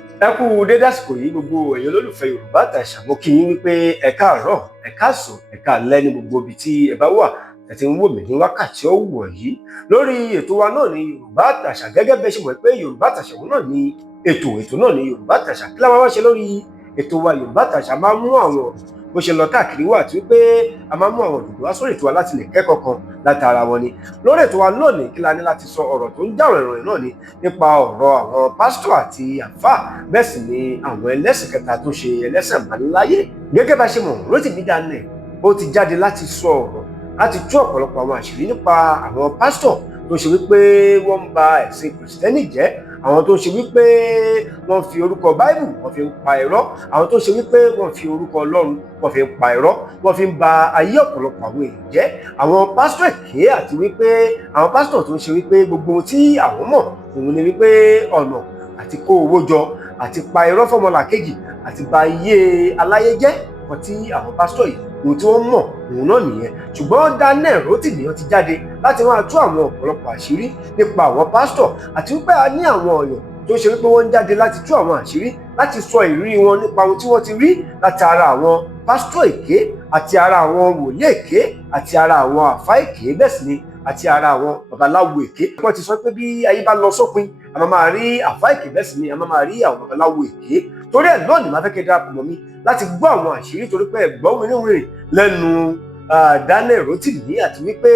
Ẹ kú dédé àsìkò yìí gbogbo ẹ̀yin olólùfẹ́ Yorùbá Àtàṣà, mo kí yín wípé ẹ káàárọ̀, ẹ káàsán, ẹ káalẹ́ ní gbogbo ibi tí ẹ bá wà ẹ ti ń wò mí ní wákàtí ọ̀wọ̀ yìí lórí ètò wa náà ní Yorùbá Àtàṣà. Gẹ́gẹ́ bẹ́ẹ̀ ṣe mọ̀ pé Yorùbá Àtàṣà òun náà ní ètò náà ní Yorùbá Àtàṣà. Kí la máa wá ṣe lórí ètò wa Yorùbá Àtàṣà? Máa mú àwọn ọ̀rọ̀ bó ṣe lọ káàkiri wà tí wípé a máa mú àwọn òdòdó wá sórí ètò wa láti lè kẹ́kọ̀ọ́ kan látara wọn ni. Lórí ètò wa lónìí kí la ní láti sọ ọ̀rọ̀ tó ń jà ròyìn náà ni nípa ọ̀rọ̀ àwọn pásítọ̀ àti àlùfáà, bẹ́ẹ̀ sì ni àwọn ẹlẹ́sìn kẹta tó ṣe ẹlẹ́sìn àbáláyé. Gẹ́gẹ́ bá ṣe mọ̀, Rotimi Daniel ó ti jáde láti sọ ọ̀rọ̀ láti tú ọ̀pọ̀lọpọ̀ àwọn àṣírí nípa àwọn pásítọ̀ tó ṣe wípé wọ́n ń ba ẹ̀sìn Kìrìsìtẹ́nì jẹ́, àwọn tó ṣe wípé wọ́n fi orúkọ Báíbù wọ́n fi ń pa irọ́, àwọn tó ṣe wípé wọ́n fi orúkọ Ọlọ́run wọ́n fi ń pa irọ́, wọ́n fi ń ba ayé ọ̀pọ̀lọpọ̀ àwọn èèyàn jẹ́, àwọn pásítọ̀ èké, àti wípé àwọn pásítọ̀ tó ń ṣe wípé gbogbo ohun tí àwọn mọ̀ òun ni wípé ọ̀nà àti kó owó jọ àti pa irọ́ fọ́mọlàkejì àti ba ayé aláyé jẹ́ kan tí àwọn pásítọ̀ yìí ohun tí wọ́n mọ̀ òun náà nìyẹn. Ṣùgbọ́n Daniel Rotimi ti jáde láti máa tú àwọn ọ̀pọ̀lọpọ̀ àṣírí nípa àwọn pásítọ̀, àti wípé a ní àwọn ọ̀yàn tó ṣe wípé wọ́n ń jáde láti tú àwọn àṣírí láti sọ ìrírí wọn nípa ohun tí wọ́n ti rí láti ara àwọn pásítọ̀ èké àti ara àwọn wòlíì èké àti ara àwọn àfáà èké, bẹ́ẹ̀ sì ni àti ara àwọn babaláwo èké. Wọ́n ti sọ pé bí ayé bá lọ sópin a máa rí àfáà èké, bẹ́ẹ̀ sì ni a máa rí àwọn babaláwo èké. Torí ẹ̀ lónìí máa fẹ́ kí ẹ darapọ̀ mọ́ mi láti gbọ́ àwọn àṣírí, torí pé ẹ̀gbọ́n wìnrìnwìnrìn lẹ́nu Daniel Rotimi, àti wípé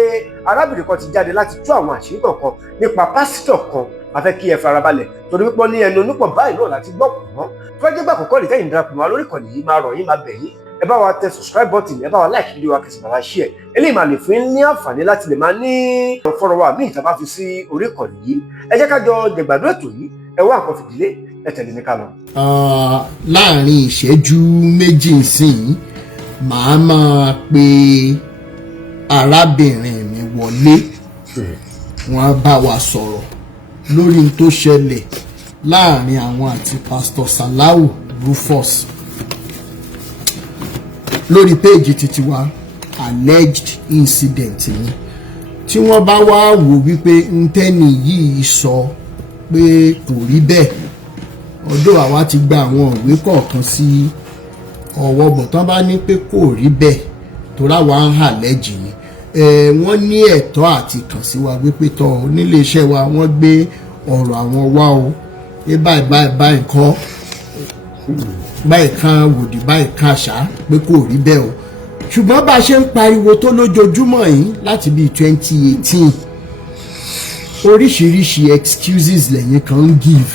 arábìnrin kan ti jáde láti tú àwọn àṣírí kọ̀ọ̀kan nípa pásítọ̀ kan. Máa fẹ́ kí ẹ farabalẹ̀, torí wípé ní ẹnu onípọ̀ báyìí náà láti gbọ́ pọ̀ mọ́. Tó bá jẹ́ gbà àkọ́kọ́ lè tẹ́yìn darapọ̀ mọ́ lórí ìkànnì yìí, máa rọ̀ yín, máa bẹ̀ yín, ẹ bá wa tẹ subscribe button, ẹ bá wa like fídíò wa, kẹsì bá wa share. Eléyìí máa lè fún yín ní àǹfààní láti lè máa ní fọ́nrán wa míì tá a bá fi sí orí ìkànnì yìí. Ẹ jẹ́ ká jọ jẹ̀gbádùn ètò yìí, ẹ wá nǹkan fìdílé, ẹ tẹ̀lé mi ká lọ. Láàárín ìṣẹ́jú méjì nsìn màá máa pe arábìnrin mi wọlé, wọ́n bá wa sọ̀rọ̀ lórí n tó ṣẹlẹ̀ láàárín àwọn àti pásítọ̀ Salau Rufus lórí péèjì títí wa alleged incident ni. Tí wọ́n bá wá wò wípé ntẹ́ni yìí sọ pé kò rí bẹ́ẹ̀, ọ̀dọ̀ àwa ti gba àwọn ìwé kọ̀ọ̀kan sí ọwọ́ bọ̀ tán bá ní pé kò rí bẹ́ẹ̀ tó ráwa ń hà lẹ́jì ni wọ́n ní ẹ̀tọ́ àti kàn sí wa wípé tọ́ nílé iṣẹ́ wa wọ́n gbé ọ̀rọ̀ àwọn wá o pé báyìí kọ́ báyìí kan wòdì báyìí kan àṣà pé kò rí bẹ́ẹ̀ o. Ṣùgbọ́n bá a ṣe ń pariwo tó lójoojúmọ́ yìí láti bíi 2018 oríṣiríṣi excuses lẹ́yìn kan ń give.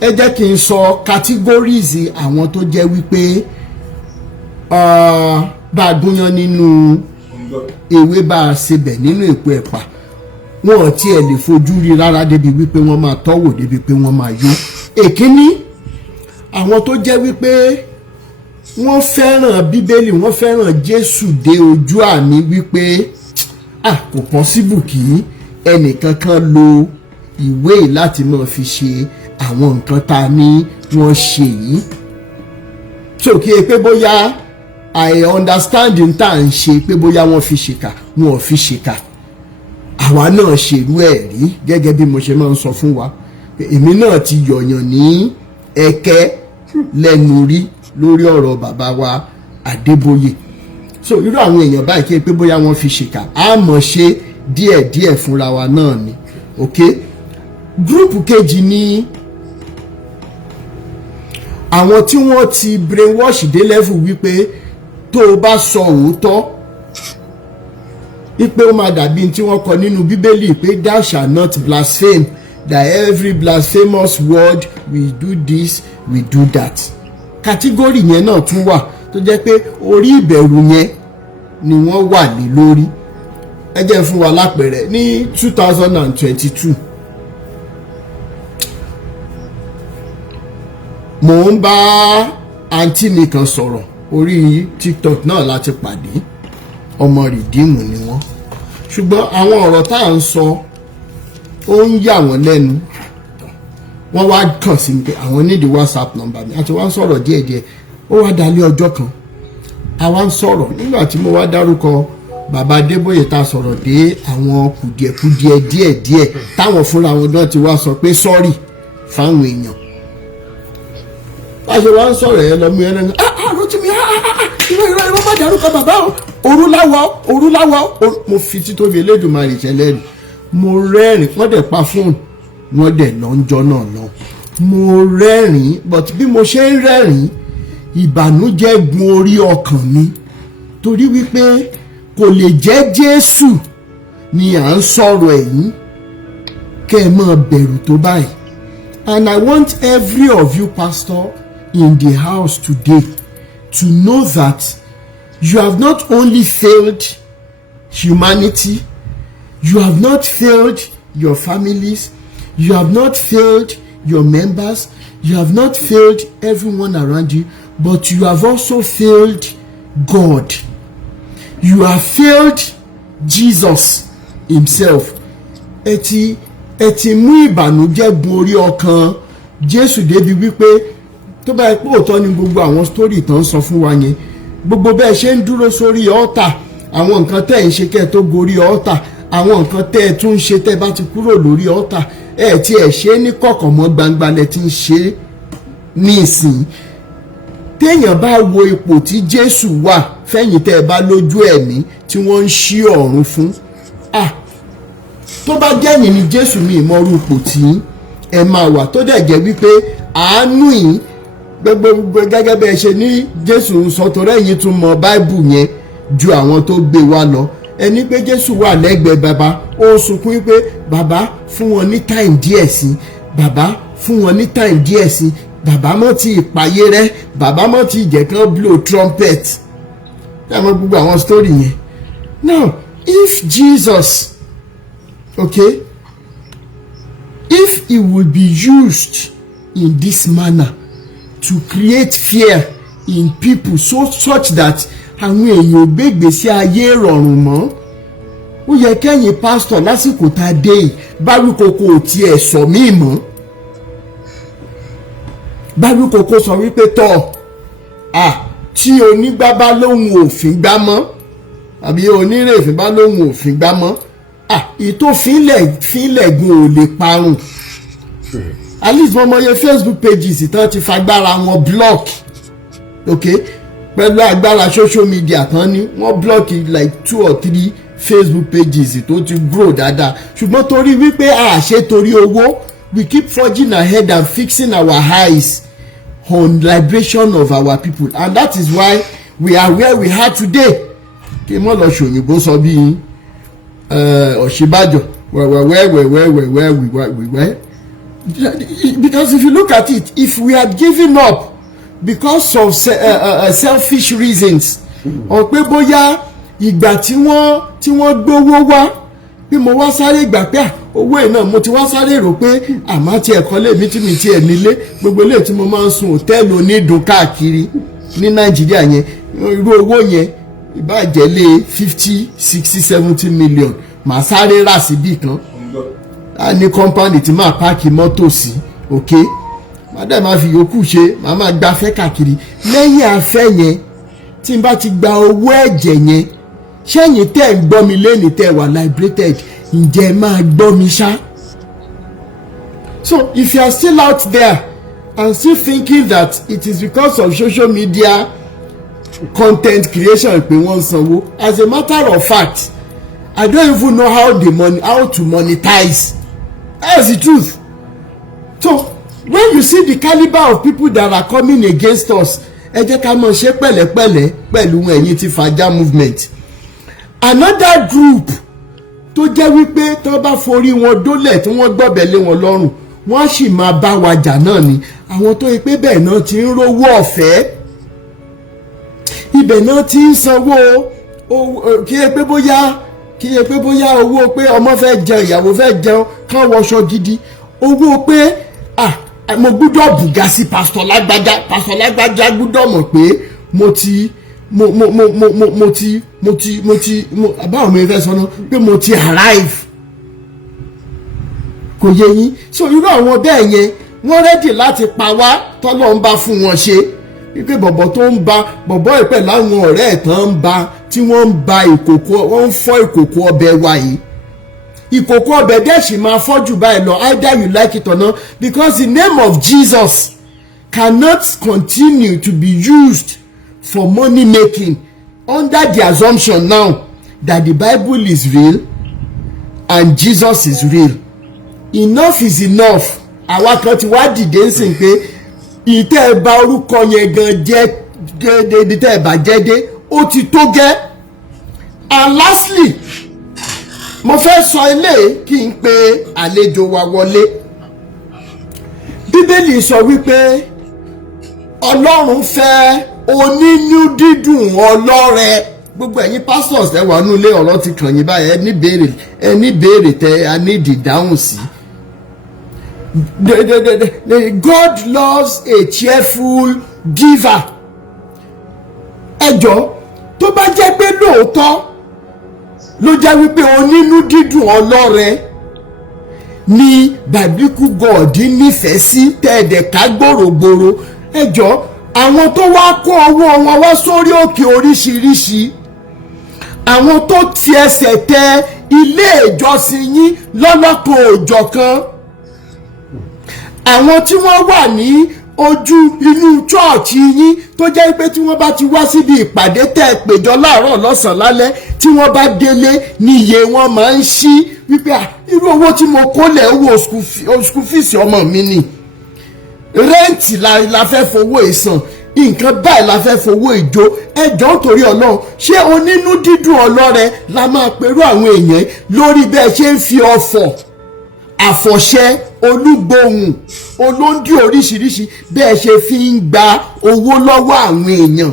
Ẹ jẹ́ kí n sọ categories àwọn tó jẹ́ wípé bá a gúnyán nínú ewé, bá a sebẹ̀ nínú èpo ẹ̀pà, wọn ò tiẹ̀ lè fojú rí rárá débi wípé wọ́n máa tọ́wò débi pé wọ́n máa yó. Èkíní, àwọn tó jẹ́ wípé wọ́n fẹ́ràn Bíbélì, wọ́n fẹ́ràn Jésù dé ojú àmì wípé kò possible kí ẹnìkankan lo ìwé láti máa fi ṣe àwọn nǹkan tá a ní wọ́n ṣe yìí. So kí ẹ pé bóyá I understand n tá à ń ṣe pé bóyá wọ́n fi ṣèkà, wọn ò fi ṣèkà. Àwa náà ṣèrú ẹ̀ rí, gẹ́gẹ́ bí mo ṣe máa ń sọ fún wa. Èmi náà ti yọ̀yàn ní ẹ̀kẹ́ lẹ́nu rí lórí ọ̀rọ̀ bàbá wa Adébóyè. So irú àwọn èèyàn báyìí kí ẹ pé bóyá wọ́n fi ṣèkà, á mọ̀ ṣe díẹ̀díẹ̀ fúnra wa náà ni. Okay? Gúrùpù kejì ni àwọn tí wọ́n ti brainwash dé level wípé tó o bá sọ òótọ́ wípé ó máa dàbí tí wọ́n kọ nínú Bíbélì pé thou shalt not blaspheme, that every blasphemous word we do this, we do that. Kàtígórì yẹn náà tún wà tó jẹ́ pé orí ìbẹ̀rù yẹn ni wọ́n wà lé lórí. Ẹ jẹ́ fún wa lápẹẹrẹ ní 2022 mò ń bá àǹtí mi kan sọ̀rọ̀ orí TikTok náà láti pàdé, ọmọ rìdíìmù ni wọ́n. Ṣùgbọ́n àwọn ọ̀rọ̀ tá à ń sọ ó ń yà wọ́n lẹ́nu. Wọ́n wá kàn sí mi pé àwọn nídìí WhatsApp number mi, àti wá ń sọ̀rọ̀ díẹ̀díẹ̀. Ó wá dalé ọjọ́ kan a wá ń sọ̀rọ̀, nígbà tí mo wá dárúkọ bàbá Adébóyè tá sọ̀rọ̀ dé àwọn kùdìẹ̀kùdìẹ̀ díẹ̀díẹ̀ táwọn fúnra wọn náà ti wá sọ pé sorry fáwọn èèyàn. bá ṣe wá ń sọ̀rọ̀ ẹ lọ mú ẹ lẹ́nu Rotimi irọ́ má dárúkọ bàbá o òru láwọ̀ mo fi títóbi Elédùmarè ìṣẹ̀lẹ̀ rẹ̀ mo rẹ́rìn wọ́n dẹ̀ pa fóònù wọ́n dẹ̀ lọ́njọ́ náà lọ mo rẹ́rìn but bí mo ṣe ń rẹ́rìn ìbànújẹ́ gun orí ọkàn mi torí wípé kò lè jẹ́ Jésù ni à ń sọ̀rọ̀ ẹ̀yìn kẹ́ ẹ máa bẹ̀rù tó báyìí. And I want every of you pastor in the house today to know that you have not only failed humanity, you have not failed your families, you have not failed your members, you have not failed everyone around you, but you have also failed God. You have failed Jesus himself. Ẹ ti mú ìbànújẹ́ gun orí ọkàn Jésù débi wípé tó bá pé òótọ́ ni gbogbo àwọn sítórì tán sọ fún wa yẹn, gbogbo bẹ́ẹ̀ ṣe ń dúró sórí ọ́tà, àwọn nǹkan tẹ́ ń ṣe kẹ́ ẹ tó gorí ọ́tà, àwọn nǹkan tẹ́ ẹ tún ń ṣe tẹ́ bá ti kúrò lórí ọ́tà, ẹ tí ẹ ṣe ní kọ̀kọ̀ mọ́ gbangba lẹ ti ń ṣe ní ìsìn. Téèyàn bá wo ipò tí Jésù wà fẹ́yìn tẹ́ ẹ bá lójú ẹ̀mí tí wọ́n ń ṣí ọ̀run fún, tó bá jẹ́yìn ni Jésù mi ìmọ̀rú ipò tí ẹ máa wà tó dẹ̀ jẹ́ wípé àánú yìí gbogbo gẹ́gẹ́ bẹ́ẹ̀ ṣe ní Jésù ń sọ torí ẹ̀yin tún mọ Báíbù yẹn ju àwọn tó gbé wa lọ. Ẹni pé Jésù wà lẹ́gbẹ̀ẹ́ bàbá ó sunkún wípé bàbá fún wọn ní time díẹ̀ sí, bàbá fún wọn ní time díẹ̀ sí, bàbá mọ́ ti ìpàyé rẹ, bàbá mọ́ ti ìjẹ́ kan blow trumpet. Ẹ mọ gbogbo àwọn story yẹn. Now if Jesus, okay, if it will be used in this manner to create fear in people such that àwọn èèyàn gbégbèsè ayé rọrùn mọ́, ó yẹ kẹ́yìn pásítọ̀ lásìkò tá a dé yìí bárúkòkò tiẹ̀ sọ mí mọ́, bárúkòkò sọ wípé tọ́ tí onígbá bá lóhun òfin gbá mọ́ àbí onírèfín bá lóhun òfin gbá mọ́ ìtò fínlẹ̀ gun ò lè parun. At least wọ́n mọ iye Facebook pages tán ti fagbára wọn block, okay, pẹ̀lú agbára social media tán ni wọ́n block like 2 or 3 Facebook pages tó ti grow dáadáa, ṣùgbọ́n torí wípé ṣe torí owó we keep forging ahead and fixing our eyes on liberation of our people, and that is why we are where we are today. kí mọ́ lọ ṣòyìnbó sọ bí Ọ̀ṣínbàjò wẹ́wẹ́wẹ́wẹ́wẹ́wẹ́wẹ́. Because if you look at it, if we had given up because of selfish reasons, or pé bóyá ìgbà tí wọ́n gbówó wá bí mo wá sáré gbà pé owó ẹ̀ náà mo ti wá sáré rò pé àmọ́ tí ẹ̀kọ́ lè mí tí mi ti ẹ̀ nílé gbogbo ilé tí mo máa ń sun hòtẹ́ẹ̀lì onídùn káàkiri ní Nàìjíríà yẹn, irú owó yẹn ìbàjẹ́ lé 50, 60, 70 million màá sáré rà síbì kan a ní kọ́ńpáàdì tí máa páàkì mọ́tò sí, okay, màá dẹ̀ máa fi yòókù ṣe, màá máa gba afẹ́ káàkiri. Lẹ́yìn afẹ́ yẹn tí n bá ti gba owó ẹ̀jẹ̀ yẹn, ṣẹ́yìn tẹ́ ń gbọ́ mi lẹ́ni tẹ́ wà liberated, ǹjẹ́ máa gbọ́ mi ṣá? So if you are still out there and still thinking that it is because of social media content creation pé wọ́n sanwó, as a matter of fact I don't even know how to monetize. That's the truth. So when you see the caliber of people that are coming against us, ẹ jẹ́ ká mọ̀ ṣe pẹ̀lẹ́pẹ̀lẹ́ pẹ̀lú ẹ̀yin ti fàjà movement. Another group tó jẹ́ wípé tó bá forí wọn dólẹ̀ tí wọ́n gbọ́bẹ̀ lé wọn lọ́rùn, wọ́n sì máa bá wa jà náà ni àwọn tó yẹ pé bẹ́ẹ̀ náà ti ń rówó ọ̀fẹ́, ibẹ̀ náà ti ń sanwó, kí ẹ pé bóyá owó pé ọmọ fẹ́ jẹun ìyàwó fẹ́ jẹun kán wọṣọ gidi, owó pé mo gbúdọ̀ bùgá sí pásítọ̀ lágbájá gbúdọ̀ mọ̀ pé àbáwọn mi fẹ́ sọ́nà pé mo ti arrive, kò yé yín. So irú àwọn bẹ́ẹ̀ yẹn wọ́n rẹ́dì láti pa wá tọ́lọ́ ń bá fún wọn ṣe, wípé bọ̀bọ̀ tó ń ba bọ̀bọ̀ ìpẹ́ láwọn ọ̀rẹ́ ẹ̀ tán ń ba tí wọ́n ń ba ìkòkò, wọ́n ń fọ́ ìkòkò ọbẹ̀ wa yìí. Ìkòkò ọbẹ̀ dẹ̀ sì máa fọ́ jù báyìí lọ, either you like it or not, because the name of Jesus cannot continue to be used for money making under the assumption now that the Bible is real and Jesus is real. Enough is enough. Àwa kan ti wá dìde ń sìn pé ìtẹ́ ẹ bà orúkọ yẹn gan jẹ́ débi tẹ́ ẹ bà jẹ́ dé ó ti tó gẹ́. And lastly, mo fẹ́ sọ eléyìí kí n pe àlejò wa wọlé. Bíbélì sọ wípé Ọlọ́run fẹ́ onínú dídùn ọlọ́rẹ. Gbogbo ẹ̀yin pastors ẹ wà nílé ọ̀rọ̀ ti kàn yín báyìí ẹni béèrè tẹ a ní ìdáhùn sí. God loves a cheerful giver. Ẹ jọ̀ọ́ tó bá jẹ́ pé lóòótọ́ ló jẹ́ wípé onínú dídùn ọlọ́rẹ ni biblical God nífẹ̀ẹ́ sí tẹ̀ẹ̀dẹ̀ ká gbòrògbòrò. Ẹ jọ̀ọ́ àwọn tó wá kó ọwọ́ wọn wá sórí òkè oríṣiríṣi, àwọn tó ti ẹsẹ̀ tẹ ilé ìjọsìn yín lọ́lọ́kan òjọ̀kan, àwọn tí wọ́n wà ní ojú inú chọ́ọ̀chì yín tó jẹ́ pé tí wọ́n bá ti wá síbi ìpàdé tẹ́ ẹ péjọ láàárọ̀ lọ́sàn-án lálẹ́ tí wọ́n bá délé ní iye wọn máa ń ṣí wípé irú owó tí mo kó lẹ̀ owó school fees ọmọ mi ni, rẹ́ǹtì la fẹ́ fowó ìsàn, nǹkan báyìí la fẹ́ fowó ìjó. Ẹjọ́ nítorí Ọlọ́run ṣé onínú dídùn ọlọ́rẹ la máa perú àwọn èèyàn lórí bẹ́ẹ̀ ṣe ń fi ọ̀fọ̀ àfọ̀ṣẹ olúgbòhùn olóńdí oríṣiríṣi bẹ́ẹ̀ ṣe fi ń gba owó lọ́wọ́ àwọn èèyàn.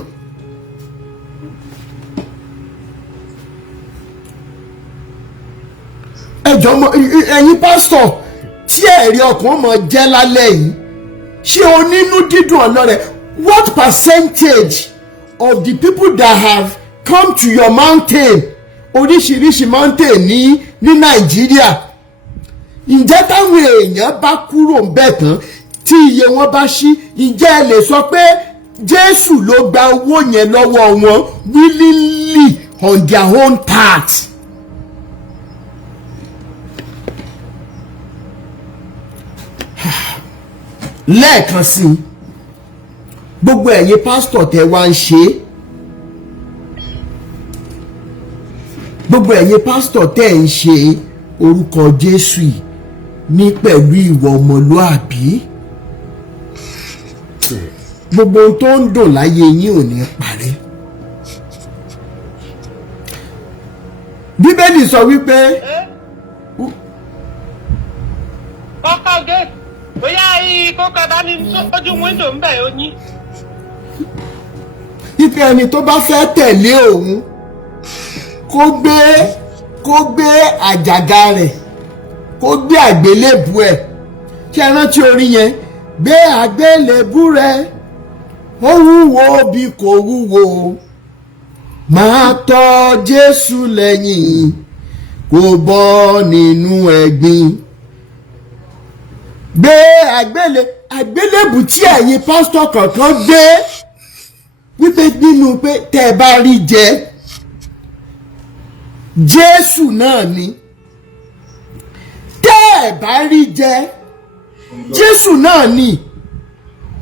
Ẹjọ́ ẹ̀yin pásítọ̀ tí ẹ̀rí ọkàn mọ̀ jẹ́ lálẹ́ yìí, ṣé onínú dídùn ọlọ́rẹ, what percentage of the people that have come to your mountain, oríṣiríṣi mountain ní Nàìjíríà, ǹjẹ́ táwọn èèyàn bá kúrò ń bẹ̀ tán tí iye wọn bá ṣí, ǹjẹ́ ẹ lè sọ pé Jésù ló gba owó yẹn lọ́wọ́ wọn willingly on their own part? Lẹ́ẹ̀kan sí i, gbogbo ẹ̀yin pásítọ̀ tẹ́ wá ń ṣe, gbogbo ẹ̀yin pásítọ̀ tẹ́ ń ṣe orúkọ Jésù yìí ní pẹ̀lú ìwà ọmọlúàbí, gbogbo ohun tó ń dùn láyé yín ò ní parẹ́. Bíbélì sọ wípé kọ́kọ́ gé bóyá kókó bá ní sójú wíńdò ń bẹ̀ oyin. Ipe ẹni tó bá fẹ́ tẹ̀lé òun kó gbé àjàgà rẹ̀, kó gbé àgbélébù ẹ̀. Kí ẹ rántí orin yẹn, gbé àgbélébù rẹ̀ ó wúwo bí kò wúwo, máa tọ̀ Jésù lẹ́yìn kó bọ́ nínú ẹ̀gbin. Gbé àgbélébù tí ẹ̀yin pásítọ̀ kankan gbé wípé nínú pé tẹ́ ẹ bá rí jẹ Jésù náà ni, tẹ́ ẹ bá rí jẹ Jésù náà ni,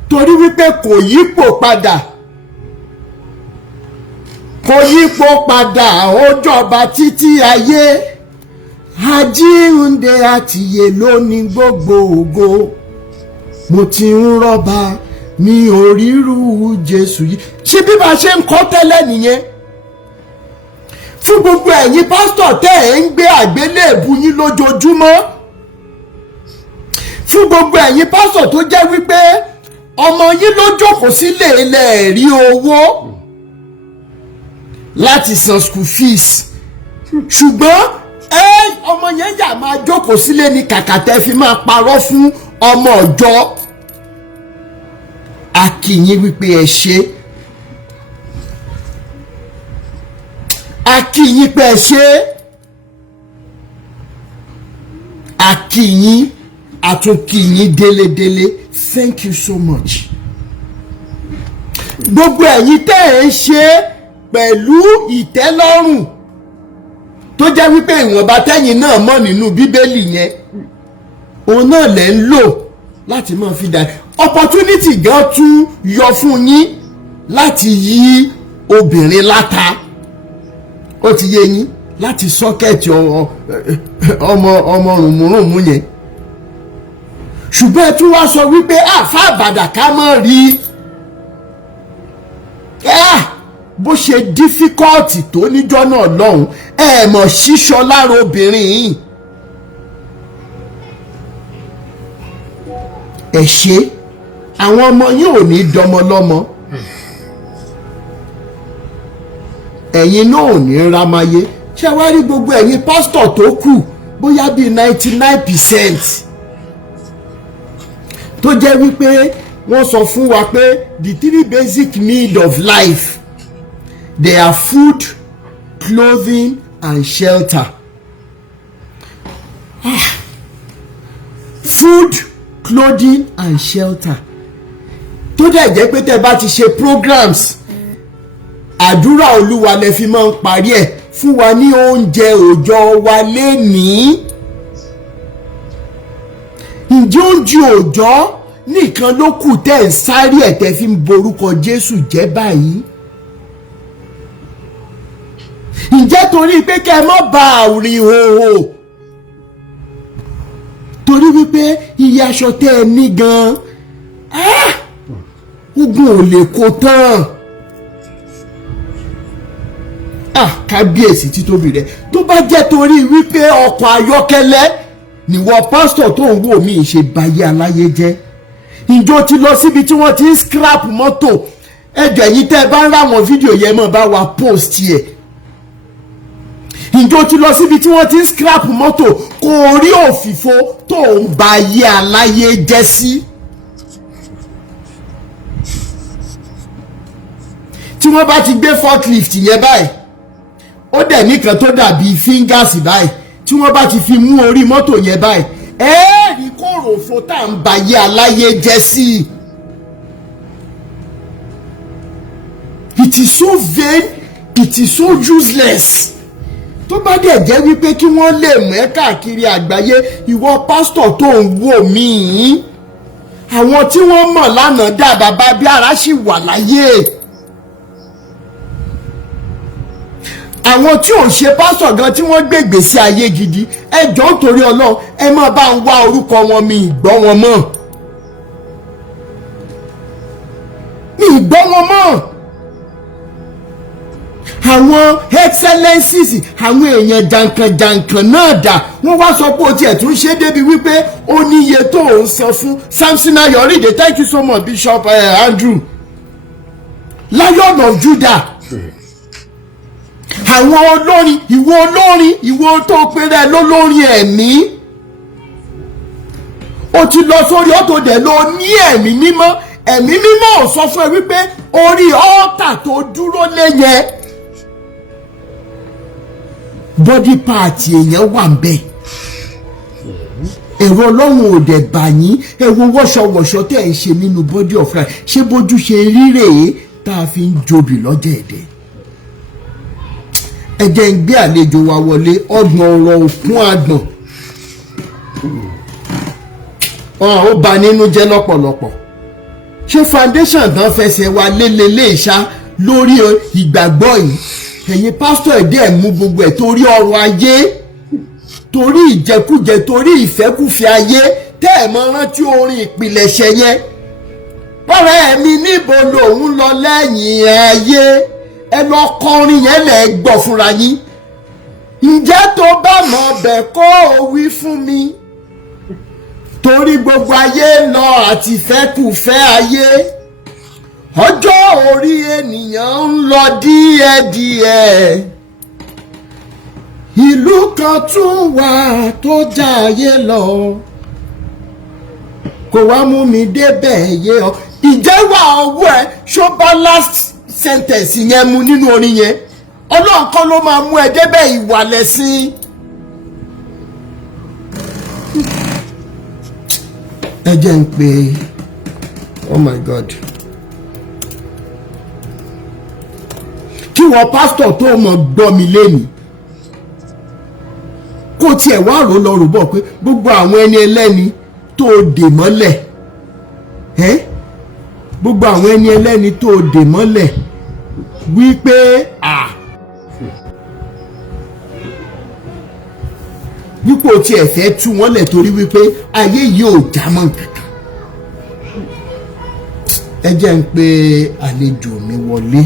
torí wípé kò yípo padà, kò yípo padà, ó jọba títí ayé, àjíǹde àtìyè lónìí gbogbo ògo, mo ti ń rọ́bà mi ò ríru Jésù yìí. Ṣé bí bá ṣe ń kọ́ tẹ́lẹ̀ nìyẹn? Fún gbogbo ẹ̀yin pásítọ̀ tẹ́ ẹ̀ ń gbé àgbélébù yín lójoojúmọ́, fún gbogbo ẹ̀yin pásítọ̀ tó jẹ́ wípé ọmọ yín ló jókòó sílé ilẹ̀ rí owó láti san school fees, ṣùgbọ́n ọmọ yẹn yà máa jókòó sílé ní kàkà tẹ́ fi máa parọ́ fún ọmọ ọjọ́. A kí yín wípé ẹ ṣé, a kí yín pé ẹ ṣé, a kí yín, a tún kí yín délédélé. Thank you so much. Gbogbo ẹ̀yin tẹ́ ẹ̀ ń ṣe pẹ̀lú ìtẹ́lọ́rùn tó jẹ́ wípé ìwọ̀nba tẹ́yin náà mọ̀ nínú Bíbélì yẹn, òun náà lẹ̀ ń lò láti máa fi dà. opportunity gan tún yọ fún yín láti yí obìnrin láta, ó ti yé yín, láti sọ́kẹ̀tì ọmọ rùmùrùmù yẹn. Ṣùgbọ́n ẹ tún wá sọ wípé àfa àbàdà ká mọ̀ rí bó ṣe dífíkọ́ọ̀tì tó níjọ́ náà lọ́hùn, ẹ mọ̀ ṣíṣọ lára obìnrin yìí. Ẹ ṣe àwọn ọmọ yìí ò ní dọmọ lọ́mọ, ẹ̀yin náà ò ní rámáyé. Ṣé wá rí gbogbo ẹ̀yin pásítọ̀ tó kù bóyá bíi 99% tó jẹ́ wípé wọ́n sọ fún wa pé the 3 basic needs of life, they are food, clothing and shelter. Food, clothing and shelter. Tó dẹ̀ jẹ́ pé tẹ́ bá ti ṣe programs, àdúrà Olúwa lẹ fi máa ń parí ẹ̀, fún wa ní oúnjẹ òòjọ́ wa lénìí. Ǹjẹ́ oúnjẹ òòjọ́ nìkan ló kù tẹ́ ń sáré ẹ̀ tẹ́ fi ń borúkọ Jésù jẹ́ báyìí? Ǹjẹ́ torí pé kẹ́ ẹ má ba àrìn hòhò, torí wípé iye aṣọ tẹ́ ẹ ní gan ogun ò lè kó tán. Kábíyèsí títóbi rẹ̀, tó bá jẹ́ torí wípé ọkọ̀ ayọ́kẹ́lẹ́ níwọ pásítọ̀ tó ń wò mí ṣe bayé aláyé jẹ́. Ǹjọ́ ti lọ síbi tí wọ́n ti ń scrap mọ́tò? Ẹjọ́ yìí tẹ́ ẹ bá ń ráwọn fídíò yẹn mọ̀ bá wa post yẹ. Ǹjọ́ ti lọ síbi tí wọ́n ti ń scrap mọ́tò kò rí òfìfo tó ń bayé aláyé jẹ́ sí? Tí wọ́n bá ti gbé forklift yẹn báyìí, ó dẹ̀ nìkan tó dàbí fingers báyìí, tí wọ́n bá ti fi mú orí mọ́tò yẹn báyìí, ẹ́ẹ̀rí kòròfo tá à ń bayé aláyé jẹ́ sí. It is so vain, it is so useless. Tó bá dẹ̀ jẹ́ wípé kí wọ́n lè mú ẹ káàkiri àgbáyé, ìwọ pásítọ̀ tó ń wò mí, àwọn tí wọ́n mọ̀ lánàá dà bàbá bí ara ṣì wà láyé. Àwọn tí ò ṣe pásítọ̀ gan tí wọ́n gbé ìgbésí ayé gidi, ẹ jọ̀ọ́ torí Ọlọ́run ẹ má bá ń wá orúkọ wọn, mi ìgbọ́ wọn mọ́. Mi ìgbọ́ wọn mọ́. Àwọn excellencies, àwọn èèyàn jàǹkànjàǹkàn náà dà, wọ́n wá sọ pé o tiẹ̀ tún ṣe débi wípé ó níye tó ń san fún Samson Ayoride. Thank you so much Bishop Andrew, Lion of Judah. Àwọn olórin, ìwọ tó péré lólórin ẹ̀mí, o ti lọ sórí ọ̀tọ̀ dẹ̀ lọ ní ẹ̀mí mímọ́. Ẹ̀mí mímọ́ ò sọ fún ẹ wípé orí ọ́ọ̀tà tó dúró lé yẹn body part èèyàn wà ń bẹ̀. Ẹ̀rọ Ọlọ́run ò dẹ̀ bà yín, ẹ wo wọ́ṣọwọ́ṣọ tẹ́ ẹ̀ ń ṣe nínú body of Christ. Ṣé bójú ṣe rí rèé tá a fi ń jobi lọ́jọ́ ẹ̀dẹ̀? Ẹ jẹ́ ń gbé àlejò wa wọlé, ọgbọ̀n ọ̀rọ̀ òkun àgbọ̀n. Ó bà nínú jẹ́ lọ́pọ̀lọpọ̀. Ṣé foundation tán fẹsẹ̀ wa lélelé ìṣá lórí ìgbàgbọ́ yìí? Ẹ̀yin pásítọ̀ ẹ̀dẹ́ ẹ̀ mú gbogbo ẹ̀ torí ọrọ̀ ayé, torí ìjẹkújẹ, torí ìfẹ́kúfẹ́ ayé, tẹ́ ẹ̀ mọ́ rántí orin ìpìlẹ̀ṣẹ̀ yẹn. Ọ̀rẹ́ mi níbo lòun lọ lẹ́yìn ayé? Ẹ lọ kọrin yẹn lẹ gbọ́ fúnra yín. Ǹjẹ́ tó bá mọ̀ bẹ̀ kó o wí fún mi? Torí gbogbo ayé lọ àti fẹ́kùfẹ́ ayé, ọjọ́ orí ènìyàn ń lọ díẹ̀díẹ̀. Ìlú kan tún wà tó jayé lọ, kò wá mú mi débẹ̀ yé ọ. Ìjẹ́wà ọwọ́ ẹ ṣó bá last sentence yẹn mu nínú orin yẹn? Ọlọ́run kọ́ ló máa mú ẹ débẹ̀, ìwà lẹ̀sìn. Ẹ jẹ́ ń pè, oh my God, kí wọ́n pásítọ̀ tó mọ̀ gbọ́ mi lénìí kó tiẹ̀ wá rò lọ rò bọ̀ pé gbogbo àwọn ẹni ẹlẹ́ni tó dè mọ́lẹ̀ gbogbo àwọn ẹni ẹlẹ́ni tó dè mọ́lẹ̀ wípé wípé o tiẹ̀ fẹ́ tú wọ́n lẹ̀ torí wípé ayé yìí ò já mọ́ kankan. ẹ jẹ́ ń pe àlejò mi wọlé.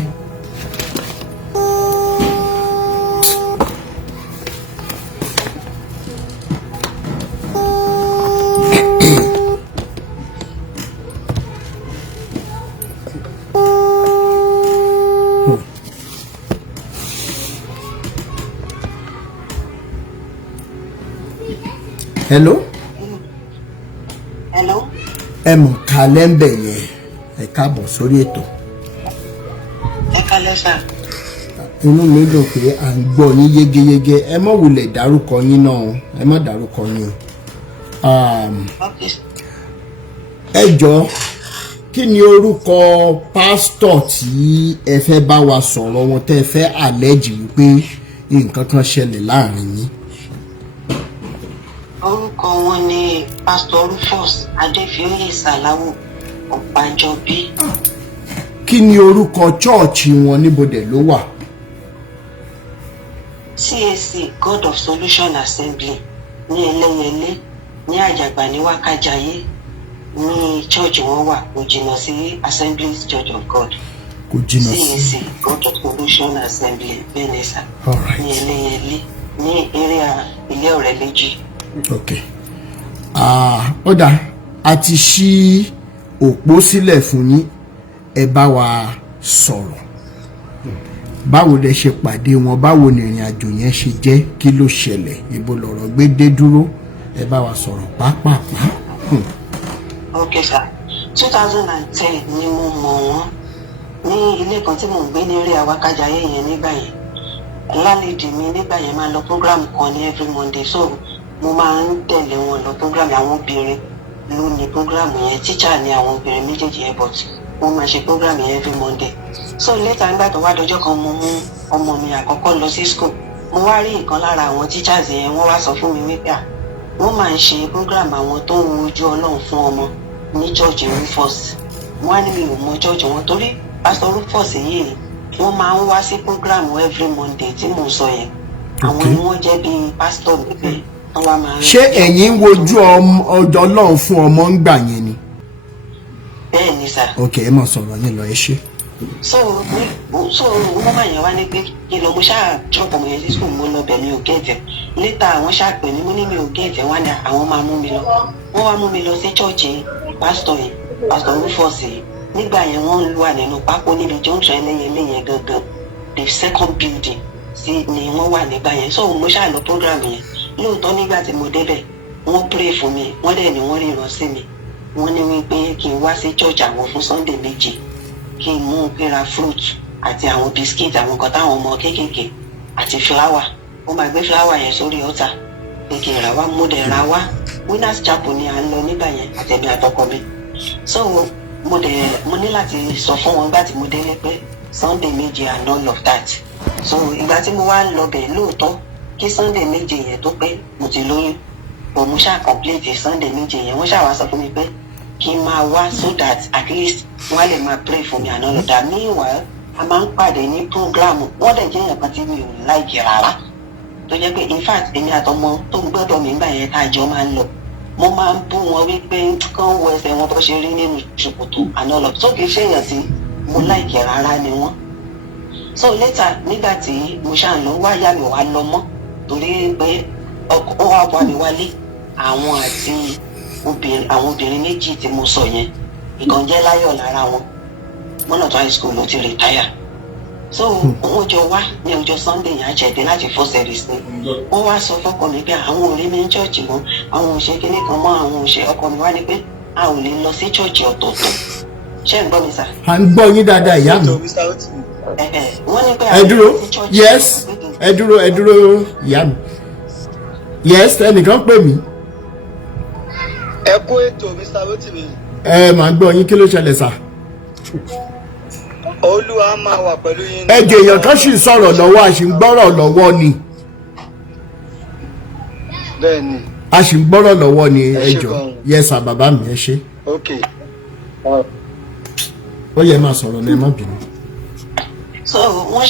Hello. Hello. Ẹ mọ̀ kálẹ̀ ń bẹ̀ yẹn ẹ káàbọ̀ sórí ètò. Ẹ kálẹ̀ sà. Inú mi dùn pé à ń gbọ́ yín yégéyégé ẹ má wulẹ̀ dárúkọ yín náà ẹ má dárúkọ yín. Ẹ jọ̀ọ́ kí ni orúkọ pásítọ̀ tí ẹ fẹ́ bá wa sọ̀rọ̀ wọn tẹ́ ẹ fẹ́ àlẹ́jì wípé nǹkan kan ṣẹlẹ̀ láàrin yín? Orúkọ wọn ni Pastor Rufus Adefioye Salawu Ọ̀pájọbí. Kí ni orúkọ chọ́ọ̀chì wọn níbodè ló wà? CAC God of Solution Assembly ní Ẹlẹ́yẹlé ní Àjàgbà ní Wákàjáyé ní church wọn wà kò jìnnà sí Assemblies Church of God. Kò jìnnà sí CAC God of Solution Assembly Benesa Alright. ní Ẹlẹ́yẹlé ní area Ilé Ọ̀rẹ́ Méjì. Okay. Ó dà a ti ṣí òpó sílẹ̀ fún yín ẹ bá wa sọ̀rọ̀ báwo lẹ ṣe pàdé wọn báwo ni ìrìn àjò yẹn ṣe jẹ́ kí ló ṣẹlẹ̀ ibo lọ̀rọ̀ gbé dé dúró ẹ bá wa sọ̀rọ̀ pápápá. Okay sir, 2010 ni mo mọ̀ wọ́n ní ilé kan tí mò ń gbé ní eré Awákájayé yẹn nígbà yẹn. Lálejò mi nígbà yẹn máa lọ program kan ní every Monday, so mo máa ń tẹ̀lé wọn lọ program àwọn obìnrin ló ní program yẹn, teacher ni àwọn obìnrin méjèèjì yẹn, but wọ́n máa ṣe program yẹn every Monday. So later nígbà tó wá dọjọ́ kan mo mú ọmọ mi àkọ́kọ́ lọ sí school, mo wá rí ìkan lára àwọn teachers yẹn, wọ́n wá sọ fún mi wípé wọ́n máa ń ṣe program àwọn tó ń wojú Ọlọ́run fún ọmọ ní church Rufus. Wọ́n á ní mi ò mọ church wọn torí Pastor Rufus yìí wọ́n máa ń wá sí program every Monday tí mo sọ yẹn. Àwọn ni wọ́n jẹ́ bíi pastor níbẹ̀. Ṣé ẹ̀yin wojú ọjọ́ Ọlọ́run fún ọmọ ń gbà yẹn ni? Bẹ́ẹ̀ ni sà. Ok, ẹ máa sọ̀rọ̀ yín lọ ẹ ṣé. So wọ́n máa yẹn wá ní pé kí lọ mo ṣáà drop ọmọ yẹn sí school mo lọ bẹ̀ mi ò gẹ̀ẹ́tẹ̀. Later àwọn ṣáà pè mí mo ní mi ò gẹ̀ẹ́tẹ̀ wá ní àwọn máa mú mi lọ. Wọ́n wá mú mi lọ sí church pastor yẹn, Pastor Rufus yìí. Nígbà yẹn wọ́n ń wà nínú pápó níbi junction Ẹlẹ́yẹlé yẹn gangan, the second building ni wọ́n wà nígbà yẹn. So mo ṣáà lọ program yẹn. Lóòótọ́ nígbà tí mo débẹ̀ wọ́n pray fún mi, wọ́n dẹ̀ ní wọ́n ríran sí mi. Wọ́n ní wípé kí n wá sí church àwọn fún Sunday méje, kí n mú pera fruit àti àwọn biscuit àwọn kan táwọn ọmọ kéékèèké àti flower. Wọ́n máa gbé flower yẹn sórí altar pé kí n rà wá, mo dẹ̀ rà wá. Winners Chapel ni à ń lọ nígbà yẹn àtẹ̀mí àtọkọ mi. So mo ní láti sọ fún wọn gbà tí mo délé pé Sunday méje and all of that. So ìgbà tí mo wá ń lọ bẹ̀ lóòótọ́ kí Sunday méje yẹn tó pé mo ti lóyún, mo ṣáà complete Sunday méje yẹn. Wọ́n ṣáà wá sọ fún mi pé kí n máa wá so that at least wọ́n lè máa pray for me and all of that. Meanwhile a máa ń pàdé ní program, wọ́n dẹ̀ jẹ́ èèyàn kan tí mi ò like rárá, tó jẹ́ pé in fact èmi àtọmọ tó ń gbọ́dọ̀ mi nígbà yẹn tá a jọ máa ń lọ, mo máa ń bú wọn wípé kán wọ ẹsẹ̀ wọn bó ṣe rí nínú ṣòkòtò and all of that. So kì í ṣe èèyàn tí mo like rárá ni wọ́n. So later nígbà tí mo ṣáà lọ wá yá mi wá lọ mọ́ torí pé ọkọ wa bọ́ mi wálé àwọn àti àwọn obìnrin méjì tí mo sọ yẹn, ìkan jẹ́ Láyọ̀ lára wọn, mọ́nà tó high school ló ti retire. So wọ́n jọ wá ní ọjọ́ Sunday yẹn àjẹ̀dẹ̀ láti fọ́ service ni. Wọ́n wá sọ fọ́kọ mi pé àwọn ò rí mi ní church mọ́, àwọn ò ṣe kíní kan mọ́, àwọn ò ṣe. Ọkọ mi wá ní pé a ò lè lọ sí church ọ̀tọ̀ọ̀tọ̀. Ṣé ń gbọ́ mi sà? À ń gbọ́ yín dáadáa ìyá mi. Wọ́n ní pé ẹ dúró yes ẹ dúró ìyá mi yes ẹnìkan pè mí. Ẹ kú ètò Mr. Rotimi. Màá gbọ́ yín kí ló ṣẹlẹ̀ sà. Olúwa máa wà pẹ̀lú yín. Ẹ jẹ́ èèyàn kan sì ń sọ̀rọ̀ lọ́wọ́ a sì ń gbọ́rọ̀ lọ́wọ́ ni. Bẹ́ẹ̀ni. A sì ń gbọ́rọ̀ lọ́wọ́ ni ẹ jọ̀ọ́ yes sà bàbá mi ẹ ṣé. Ok ó yẹ máa sọ̀rọ̀ ní ẹ má bínú. so wọ́n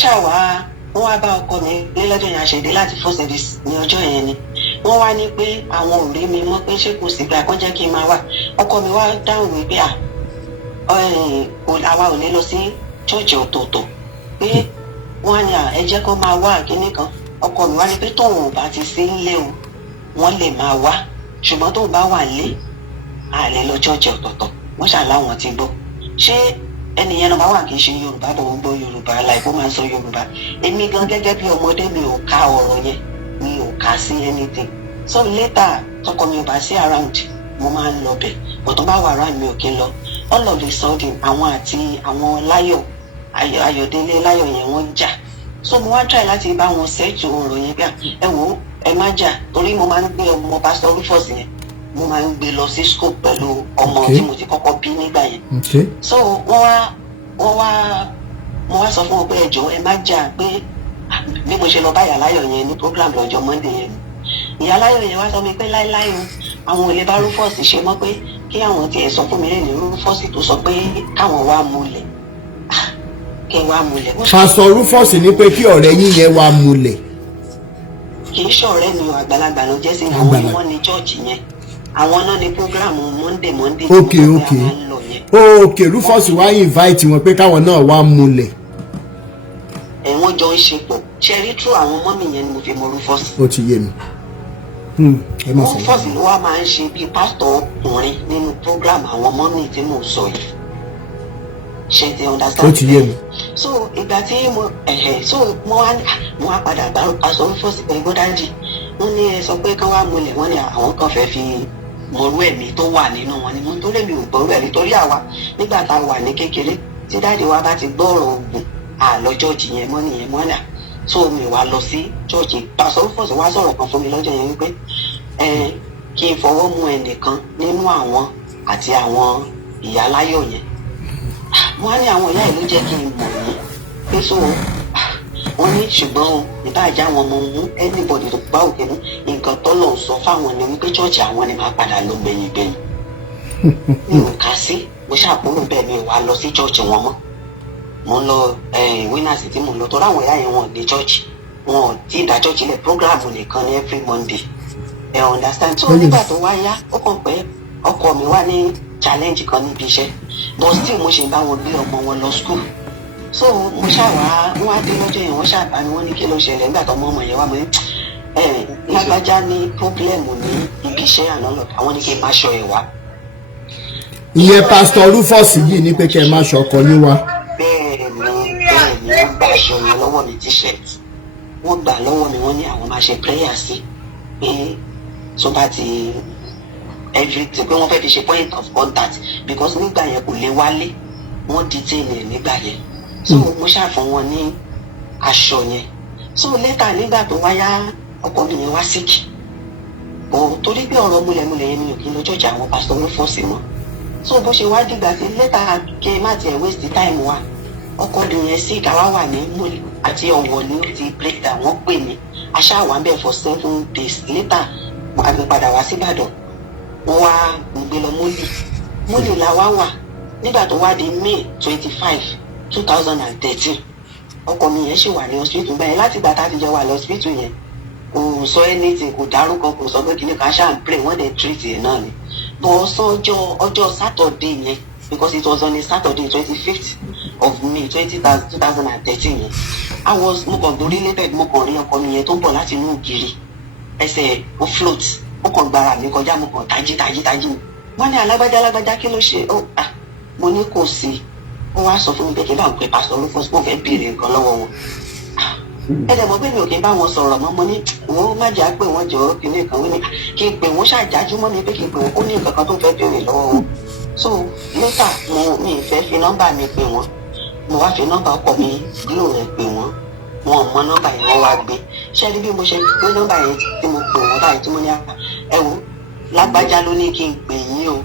wá bá ọkọ mi ní lọ́jọ́ yẹn àṣẹdé láti fọ́ service ní ọjọ́ yẹn ni wọ́n wá ní pé àwọn ò rí mi mọ́ pé ṣé kò sí gbà kán jẹ́ kí n máa wà ọkọ mi wá dáhùn wípé àwa ò ní lọ sí ṣọ́ọ̀ṣì ọ̀tọ̀ọ̀tọ̀ pé wọ́n á ní ẹ jẹ́ kó máa wá kíní kan ọkọ mi wá ní pé tóun ò bá ti sí nílé o wọ́n lè máa wá ṣùgbọ́n tóun bá wà nílé a lè lọ ṣọ́ọ̀ṣì ọ̀tọ̀ọ̀tọ̀ wọ́n ṣàláwọn ti gbọ́ ṣé ẹnìyẹn náà bá wà kì í ṣe Yorùbá bọ̀ ń gbọ́ Yorùbá láìpẹ́ máa ń sọ Yorùbá èmi gan gẹ́gẹ́ bí ọmọdé mi ò ka ọ̀rọ̀ yẹn mi ò kà sí anything so later tọkọ mi ò bá sí around mo máa ń lọ bẹ̀ but tó bá wà around mi ò kí ń lọ all of a sudden àwọn àti àwọn Ayọ̀délé Láyọ̀ yẹn wọ́n jà so mo wá try láti bá wọn ṣètò ọ̀rọ̀ yẹn bí ẹ wò ó ẹ má jà torí mo máa ń gbé ọmọ Pastor Rufus yẹn mo máa ń gbé lọ sí school pẹ̀lú ọmọ tí mo ti kọ́kọ́ bí nígbà yẹn so mo wá sọ fún wọn pé ẹ jọ̀ọ́ ẹ má jà pé bí mo ṣe lọ bá Ìyá Láyọ̀ yẹn ní program lọ́jọ́ Monday yẹn Ìyá Láyọ̀ yẹn wá sọ mi pé láíláí o àwọn ò lè bá Rufus ṣe mọ́ pé kí àwọn tiẹ̀ sọ fún mi lẹ́nu Rufus tó sọ pé káwọn wá múlẹ̀ kí wá múlẹ̀. Pastor Rufus ní pé kí ọ̀rẹ́ yín yẹn wá múlẹ̀. kì í ṣọ̀rẹ́ mi àgbàlagbà ló jẹ́ sí àwọn ni wọ́n ní chọ́ọ̀chì yẹn àwọn náà ní program Monday. ok Rufus wá invite wọn pé káwọn náà wá múlẹ̀. Wọ́n jọ ń ṣe pọ̀ ṣẹ́rí tú àwọn mọ́mì yẹn ni mo fi mọ Rufus. ó ti yé mi. Rufus ló wá máa ń ṣe bíi pásítọ̀ ọkùnrin nínú program àwọn mọ́mì tí mo sọ yìí ṣe ti understand. ó ti yé mi. so ìgbà tí mo wá padà bá pásítọ̀ Rufus ẹ̀gbọ́n dájì wọ́n ní ẹ sọ pé kán wá múlẹ̀ wọ́n ní àwọn kan fẹ́ fi mọ̀rú ẹ̀mí tó wà nínú wọn ni mo tó lè mi ò gbọ́rú ẹ̀ nítorí àwa nígbà tá a wà ní kékeré tí dáàdi wa bá ti gbọ́ ọ̀rọ̀ Ògùn àlọ́ chọ́ọ̀chì yẹn mọ́ nìyẹn mọ́ náà tó mi wá lọ sí chọ́ọ̀chì pásítọ̀ Rufus wá sọ̀rọ̀ kan fún mi lọ́jọ́ yẹn wípé kí n fọwọ́ mú ẹnìkan nínú àwọn àti àwọn Ìyá Láyọ̀ yẹn wọ́n á ní àwọn ìyá ìlú jẹ́ kí n mọ̀ ní pé so wọ́n ní ṣùgbọ́n ìbáàjẹ́ àwọn ọmọ mú anybody tó bá òkè mú nǹkan tọ́lọ̀ sọ fáwọn ni wípé chọ́ọ̀chì àwọn ni máa padà lọ gbẹ̀yìn mi ò kà sí mo ṣàpòrò bẹ́ẹ̀ mi ò wá lọ sí chọ́ọ̀chì wọn mọ́ mo ń lọ winners tí mo ń lọ tó ráwọn ìyá yẹn wọn ní chọ́ọ̀chì wọn ò tí ì dá chọ́ọ̀chì lẹ̀ program nìkan ní every Monday ẹ understand so nígbà tó wá yá ó kàn pé ọkọ mi wá ní challenge kan níbi iṣẹ́ but still mo ṣe bá wọn gbé ọmọ wọn lọ school so mo ṣàwá wọn á dé lọ́jọ́ yẹn wọ́n ṣàbá ni wọ́n ní kí ló ṣẹlẹ̀ nígbà tó ọmọ yẹn wá mọ́ lágbájá ní pọ́blẹ́mù ní ibi iṣẹ́ àná lọ àwọn ní kí n má ṣọ ẹ̀ wá. ìyẹn Pastor Rufus yìí ní pé kẹ́ ẹ má ṣọ ọkọ yín wá. bẹ́ẹ̀ ni wọ́n gba aṣọ yẹn lọ́wọ́ mi t-shirt wọ́n gbà lọ́wọ́ mi wọ́n ní àwọn máa ṣe prayer sí pé tó bá ti everything pé wọ́n fẹ́ fi ṣe point of contact because nígbà yẹn kò lè wálé wọ́n detain ẹ̀ nígbà yẹn so mo ṣàfún wọn ní aṣọ yẹn so later nígbà tó wáyá ọkọ mi yẹn wá sick bọ̀ torí pé ọ̀rọ̀ múlẹ̀múlẹ̀ yẹn mi ò kí n lọ church àwọn Pastor Rufus mọ́ so bó ṣe wá dìgbà sí later kí ẹ má tiẹ̀ waste time wa ọkọ mi yẹn sick àwa wà ní múlẹ̀ àti Ọ̀wọ̀ ni ó ti break down wọ́n pè mí aṣáà wà ń bẹ̀ for 7 days later àgbẹ̀ padà wá sí Ìbàdàn wọ́n wá gbé lọ múlì la wá wà nígbà tó wá di May 25, 2013 ọkọ mi yẹn ṣì wà ní hospital bẹ́ẹ̀ láti gbà tá a ti jọ wà ní hospital yẹn kò sọ anything kò dárúkọ kò sọ pé kí ni ká ṣáà ń pray wọ́n dẹ̀ treat ẹ̀ náà ni bọ̀ ọ̀sán ọjọ́ Saturday yẹn because it was on a Saturday 25th of May 2013 yẹn mo kàn gbórí lébẹ̀ mo kàn rí ọkọ mi yẹn tó ń bọ̀ láti inú ògiri ẹsẹ̀ ó float ó kàn gbára mi kọjá mo kàn tají wọ́n ní alágbájá kí ló ṣe mo ní kò sí ó wá sọ fún mi pé kí n bá ń pe Pastor Rufus mo fẹ́ béèrè nǹkan lọ́wọ́ wọn ẹ̀dẹ̀ mọ̀ pé mi ò kí n bá wọn sọ̀rọ̀ mọ́ mo ní wọ́n má jà pé wọ́n jọ kíní kan wí ní kí n pè wọ́n ṣàjájú mọ́ mi pé kí n pè wọ́n ó ní nǹkan kan tó fẹ́ béèrè lọ́wọ́ wọn so later mi ì fẹ́ fi nọ́mbà mi pè wọ́n mo wá fi nọ́mbà ọkọ mi glo rẹ̀ pè wọ́n wọn mọ nọ́mbà yẹn wọ́n wá gbé ṣé rí bí mo ṣe gbé nọ́mbà yẹn tí mo pè wọ́n báyìí tí mo ní ẹ wo lágbájá ló ní kí n pè yín o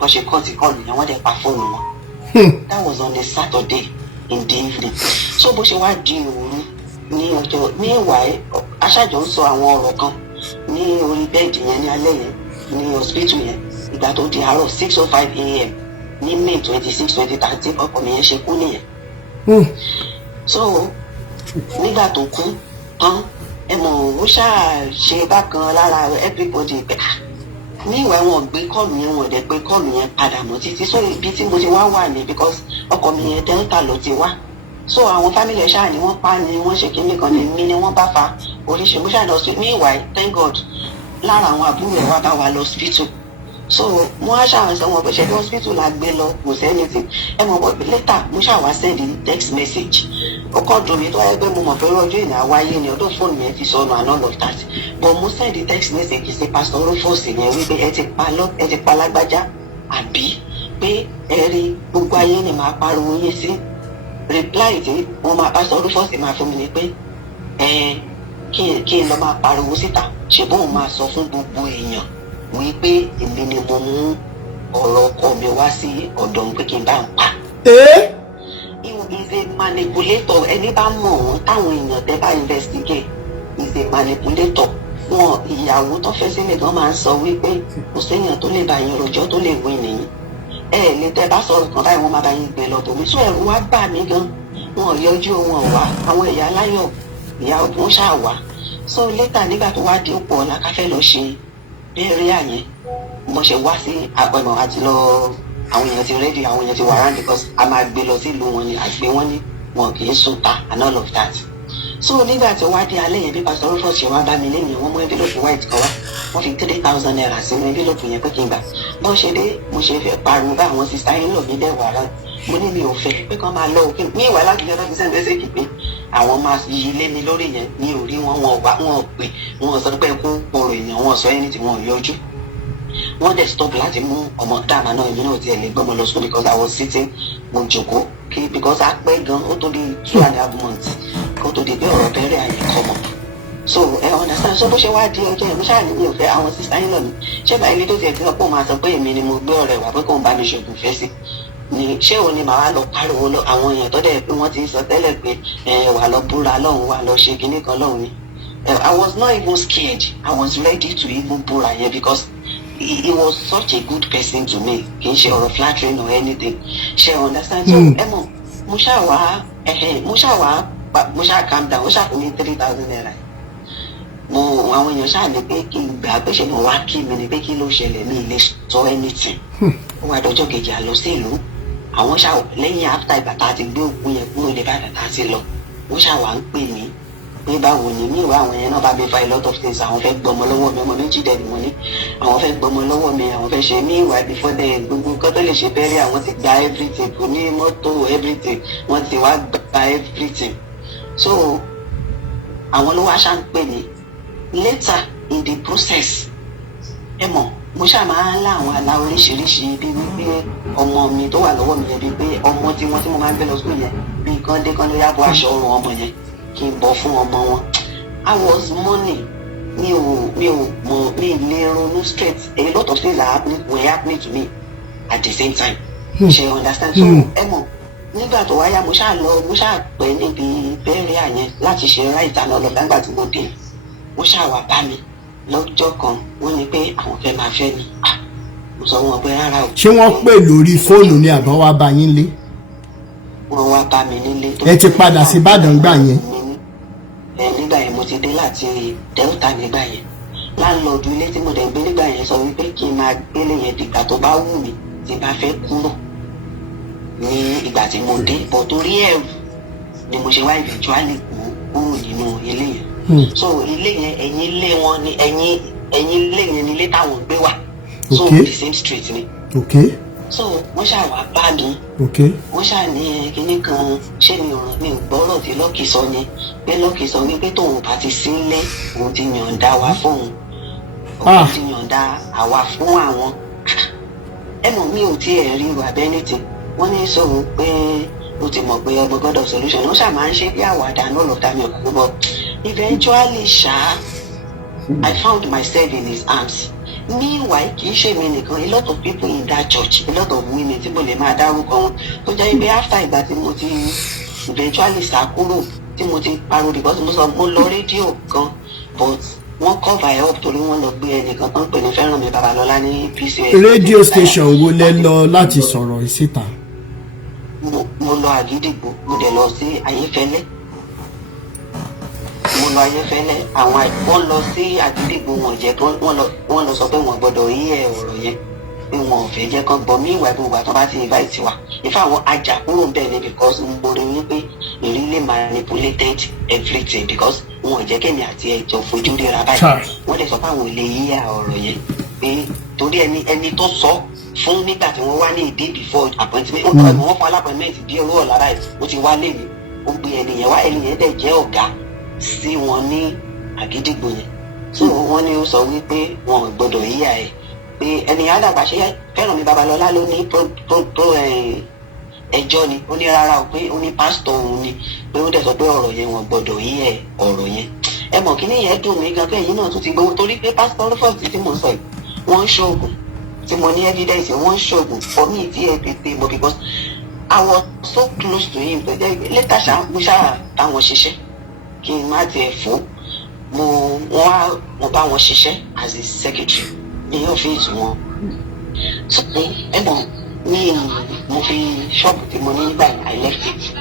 wọ́n ṣe kọ́ọ̀tì kọ́ọ̀lù yẹn wọ́n dẹ̀ pa fóònù wọn that was on a Saturday in the evening so bó ṣe wá di òru ní ọjọ́ ní ìwà aṣáájọ ń sọ àwọn ọ̀rọ̀ kan ní orí bẹ́ẹ̀dì yẹn ní alẹ́ yẹn ní hospital yẹn ìgbà tó di àárọ̀ 6:05 a.m. ní May 26, 2013 ọkọ mi yẹn ṣe kú nìyẹn. So nígbà tó kú tán ẹ mọ̀ ó ṣáà ṣe bákan lára everybody pé ní ìwà wọn gbé kọ́ọ̀lù yẹn wọn dẹ̀ pé kọ́ọ̀lù yẹn padà mọ́ títí so ibi tí mo ti wá wà ní because ọkọ mi yẹn Delta ló ti wá so àwọn family ẹ̀ ṣáà ni wọ́n pa ni wọ́n ṣe kíní kan ní mí ni wọ́n bá fa oríṣi mo ṣáà lọ sí ní ìwà thank God lára àwọn àbúrò ẹ̀ wá bá wa lọ hospital so mo á ṣàwọn sọ wọn pé ṣe ní hospital la gbé lọ kò sẹ́nìtì ẹ mọ̀ bọ́ later mo ṣàwá send text message ó kọ́ dùn mí tó wáyé pé mo mọ̀ pé ọjọ́ ìná wáyé ni ọdún fóònù yẹn ti sọnù and all of that but mo send text message sí pastor Rufus yẹn wípé ẹ ti pa lágbájá àbí pé ẹ rí gbogbo ayé ni màá pariwo yín sí reply tí wọn máa pastor Rufus máa fún mi ni pé kí n lọ máa pariwo síta ṣe bóun máa sọ fún gbogbo èèyàn wípé èmi ni mo mú ọ̀rọ̀ ọkọ mi wá sí ọ̀dọ̀ mi pé kí n bá ń pa. He is a manipulator ẹni bá mọ̀ wọ́n táwọn èèyàn tẹ́ bá investigate is a manipulator. Wọn ìyàwó tó fẹ́ sílẹ̀ gan máa ń sọ wípé kò séèyàn tó lè bá yín rojọ́ tó lè wí nìyí. Lè tẹ́ bá sọ̀rọ̀ kan báyìí wọ́n máa bá yín gbé lọ tòmí sọ ẹ̀rù wá bà mí gan. Wọn yọjú wọn wá àwọn ìyá aláyọ̀ ìyá ọdún ṣáà wá. So later nígbà tó wá di òpó ọ̀la ká fẹ́ lọ ṣe eré àyẹn mo ṣe wá sí àpẹmọ àti lọ àwọn èèyàn ti rẹ́dí àwọn èèyàn ti wà rán because a máa gbé lọ sí ìlú wọn ni àgbé wọn ní wọn kì í sùn ta and all of that. So nígbà tí wá di alẹ́ yẹn bí pastor Rufus ṣe wá bá mi lẹ́yìn wọ́n mú envelope white kan wá wọ́n fi 3,000 naira sínú envelope yẹn pé kí n gbà bó ṣe dé mo ṣe fẹ́ pariwo bá àwọn sista yín lọ mí dẹ̀ wà rán mo ní mi ò fẹ́ pé kán máa lọ òkè ní ìwà láti yọrọ fi sẹ́ńdẹ́ sẹ́kì pé àwọn máa yí lé mi lórí yẹn ní orí wọn wá wọn pè wọn sọ pé kó pọ̀rọ̀ èèyàn wọn sọ ẹni tí wọn yọjú wọ́n dẹ̀ stop láti mú ọmọ dáàmà náà èmi náà tiẹ̀ lè gbọ́mọ lọ school because I was sitting mo jòkó kí because a pẹ́ gan ó tó di 2.5 months kó tó di pé ọ̀rọ̀ bẹ̀rẹ̀ àyè kọ́ mọ̀ so ẹ understand so bó ṣe wá di ọjọ́ yẹn mo ṣáà ní mi ò fẹ́ àwọn sísá yín lọ mi ṣé báyìí ní tó tiẹ̀ ti sọ pé òun máa sọ pé èmi ni mo gbé ọ̀rẹ́ wá pé kóun bá mi ṣògùn fẹ́ sí ni ṣé òun ni màá wá lọ pariwo lọ àwọn èèyàn tó dẹ̀ pé wọ́n ti sọ tẹ́lẹ̀ pé wà lọ búra lọ́hùn wà lọ ṣe kinní kan lọ́hùn ni I was not even scared I was ready to even búra yẹn because he was such a good person to me kì í ṣe ọ̀rọ̀ flattering or anything ṣe understand so ẹ mọ̀ mo ṣáà calm down mo ṣáà fún mi 3,000 naira mo àwọn èèyàn ṣáà ní pé kí n gbà pé ṣe mo wá kí mi ní pé kí ló ṣẹlẹ̀ mi lè sọ anything ó wá dọjọ́ kejì àlọ sí ìlú àwọn ṣáà lẹ́yìn after ìgbà tá a ti gbé òkú yẹn kúrò lè bàtà tá a ti lọ wọ́n ṣáà wá ń pè mí pé báwo ni mí ìwé àwọn yẹn náà bá mi fa a lot of things àwọn fẹ́ gbọmọ lọ́wọ́ mi ọmọ méjì dẹ̀ ni mo ní àwọn fẹ́ gbọmọ lọ́wọ́ mi àwọn fẹ́ ṣe mí ìwà before then gbogbo nǹkan tó lè ṣe bẹ́rẹ̀ àwọn ti gba everything kò ní mọ́tò everything wọ́n ti wá gba everything so àwọn ló wá ṣá ń pè mí later in the process ẹ mọ̀ mo ṣáà máa ń lá àwọn àlá oríṣiríṣi bí wípé ọmọ mi tó wà lọ́wọ́ mi yẹn bí pé ọmọ tí mo máa ń gbé lọ sókè yẹn bí kan ló yá bọ́ aṣọ ọrùn ọmọ yẹn kí n bọ́ fún ọmọ wọn I was mourning mi lè ronú straight a lot of things were happening to me at the same time ṣe understand so ẹ mọ̀ nígbà tó wáyà mo ṣáà pẹ́ níbi bẹ́ẹ̀rẹ̀ àyẹn láti ṣe right and all of that nígbà tí mo dé mo ṣáà wá bá mi lọ́jọ́ kan wọ́n ní pé àwọn fẹ́ máa fẹ́ mi mo sọ wọn pé rárá o. ṣé wọ́n pè lórí fóònù ni àbọ̀ wá bá yín lé. wọ́n wá bá mi nílé. ẹ ti padà sí Ìbàdàn gbà yẹn. nígbà yẹn mo ti dé láti Delta nígbà yẹn láńlọ́ọ̀dù ilé tí mo dẹ̀ gbé nígbà yẹn sọ wípé kí n máa gbélé yẹn dìgbà tó bá wù mí tí bá fẹ́ kúrò ní ìgbà tí mo dé bọ̀ torí ẹ̀rù ni mo ṣe wá eventually kúrò nínú ilé yẹn. So ilé yẹn ẹ̀yìn ilé wọn ni ẹ̀yìn ilé yẹn ni ilé táwọn gbé wà. So the same street ni. So wọ́n ṣáà wá bá mi. Wọ́n ṣáà ní kinní kan ṣé mi ò gbọ́rọ̀ tí Lọ́kì sọ ni pé Lọ́kì sọ wípé tóun bá ti sílé òun ti yànda wa fóun. Òun ti yànda àwa fún àwọn. Ẹ mọ̀ mi ò tiẹ̀ rí ìwà bẹ́nìtì. Wọ́n ní sọ̀rọ̀ pé mo ti mọ̀ pé ọmọ God of solution wọ́n ṣáà máa ń ṣe bí àwàdà náà lọ́ọ́ dá mi ọ̀kú bọ̀. Eventually I found myself in his arms. Meanwhile kì í ṣe mi nìkan a lot of people in that church a lot of women tí mo lè máa dárúkọ wọn tó jẹ́ pé after ìgbà tí mo ti eventually sá kúrò tí mo ti pariwo because mo lọ rédíò kan but wọ́n cover ẹ̀ up torí wọ́n lọ gbé ẹnìkan tó ń pè ní Fẹ́rànmi Babalọ́lá ní PCS. rédíò station wo lẹ lọ láti sọ̀rọ̀ síta? mo lọ Àgídìgbò, mo dẹ̀ lọ sí Ayéfẹ́lẹ́. Mo lọ Ayéfẹ́lẹ́, àwọn wọ́n lọ sí Àgídìgbò, wọn jẹ́ wọ́n lọ sọ pé wọ́n gbọ́dọ̀ yí ẹ̀ ọ̀rọ̀ yẹn, pé wọn ò fẹ́ jẹ́ kán gbọ́ mí ìwà ìbúgbà tó bá ti invite wa. Ifá àwọn ajá kúrò ń bẹ̀ ni because mo rí wípé really manipulated everything because wọn ò jẹ́ kémi àti ẹ̀jọ̀ fojú ríra báyìí. Wọ́n dẹ̀ sọ pé àwọn ò lè yí ọ̀rọ̀ yẹn pé torí ẹni tó sọ fún nígbà tí wọ́n wá ní ìdí before appointment wọ́n fún alápọ̀nmẹ́ntì bí owó ọ̀la báyìí ó ti wá lé mi ó gbé ẹni yẹn wá, ẹni yẹn dẹ̀ jẹ́ ọ̀gá sí wọn ní Àgídìgbò yẹn. So wọ́n ní ó sọ wípé wọn ò gbọdọ̀ yíyà ẹ̀ pé ẹni àdàgbà ṣe Fẹ́rànmi Babalọ́lá ló ní ẹjọ́ ni, ó ní rárá o pé ó ní pásítọ̀ òun ni, pé ó dẹ̀ sọ pé ọ̀rọ̀ yẹn wọn gbọdọ̀ yíyà ọ̀rọ̀ yẹn. Ẹ mọ̀ kí ni yẹn dùn mí gan pé èyí náà tún ti gbowó torí pé pásítọ̀ Rufus tí mo sọ yìí wọ́n ń ṣoògùn tí mo ní evidence wọ́n ń ṣoògùn for me tí ẹ tètè mọ̀ because I was so close to him pé later mo ṣáà táwọn ṣiṣẹ́ kí n má tiẹ̀ fún mo bá wọn ṣiṣẹ́ as a secretary ní ọ́fíìsì wọn. So ẹ̀gbọ́n ní mo fi ṣọ́ọ̀bù tí mo ní nígbà yẹn I left it.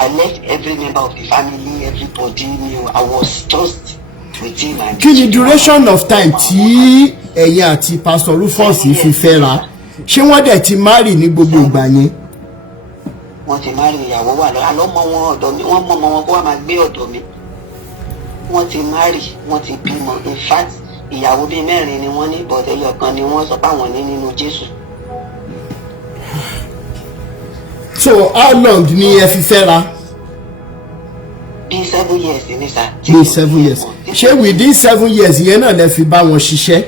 I left every member of the family, everybody knew I was just with him. Kí ni duration of time tí ẹ̀yin àti Pastor Rufus fi fẹ́ra? Ṣé wọ́n dẹ̀ ti marry ní gbogbo ìgbà yẹn? Wọ́n ti marry, ìyàwó wà lọ àlọ́ mọ wọn ọ̀dọ̀ mi, wọ́n mọ ọmọ wọn kó wá máa gbé ọ̀dọ̀ mi. Wọ́n ti marry, wọ́n ti bímọ. In fact ìyàwó bíi 4 ni wọ́n ní, bọ̀dẹ̀ ẹyọkan ni wọ́n sọ pé àwọn ní nínú Jésù. So how long ni ẹ fi fẹ́ra? Bíi 7 years ni sá. Bíi 7 years. Ṣé within 7 years yẹn náà lẹ fi bá wọn ṣiṣẹ́?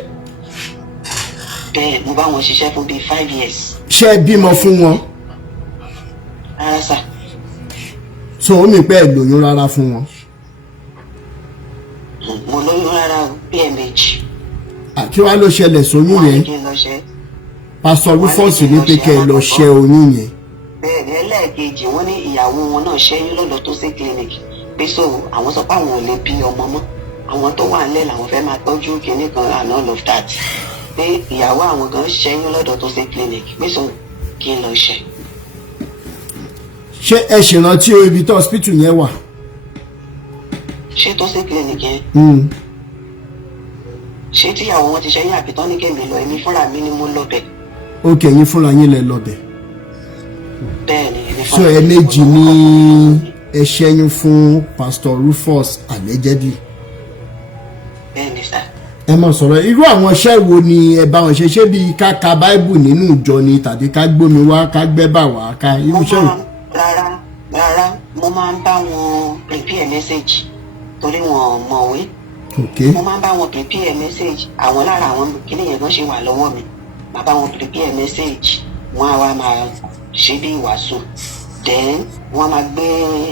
Bẹ́ẹ̀ mo bá wọn ṣiṣẹ́ fún bíi 5 years. Ṣé ẹ bímọ fún wọn? Rárá sá. So ó mi pẹ́ ẹ lóyún rárá fún wọn? Mo lóyún rárá bí ẹ̀ẹ̀mejì. Kí wàá ló ṣẹlẹ̀ sóyún yẹn? Pastor Rufus ní pé kẹ́ ẹ lọ ṣẹ́ oyún yẹn. Bẹ́ẹ̀ni ẹlẹ́ẹ̀kejì wọ́n ní ìyàwó wọn náà ṣẹ́yún lọ́dọ̀ tó sí clinic pé so àwọn sọ pé àwọn ò lè bí ọmọ mọ́, àwọn tó wà nílẹ̀ làwọn fẹ́ máa tọ́jú kinní kan and all of that, pé ìyàwó àwọn gan ṣẹ́yún lọ́dọ̀ tó sí clinic pé so kí n lọ ṣe. Ṣé ẹ ṣèrántí ibi tó hospital yẹn wà? Ṣé tó sí clinic yẹn? Ṣé tíyàwó wọn ti ṣẹ́yún àbí tán ní kèmí lọ, èmi fúnra mi ni mo lọ bẹ̀. Ó kẹ̀yìn fúnra yín lẹ lọ bẹ̀. Bẹ́ẹ̀ni. So ẹ̀ẹ̀mejì ni ẹ ṣẹ́yún fún Pastor Rufus allegedly. Bẹ́ẹ̀ni sá. Ẹ máa sọ̀rọ̀ irú àwọn iṣẹ́ wo ni ẹ bá wọn ṣe bí ká ka Bible nínú ìjọ ni tàbí ká gbómi wá ká gbẹ́bà wá ká irú iṣẹ́ wo? Rárá mo máa ń bá wọn prepare message torí wọn mọ̀wé. Okay. Mo máa ń bá wọn prepare message, àwọn lára àwọn kíní yẹn gan ṣe wà lọ́wọ́ mi, màá bá wọn prepare message, wọ́n á wá máa ṣe bí ìwàásù, then wọ́n máa gbé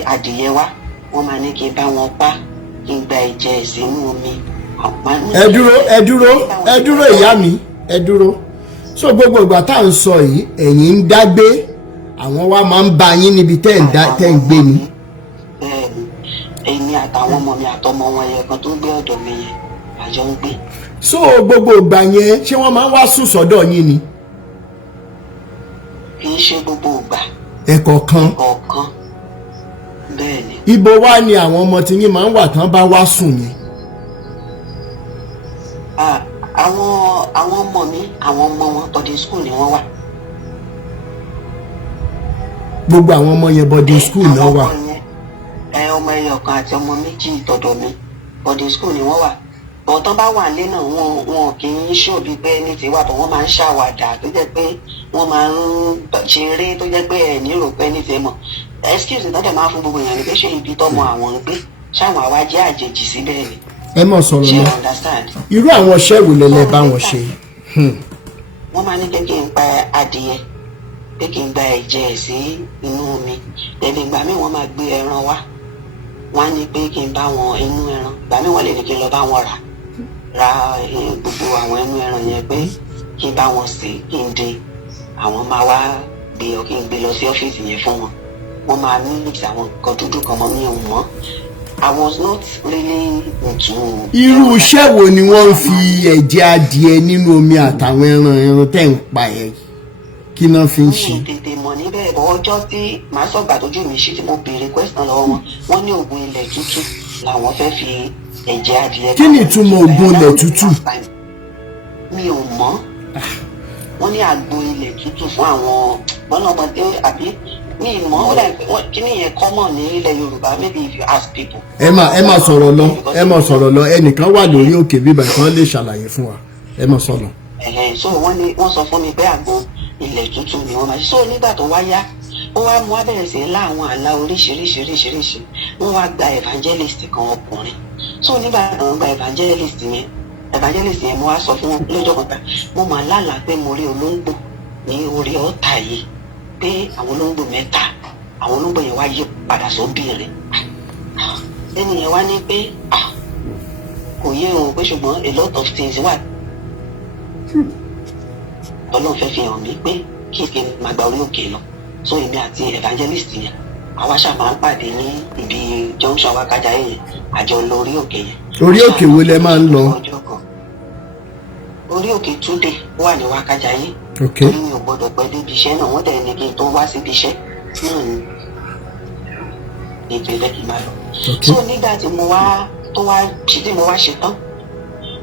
adìyẹ wá, wọ́n máa ní kí n bá wọn pa, kí n gba ẹ̀jẹ̀ sínú omi. Ẹ dúró ìyá mi, ẹ dúró. So gbogbo ìgbà tá à ń sọ yìí ẹ̀yin ń dágbé, àwọn wa máa ń bá yín níbi tẹ́ ń gbé ni. Èmi àtàwọn ọmọ mi àtọmọ wọn yẹn kan tó gbé ọ̀dọ̀ mi yẹn àjọ ń gbé. So gbogbo ìgbà yẹn ṣé wọ́n máa ń wá sùn sọ́dọ̀ yín ni? Kì í ṣe gbogbo ìgbà. Ẹ̀kọ̀ọ̀kan. Bẹ́ẹ̀ni. Ibo wá ni àwọn ọmọ tí yín máa ń wà tán bá wá sùn yẹn? Àwọn ọmọ mi, àwọn ọmọ wọn boarding school ni wọ́n wà. Gbogbo àwọn ọmọ yẹn boarding school náà wà. Ọmọ ẹyọkan àti ọmọ méjì tọ̀dọ̀ mi boarding school ni wọ́n wà. Ọ̀tán bá wà nílé náà wọn kì í ṣòbí pé ní tiwa bọ̀ wọ́n máa ń ṣàwàdà tó jẹ́ pé wọ́n máa ń ṣeré tó jẹ́ pé ẹ̀ ní rò pé ní tiẹ̀ mọ̀. Excuse tó dẹ̀ máa fún gbogbo èèyàn ní pé ṣé ibi tọ́mọ àwọn ń gbé ṣáwọn àwa jẹ́ àjèjì síbẹ̀ ni. Ẹ mọ̀ sọ̀rọ̀ náà. Irú àwọn iṣẹ́ wo lẹ́lẹ́ bá wọn ṣe? Wọ́n máa ní pé kí n pa adìyẹ, pé kí n gba ẹ̀jẹ̀ sí inú omi. Tẹ̀lé ìgbà míì wọ́n máa gbé ẹran wá. Wọ́n á ní pé kí n bá wọn inú ẹran. Ìgbà míì wọ́n lè ní kí n lọ bá wọn ra gbogbo àwọn inú ẹran yẹn pé kí n bá wọn sè kí n dé. Àwọn máa wá kí n gbé lọ sí ọ́fíìsì yẹn fún wọn. Wọ́n máa mix àwọn nǹkan dúdú kan mọ́ mi ò mọ́. I was not really into. Irú iṣẹ́ wo ni wọ́n ń fi ẹ̀jẹ̀ adìẹ nínú omi àtàwọn ẹran tẹ́ ń pa ẹ̀ kí náà fi ń ṣe? Mi tètè mọ̀ níbẹ̀ bọ́ ọjọ́ tí màá sọ̀gbà tójú mi ṣí tí mo béèrè question lọ́wọ́ wọn, wọ́n ní oògùn ilẹ̀ tútù làwọn fẹ́ fi ẹ̀jẹ̀ adìẹ. Kí ni ìtumọ̀ oògùn ilẹ̀ tútù? Mi ò mọ̀. Wọ́n ní àgbo ilẹ̀ tútù fún àwọn bọ́nàmọdé àbí mi mọ̀ ó dàbí kí ni yẹn common ní ilẹ̀ Yorùbá, maybe if you ask people. Ẹ máa sọ̀rọ̀ lọ ẹnìkan wà lórí òkè bíbá kan lè ṣàlàyé fún wa, ẹ máa sọ̀rọ̀. So wọ́n sọ fún mi pé àgbo ilẹ̀ tútù ni wọ́n máa ṣe. So nígbà tó wá yá ó wá mú abẹ́rẹ́ sí ńlá àwọn àlá oríṣiríṣi wọ́n wá gba evangelist kan ọkùnrin. So nígbà tó ń gba evangelist yẹn mo wá sọ fún wọn lọ́jọ́ kan pé mo máa lálàá pé mo rí olóńgbò ní orí ọ̀tá yìí pé àwọn olóńgbò mẹ́ta àwọn olóńgbò yẹn wá yí padà sóbìnrin. Ẹni yẹn wá ní pé kò yé o pé ṣùgbọ́n a lot of things wà Ọlọ́run fẹ́ fi hàn mí pé kí n máa gba orí òkè lọ. So èmi àti evangelist yẹn àwa ṣáà máa ń pàdé ní ibi junction wákàjà yẹn àjọ lọ orí òkè yẹn. Orí òkè wo lẹ máa ń lọ? Orí òkè Túndé wà ní wákàjà yẹn. Okay. Torí mi ò gbọdọ̀ pẹ́ débi iṣẹ́ náà, wọ́n dẹ̀ ní kí n tó wá síbi iṣẹ́ náà ní ìpínlẹ̀ kí n máa lọ. So nígbà tí mo wá ṣe tán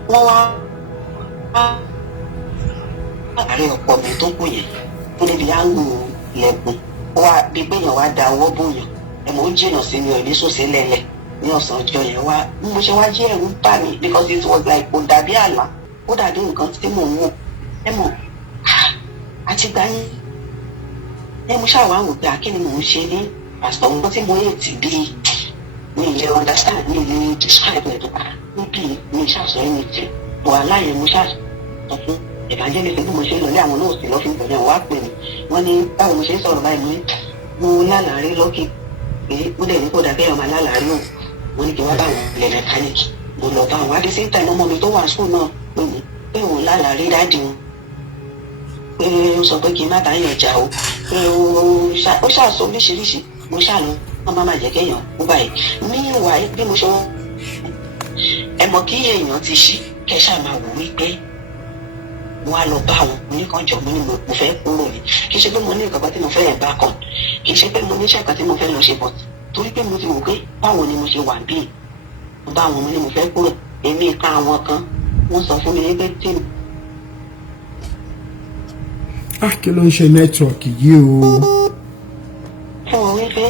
wọ́n wá àárẹ̀ ọ̀pọ̀ mi tó kù yẹn tó níbi áńgù lẹ́kùn ó wá bí pé èèyàn wá da ọwọ́ bòyàn ẹ̀mọ́ ó jìnnà sí mi ò ní sòsí lẹ́lẹ̀ ní ọ̀sán ọjọ́ yẹn wá mo ṣe wá jẹ́ ẹ̀rù bà mí because it was like kò dàbí àlá ó dàbí nǹkan tí mò ń wò ẹ̀mọ́ àti gbà yín mo ṣàwá wò pé akíni mò ń ṣe ní pásítọ̀ nǹkan tí mo yẹ ti bí mi lè understand mi lè describe ẹ̀ tó bá níbi mi ṣàṣọ ẹni tí wàhálà yẹn mo ṣàṣọ fún evangelist bí mo ṣe lọ lé àwọn náà sì lọ́fíìsì pẹ̀lú àwọn àpè mi wọ́n ní báwo mo ṣe ń sọ̀rọ̀ báyìí mo lálàárí lọ́kì pé ó dẹ̀ ní kó dàbí ọmọ alálàárí o wọ́n ní kí wọ́n bá wọn lẹ̀ mẹkáníìkì mo lọ bá wọn at the same time ọmọ mi tó wà school náà pé mi pé òun lálàárí dáàdì wọn pé ó sọ pé kí n má bá yàn jà o pé ó ṣàṣọ oríṣiríṣi mo ṣàlọ wọn má jẹ́ kéèyàn kú báyìí ní ìwà bí mo ṣe wọn ẹ mọ̀ kí èèyàn ti ṣí kẹṣà máa wò wípé wọn á lọ bá wọn oníkanjọ mo ní mo fẹ́ kúrò ní kì í ṣe pé mo ní nǹkan tí mo fẹ́ ẹ̀ bá kàn kì í ṣe pé mo ní iṣẹ́ kan tí mo fẹ́ lọ ṣe bọ̀ torí pé mo ti wò pé báwo ni mo ṣe wà bíi mo bá wọn mo ní mo fẹ́ kúrò èmi kan àwọn kan wọ́n sọ fún mi pé tí. Kí ló ń ṣe nẹ́tíwọ̀kì yìí o? fún wọn wípé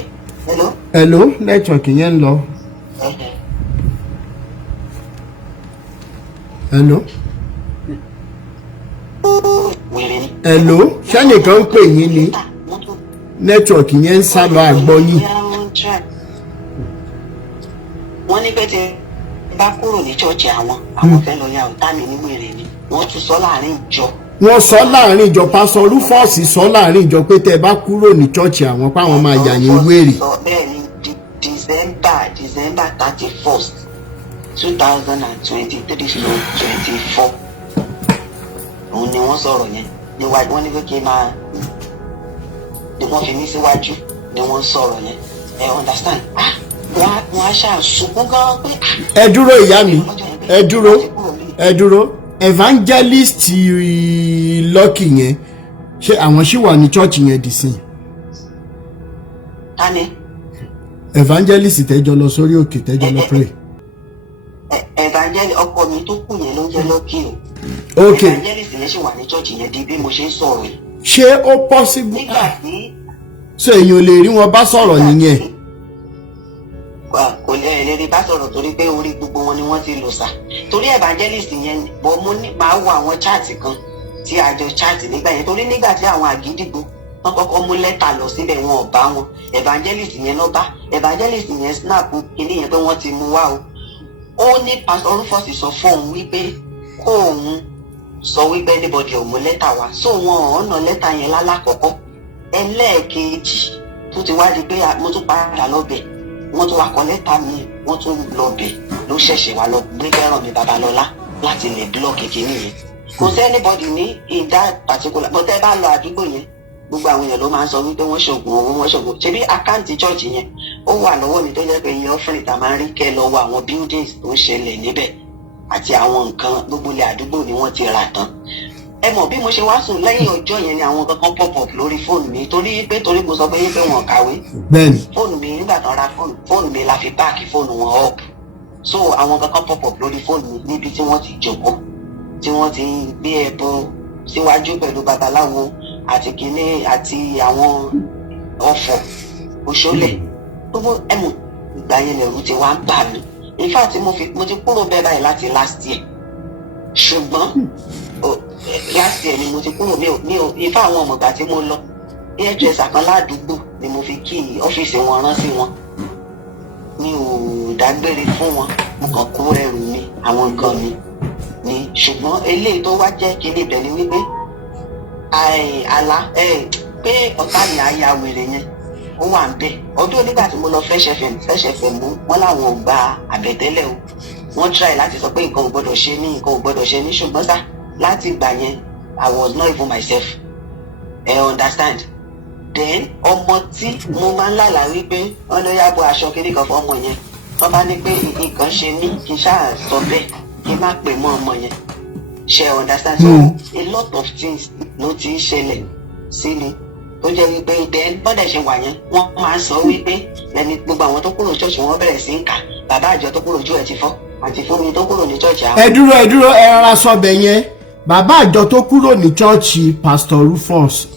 hello nẹ́tíwọ̀kì yẹn ń lọ. Hello ṣẹ́nìkan ń pè yín ni nẹ́tíwọ̀kì yẹn ń sábà àgbọ̀ yín. wọ́n ní pé tí bá kúrò ní ṣọ́ọ̀ṣì àwọn fẹ́ lọ ya ọ̀tá mi ní wèrè ni wọ́n tún sọ láàrin ìjọ. Wọ́n sọ láàrin ìjọ pásọ Rufus sọ láàrin ìjọ pé tẹ́ bá kúrò ní ṣọ́ọ̀ṣì àwọn páwọn máa yà yín wèrè. bẹ́ẹ̀ ni December 31st 2023 to 24 òun ni wọ́n sọ̀rọ̀ yẹn níwájú wọ́n ní pé kí n máa ni wọ́n fi mí síwájú ni wọ́n sọ̀rọ̀ yẹn ẹ understand wọ́n á ṣàṣùkún gan pé. ẹ dúró ìyá mi ẹ dúró evangelist Lucky yẹn ṣé àwọn ṣì wà ní church yẹn dì sí. ta ni. evangelist tẹ́jọ lọ sórí òkè tẹ́jọ lọ pray. evangelist ọkọ mi tó kù yẹn ló ń jẹ́ Lucky o. ok evangelist yẹn ṣì wà ní church yẹn di bí mo ṣe ń sọ̀rọ̀ yìí. ṣé ó possible. nígbà tí. so èèyàn ò lè rí wọn bá sọ̀rọ̀ nìyẹn. kò lè rí bá sọ̀rọ̀ torí pé orí gbogbo wọn ni wọ́n ti lò sá torí evangelist yẹn bọ́ mo ní máa wo àwọn chat kan tí a jọ chat nígbà yẹn torí nígbà tí àwọn àgídìgbò wọ́n kọ́kọ́ mú lẹ́tà lọ síbẹ̀ wọn ò bá wọn evangelist yẹn lọ bá evangelist yẹn snap kíní yẹn pé wọ́n ti mú wá o ó ní pastor Rufus sọ fún òun wípé kó òun sọ wípé anybody ò mú lẹ́tà wá so wọn ọ̀nà lẹ́tà yẹn lálákọ̀ọ́kọ́ ẹlẹ́ẹ̀kejì tó ti wá di pé mo tún padà lọ́bẹ̀ wọ́n tún wá kọ lẹ́tà mi wọ́n tún lọ́bẹ̀ ló ṣẹ̀ṣẹ̀ wá lọ gbé fẹ́ràn mi Babalọ́lá láti lè blọ́ọ̀kì kìíní yẹn kò sí anybody ní in that particular but ẹ bá lọ àdúgbò yẹn gbogbo àwọn èèyàn ló máa ń sọ wípé wọ́n ṣògùn owó wọ́n ṣògùn ṣebí àkáǹtì chọ́ọ̀chì yẹn ó wà lọ́wọ́ mi tó jẹ́ pé iye offering tá a máa ń rí kẹ́ lọ́wọ́ àwọn buildings tó ń ṣẹlẹ̀ níbẹ̀ àti àwọn nǹkan gbogbo ilẹ̀ àdúgbò ni wọ́n ti rà tán. Ẹ mọ̀ bí mo ṣe wá sùn lẹ́yìn ọjọ́ yẹn ni àwọn kankan pop up lórí fóònù mi torí mo sọ pé wọ́n kàwé. Bẹ́ẹ̀ni. Fóònù mi nígbà tán ra fóònù mi la fi páàkì fóònù wọn up. So àwọn kankan pop up lórí fóònù mi níbi tí wọ́n ti jókòó tí wọ́n ti gbé ẹbọ síwájú pẹ̀lú babaláwo àti kìíní àti àwọn ọ̀fọ̀ òṣòlẹ̀ gbogbo ẹ̀mú ìgbà yẹn lẹ̀rù ti wá ń bà mí. In fact mo ti kúrò bẹ́ẹ̀ báyìí láti last year ṣùgbọ́n last year ni mo ti kúrò mi ò ifá àwọn ọmọọgbà tí mo lọ hairdresser kan ládùúgbò ni mo fi kí ọ́fíìsì wọn rán sí wọn. Mi ò dágbére fún wọn mo kàn kó ẹrù mi àwọn nǹkan mi ni ṣùgbọ́n eléyìí tó wá jẹ́ kí ní ibẹ̀ ni wípé àlá pé ọ̀tá mi àyà wèrè yẹn ó wà ń bẹ̀. Ọdún nígbà tí mo lọ Fresh FM mú wọn láwọn ò gba àbẹ̀tẹ́lẹ̀ o wọ́n try láti sọ pé nǹkan ò gbọ́dọ̀ ṣe ní ṣùgbọ́n sá láti ìgbà yẹn I was not even myself. Understand? Then ọmọ tí mo máa ń lálàá wípé wọ́n ló yá bo aṣọ kiri kan fún ọmọ yẹn wọ́n bá ní pé nǹkan ṣe mí kí n ṣáà sọ bẹ́ẹ̀ kí n má pè mọ́ ọmọ yẹn. Ṣé understand? So a lot of things ló ti ń ṣẹlẹ̀ sí mi tó jẹ́ wípé then bọ́dẹ̀ ṣe wà yẹn wọ́n máa ń sọ wípé ẹni gbogbo àwọn tó kúrò church wọ́n bẹ̀rẹ̀ sí ń kà bàbá àjọ tó kúrò ojú ẹ̀ ti fọ́ àti fún mi tó kúrò ní church àwọn. ẹ dúró ẹ rárá sọbẹ yẹn bàbá àjọ tó kúrò ní chọ́ọ̀chì Pastor Rufus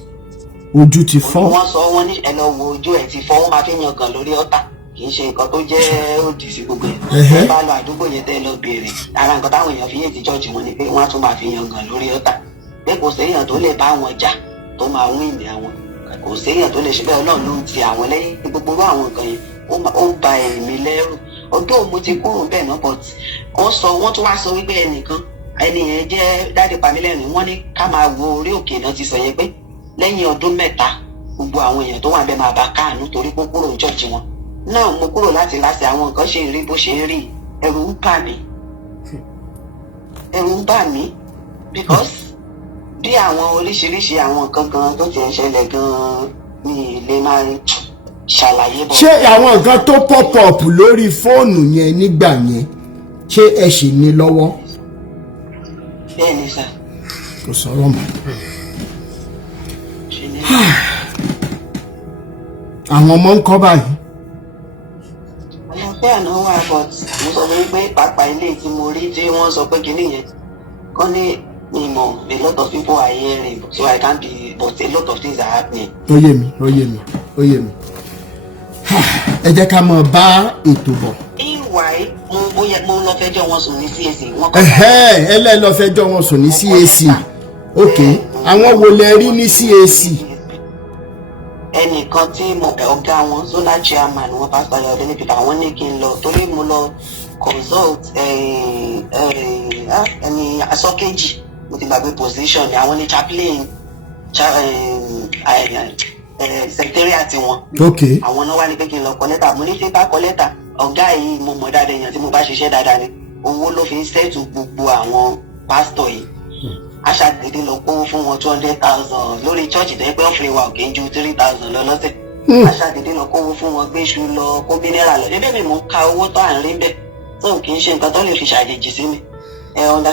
ojú ti fọ́. wọ́n sọ wọ́n ní ẹ lọ wo ojú ẹ̀ ti fọ́ wọ́n máa fi yan gan lórí ọ̀tá kì í ṣe nǹkan tó jẹ́ òdì sí gbogbo ẹ̀. ẹ bá lọ àdúgbò yẹn tẹ́ lọ béèrè ara nǹkan táwọn èèyàn fi yé ti church wọn ni pé wọ́n á tún máa fi yan gan lórí ọ̀tá pé kò séèyàn tó lè bá wọn jà tó máa wí ìní àwọn kò séèyàn tó lè ṣe bẹ́ẹ̀ Ọlọ́run ló ń ti àwọn lẹ́yìn gbogbo àwọn nǹkan yẹn ó ń ba ẹ̀mí lẹ́rù. Ọdún mo ti kúrò bẹ́ẹ̀ náà but wọ́n tún wá sọ wípé ẹni yẹn jẹ́ Dáde Pamílẹ́rìn wọ́n ní ká máa wo orí òkè náà ti sọ yẹn pé lẹ́yìn ọdún mẹ́ta gbogbo àwọn èèyàn tó wà bẹ́ẹ̀ máa bá káàánú torí pé kúrò church wọn náà mo kúrò láti láti àwọn nǹkan ṣe rí bó ṣe rí ẹ̀rù ń bà mí because bí àwọn oríṣiríṣi àwọn nǹkan gan tó ti ń ṣẹlẹ̀ gan ní ilé máa ń ṣàlàyé bọ̀. ṣé àwọn nǹkan tó pop up lórí fóònù yẹn nígbà yẹn ṣé ẹ ṣì ní lọ́wọ́. bẹ́ẹ̀ ni sà. kò sọ̀rọ̀ mọ́. àwọn ọmọ ń kọ́ báyìí. àlàáfíà náà wà but mo sọ pé pàápàá ilé tí mo rí tí wọ́n sọ pé kinní yẹn kọ́ ní ìmọ̀ a lot of people are hearing so I can't be but a lot of things are happening. ó yé mi. ẹ jẹ́ ká máa bá ètò bọ̀. mo lọ fẹjọ́ wọn sùn ní CAC. ẹ lẹ́ lọ fẹjọ́ wọn sùn ní CAC ok àwọn wo lẹ rí ní CAC. ẹnìkan tí ọ̀gá wọn zonal chairman wọn Pastor Adefioye Peter àwọn ní kí n lọ torí mo lọ consult ẹni asọ́kejì mo ti gbàgbé position àwọn ní chaplain secretariat wọn. ok àwọn náà wá ní pé kí n lọ kọ lẹ́tà mo ní ṣe bá kọ lẹ́tà ọ̀gá yìí mo mọ̀ dáadáa èèyàn tí mo bá ṣiṣẹ́ dáadáa ni owó ló fi ń ṣètò gbogbo àwọn pásítọ̀ yìí aṣàgbèdè lọ kó fún wọn 200,000 lórí church tẹ́ pé ọ̀fìn wa òkè ju 3,000 lọ lọ́sẹ̀ aṣàgbèdè lọ kó fún wọn gbéṣu lọ kó mineral lọ níbẹ̀ mi mò ń ka owó tó à ń rí bẹ́ẹ̀ tó kì í ṣe nǹkan tó lè fi ṣàjèjì sí mi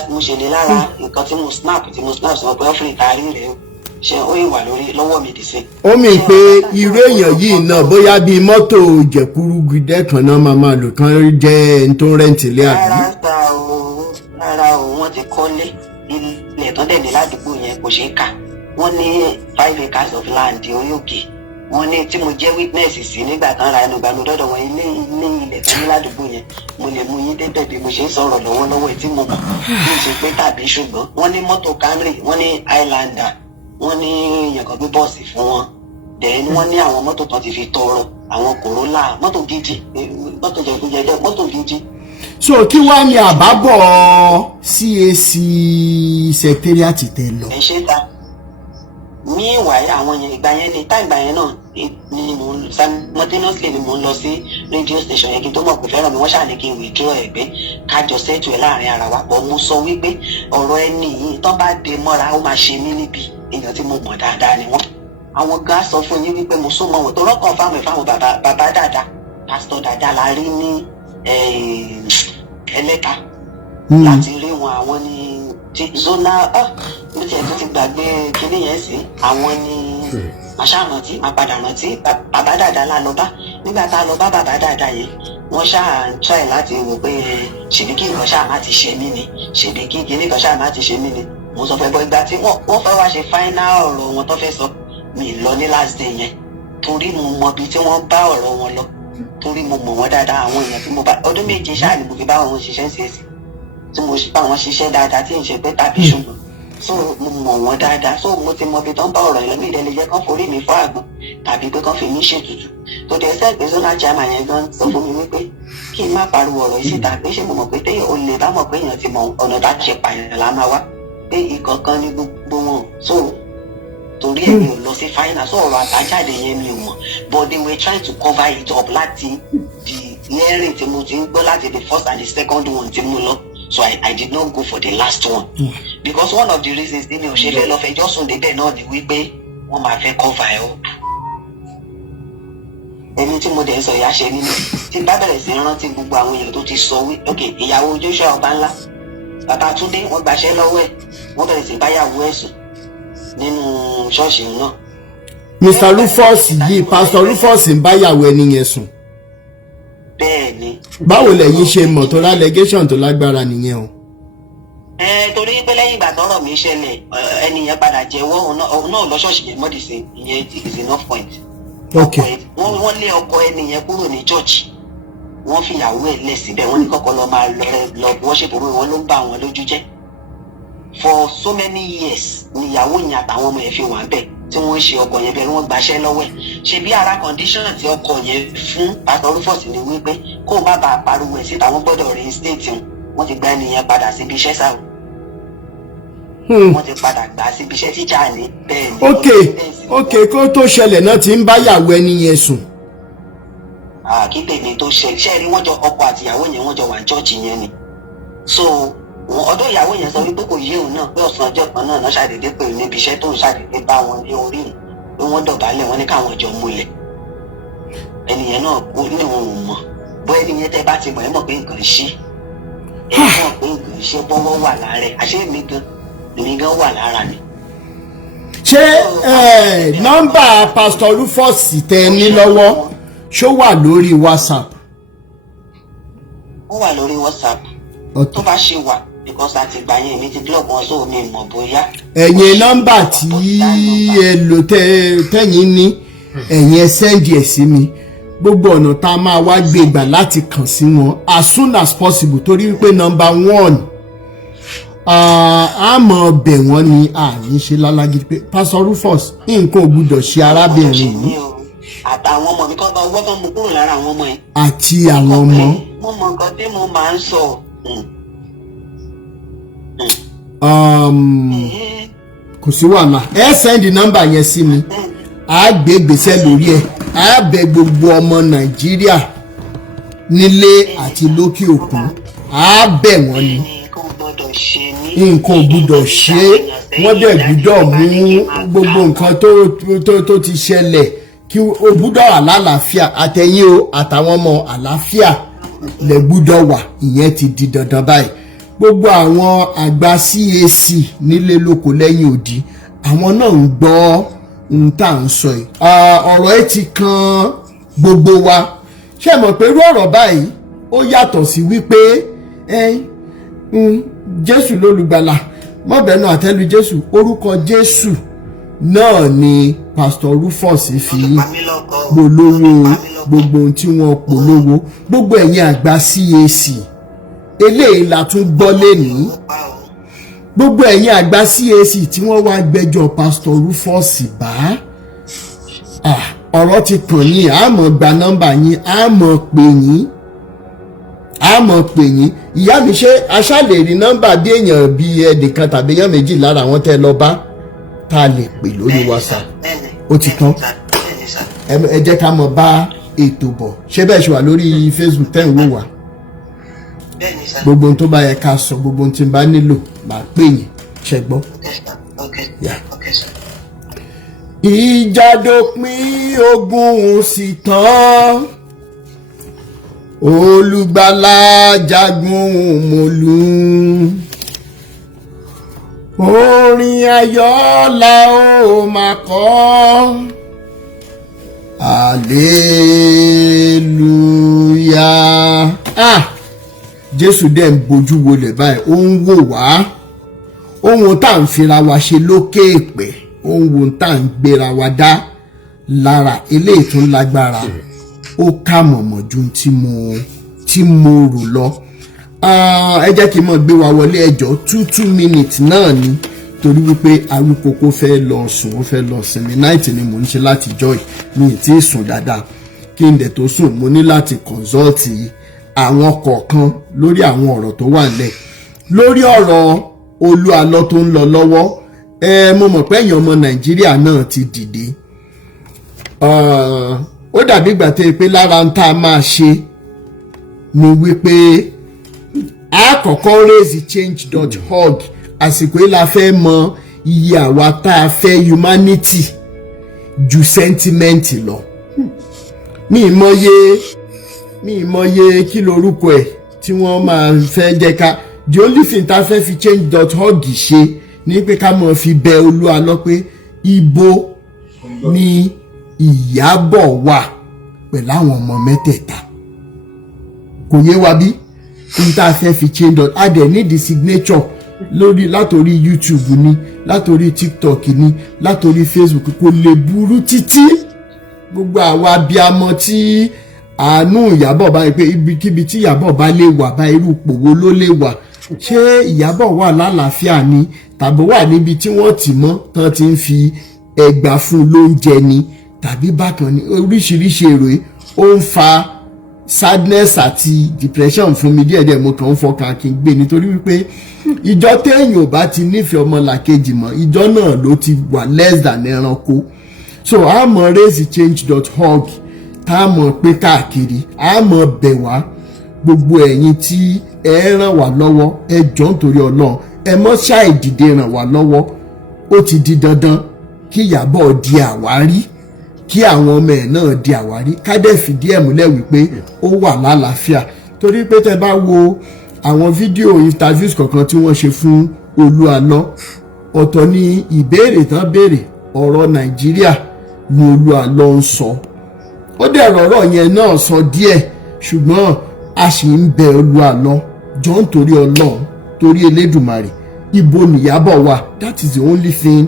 mo ṣe lè lára nǹkan tí mo snap sọ pé ọ̀fìn ìtaari rẹ̀ ṣe ó ìwà lórí lọ́wọ́ mi dì sí. ó mì pé irú èèyàn yìí náà bóyá bíi mọ́tò jẹ̀kúrú gidẹ́ kan náà máa lò kán jẹ́ ẹni tó ń rẹ́ǹtì lé àbí. rárá o wọ́n ti kọ́lé ilẹ̀ tán dẹ̀ ní ládùúgbò yẹn kò ṣeé kà wọ́n ní 5 acres of land orí òkè wọ́n ní tí mo jẹ́ witness sí nígbà tán ra ẹnu gbàgbọ́ dọ́dọ̀ wọn ilé ilẹ̀ tán ní ládùúgbò yẹn mo lè mú yín débẹ̀ bí mo ṣe ń sọ̀rọ̀ lọ́wọ́lọ́wọ́ tí mo mọ̀ bí o ṣe pé tàbí ṣùgbọ́n wọ́n ní mọ́tò Camry wọ́n ní Highlander wọ́n ní èèyàn kan gbé bọ́ọ̀sì fún wọn then wọ́n ní àwọn mọ́tò kan ti fi tọrọ àwọn Corolla mọ́tò gidi mọ́tò jẹjẹrẹ mọ́tò gidi. so kí wàá ní àbábọ̀ CAC secretariat tẹ lọ. ẹ ṣe ta ní ìwà àwọn yẹn ìgbà yẹn ní táìgbà yẹn náà ni mo simultaneously ni mo ń lọ sí radio station yẹn kí n tó mọ̀ pé fẹ́ràn mi wọ́n ṣàní kí n withdraw ẹ̀ pé kájọ sẹ́tù ẹ̀ láàrin ara wa pọ̀ mo sọ wípé ọ̀rọ̀ ẹni yìí tó bá dé mọ́ra ó máa ṣe mí níbi èèyàn tí mo mọ̀ dáadáa ni wọ́n àwọn gan sọ fún yín wípé mo sún mọ́ wọn tó rọ́kàn fáwọn bàbá dáadáa pásítọ̀ Dàda la rí ní Ẹlẹ́ta láti rí wọn. Àwọn ni zona bí tiẹ̀ tó ti gbàgbé kíní yẹn sí, àwọn ni màá ṣàrántí, màá padà rántí. Bàbá Dàda la lọ bá, nígbà tá a lọ bá bàbá Dàda yẹn wọ́n ṣáà ń try láti wò pé ṣèbí kí nǹkan ṣáà má ti ṣe mí ni, ṣèbí kí kíní kan ṣáà má ti ṣe mí ni. Mo sọ fẹ́ bọ́ ìgbà tí wọ́n fẹ́ wá ṣe final ọ̀rọ̀ wọn tó fẹ́ sọ, mi lọ ní last day yẹn torí mo mọ ibi tí wọ́n bá ọ̀rọ̀ wọn lọ, torí mo mọ̀ wọ́n dáadáa. Àwọn èèyàn tí mo bá ọdún méje ṣáà ni mo fi bá wọn ṣiṣẹ́ sí èsì, tí mo bá wọn ṣiṣẹ́ dáadáa tí n ṣe pé tàbí ṣùgbọ́n so mo mọ̀ wọ́n dáadáa. So mo ti mọ ibi tó ń bá ọ̀rọ̀ yẹn mi ìdẹ́lẹ̀ jẹ́ kán forí mi fọ́ àgbọn tàbí pé kán fi mí ṣètùtù. tó dẹ̀ sẹ́ pé zona chairman yẹn gan sọ fún mi wípé kí n má pariwo ọ̀rọ̀ yìí síta, pé ṣé mo mọ̀ pé téèyàn ò lè bá mọ̀ pé èèyàn ti mọ ọ̀nà tá a ṣe pààyàn la máa wá, pé ìkọ̀ọ̀kan ní gbogbo wọn. So torí ẹ̀ mi ò lọ sí final. So ọ̀rọ̀ àtàjáde yẹn mi ò mọ̀, but they were trying to cover it up láti the hearing tí mo ti ń gbọ́, láti the first and the second one tí mo lọ. So I did not go for the last one because one of the reasons tí mi ò ṣe fẹ́ lọ fẹjọ́ sùn débẹ̀ náà ni wípé wọ́n máa fẹ́ cover ẹ̀ up. Ẹni tí mo dẹ̀ sọ ìyá ṣe nínú tí bá bẹ̀rẹ̀ sí rántí gbogbo àwọn èèyàn tó ti sọ wí ok ìyàwó Joshua Ọbánlá, bàbá Túndé wọ́n gbaṣẹ́ lọ́wọ́ ẹ̀, wọ́n bẹ̀rẹ̀ sí báyàwó ẹ̀ sùn nínú ṣọ́ọ̀ṣì náà. Mr. Rufus yìí Pastor Rufus ń báyàwó ẹni yẹn sùn. Bẹ́ẹ̀ni. Báwo lẹ̀yin ṣe mọ̀ tó allegation tó lágbára nìyẹn o? Torí pé lẹ́yìn ìgbà tọ́rọ̀ mi ṣẹlẹ̀ ẹni yẹn padà jẹ́wọ́ òun náà lọ ṣọ́ọ̀ṣì yẹn mọ́dì sí ìyẹn is enough point. Okay. Wọ́n lé ọkọ ẹni yẹn kúrò ní church, wọ́n fi ìyàwó ẹ̀ lẹ̀ síbẹ̀, wọ́n ní kọ́kọ́ lọ máa lọ worship òwe, wọn ló ń bá wọn lójú jẹ́. For so many years ni ìyàwó yẹn àtàwọn ọmọ yẹn fi wà bẹ́ẹ̀ tí wọ́n ń ṣe ọkọ yẹn bẹ́ẹ̀ wọ́n gbaṣẹ́ lọ́wọ́ ẹ̀. Ṣé bí ara condition tí ọkọ yẹn fún Pastor Rufus ni wípé kó má bàa pariwo ẹ̀ síta, wọ́n gbọ́dọ̀ reinstate wọ́n ti gba ẹni yẹn padà síbi iṣẹ́ sáà. Wọ́n ti padà gbà síbi iṣẹ́ tíjà ní bẹ́ẹ̀ ni. Okay, kó tó ṣẹlẹ̀ náà ti ń báyàwó ẹni yẹn sùn. Kí tèmi tó ṣe rí wọ́n jọ ọkọ àti ìyàwó yẹn wọ́n jọ wà ní chọ́ọ̀chì yẹn ni. So ọ̀dọ̀ ìyàwó yẹn sọ wípé kò yé òun náà pé ọ̀sán ọjọ́ kan náà ṣàdédé pè níbi iṣẹ́ tó ń ṣàdédé bá wọn ní orí yìí pé wọ́n dọ̀bálẹ̀ wọn ní káwọn jọ múlẹ̀. Ẹnìyẹn náà kó ní òun ò mọ̀ bó ẹnìyẹn tẹ́ bá ti mọ̀ ẹ́ mọ̀ pé nǹkan ṣe ẹ mọ̀ pé nǹkan ṣe bọ́wọ́ wà lára ẹ̀, àṣé èmi gan wà lára ni. Ṣé nọ́mbà Pastor Rufus tẹ́ ní lọ́wọ́ ṣó wà lórí WhatsApp? Ó wà lórí WhatsApp. Tó bá ṣe wà because àti ìgbà yẹn mi ti blog wọn so mi mọ̀ bóyá. Ẹ̀yin nọ́mbà tí ẹ lò tẹ́yìn ní ẹ̀yin ẹ send ẹ̀ sí mi, gbogbo ọ̀nà tá a máa wá gbé gbà láti kàn sí wọn as soon as possible, torí wípé number one a mọ̀ bẹ̀ wọ́n ní àní ṣe lálágídí pé Pastor Rufus nǹkan ò gbúdọ̀ ṣe arábìnrin yìí àtàwọn ọmọ mi kọ́ bá ọwọ́ kan mú kúrò lára àwọn ọmọ yẹn àti àwọn ọmọ. mo mọ nǹkan tí mo máa ń sọ. Kò sí wàhálà, ẹ send nọ́mbà yẹn sí mi, a gbé gbèsè lórí ẹ, a bẹ̀ gbogbo ọmọ Nàìjíríà nílé àti lókè òkun, a bẹ̀ wọ́n ni nǹkan ò gbúdọ̀ ṣe, wọ́n dẹ̀ gbúdọ̀ mú gbogbo nǹkan tó ti ṣẹlẹ̀ kí o gbúdọ̀ wà lálàáfíà, àtẹ̀yìn o àtàwọn ọmọ àlàáfíà lẹ gbúdọ̀ wà, ìyẹn ti di dandan báyìí. Gbogbo àwọn àgbà CAC nílé lóko lẹ́yìn odi, àwọn náà ń gbọ́ ohun tá à ń sọ yìí. Ọ̀rọ̀ ẹ ti kan gbogbo wa, ṣé mọ̀ pé irú ọ̀rọ̀ báyìí ó yàtọ̀ sí wípé Jésù lólùgbàlà, mọ́bẹ̀ẹ́nù àtẹ́lu Jésù, orúkọ Jésù náà ni Pastor Rufus fi polówó gbogbo ohun tí wọ́n polówó. Gbogbo ẹ̀yin àgbà CAC eléyìí la tún gbọ́ lénìí, gbogbo ẹ̀yin àgbà CAC tí wọ́n wá gbẹ́jọ́ Pastor Rufus bá ọ̀rọ̀ ti kàn yín, a mọ̀ gba nọ́mbà yín, a mọ̀ pè yín. Ìyá mi ṣe aṣáàlè rí nọ́mbà bí èèyàn bí ẹnìkan tàbí èèyàn méjì lára àwọn tẹ́ lọ bá tá a lè pè lórí WhatsApp. Ó ti tán, ẹ jẹ́ ká mọ̀ bá ètò bọ̀. Ṣé bẹ́ẹ̀ ṣe wà lórí Facebook tẹ́ ń wò wá? Gbogbo ohun tó bá yẹ ká sọ, gbogbo ohun tí n bá nílò máa pè yín, ṣẹ gbọ́. Ìjà dópin ogun sì tán, olùgbàlà jagun mòlú orin ayọ̀ la ó máa kọ hallelujah. Jésù dẹ̀ ń bojú wolẹ̀ báyìí ó ń wò wá ohun tá à ń fira wa ṣe lókè èpè ohun tá à ń gbéra wa dá lára eléyìí tó lágbára ó kà mọ̀mọ̀ ju tí mo rò lọ. Ẹ jẹ́ kí n mọ̀ gbé wa wọlé ẹjọ́ 2 minutes náà ni torí wípé arúgbókó fẹ́ lọ sùn ó fẹ́ lọ sinmi night ni mò ń ṣe láti joy mi ì tí ì sùn dáadáa kí n dẹ̀ tó sùn mo ní láti consult àwọn kọ̀ọ̀kan lórí àwọn ọ̀rọ̀ tó wà nílẹ̀ lórí ọ̀rọ̀ olú alọ́ tó ń lọ lọ́wọ́. Mo mọ̀ pé èèyàn ọmọ Nàìjíríà náà ti dìde ó dàbí ìgbà tó yẹ pé lára ń tá a máa ṣe ni wípé àkọ́kọ́ raise change.org àsìkò yìí la fẹ́ mọ iye àwa tá a fẹ́ humanity ju sentiment lọ. mi ìmọye kí lorúkọ ẹ̀ tí wọ́n máa fẹ́ jẹ́ ká the only thing tá a fẹ́ fi change.org ṣe ní pé ká mọ̀ fi bẹ Olúwa lọ pé ibo ni Ìyábọ̀ wà pẹ̀lú àwọn ọmọ mẹ́tẹ̀ẹ̀ta kò yé wa bí n tá a fẹ́ fi change.org a dẹ̀ ní the signature lórí látòrí YouTube ni látòrí TikTok ni látòrí Facebook kò lè burú títí gbogbo àwa abiyamọ tí àánú Ìyábọ̀ bá pé ibikíbi tí Ìyábọ̀ bá lè wà bá irú pòwó ló lè wà ṣé Ìyábọ̀ wà lálàáfíà ni tàbí wà níbi tí wọ́n tì mọ́ tán ti ń fi ẹgbà fún lóúnjẹ ni tàbí bákan ni oríṣiríṣi èrò ó ń fa sadness àti depression fún mi díẹ̀díẹ̀ mo kàn ń fọkàn kí n gbé nítorí wípé ìjọ téèyàn ò bá ti nífẹ̀ẹ́ ọmọlàkejì mọ́ ìjọ náà ló ti wà less than ẹranko. So a mọ̀ raisechange.org tá a mọ̀ pé káàkiri a mọ̀ bẹ̀ wá gbogbo ẹ̀yin tí ẹ ràn wá lọ́wọ́ ẹ jọ̀ọ́ nítorí Ọlọ́run ẹ mọ́ ṣáì dìde ràn wá lọ́wọ́ ó ti di dandan kí Ìyábọ̀ di àwárí kí àwọn ọmọ ẹ̀ náà di àwárí ká dẹ̀ fìdí ẹ̀ múlẹ̀ wípé ó wà lálàáfíà torí pé tẹ́ bá wo àwọn fídíò interviews kọ̀ọ̀kan tí wọ́n ṣe fún Olúalọ́ ọ̀tọ̀ ni ìbéèrè tán béèrè ọ̀rọ̀ Nàìjíríà ni Olúalọ́ ń sọ ó dẹ̀ rọ̀rọ̀ yẹn náà sọ díẹ̀ ṣùgbọ́n a sì ń bẹ Olúalọ́ jọ̀ọ́ nítorí Ọlọ́run torí Elédùmarè ibo nìyábọ̀ wà that is the only thing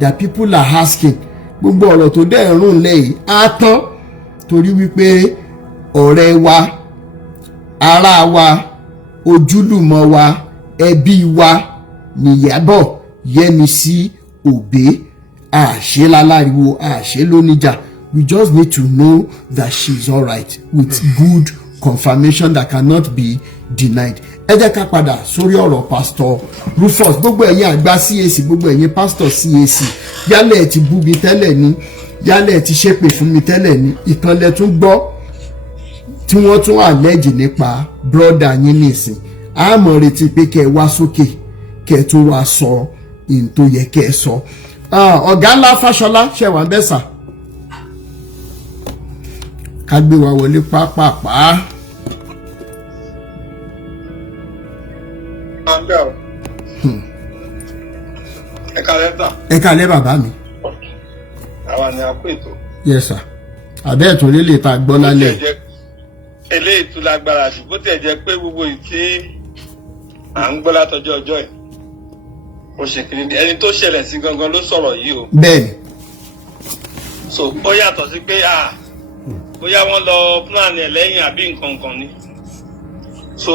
that people are asking gbogbo ọ̀rọ̀ tó dẹ̀ rùn lẹ́yìn á tán torí wípé ọ̀rẹ́ wa ará wa ojúlùmọ̀ wa ẹbí wa nìyábọ̀ Yẹ́misí Òbé àṣẹ láláriwo àṣẹ lóníjà we just need to know that she's alright with good confirmation that cannot be denied. Ẹ jẹ́ ká padà sórí ọ̀rọ̀ pastor Rufus gbogbo ẹ̀yin àgbà CAC gbogbo ẹ̀yin pastor CAC yálẹ̀ ẹ̀ ti bú mi tẹ́lẹ̀ ni yálẹ̀ ẹ̀ ti ṣépè fún mi tẹ́lẹ̀ ni ìkànlẹ̀ tún gbọ́ tí wọ́n tún àlẹ́jì nípa brọ́dà yín nìsín a mọ̀ retí pé kẹ́ ẹ wá sókè kẹ́ ẹ tó wá sọ ìyìn tó yẹ kẹ́ ẹ sọ. Ọ̀gá ńlá Fáṣọlá ṣẹ̀wá bẹ́sà ká gbé wa wọlé pápápá. Ẹ kálẹ́ bàbá mi. Àwa ni a pè tó. Yes sir. Àbẹ́ ẹ̀tún lélẹ̀ tá a gbọ́ lálẹ́. Eléyìí tún lágbára jù bó tiẹ̀ jẹ́ pé gbogbo ìtí à ń gbọ́ látọjọ́ ọjọ́ ẹ̀. Ó ṣe kiri ni ẹni tó ṣẹlẹ̀ sí gangan ló sọ̀rọ̀ yìí o. Bẹ́ẹ̀ni. So ó yàtọ̀ sí pé bóyá wọ́n lọ plan ẹ̀ lẹ́yìn àbí nǹkan kan ni. So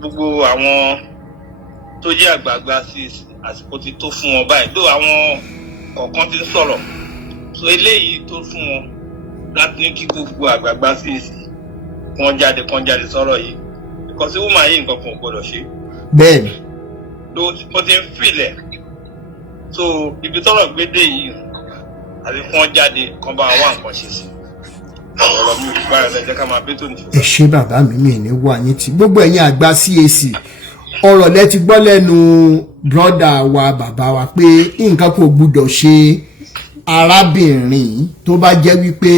gbogbo àwọn tó jẹ́ àgbààgbà sí àsìkò ti tó fún wọn báyìí tó àwọn kọ̀ọ̀kan ti ń sọ̀rọ̀ so eléyìí tó fún wọn láti ní kí gbogbo àgbààgbà sí kan jáde sọ̀rọ̀ yìí because woman yìí nǹkan kan ò gbọdọ̀ ṣe. Bẹ́ẹ̀ni. ló ti ń filẹ̀ so ibi tọ́rọ̀ gbé dé yìí àbí kí wọ́n jáde kan bá wá nǹkan ṣe sí ọ̀rọ̀ mi ò gbá ẹ̀ lẹ́jẹ́ ká máa bí tó nìṣó. Ẹ ṣé bàbá mi ní wà yín tí gbogbo ẹ̀yin àgbà CAC ọ̀rọ̀ lẹ ti gbọ́ lẹ́nu brọ́dà wa bàbá wa pé nǹkan kò gbúdọ̀ ṣe arábìnrin tó bá jẹ́ wípé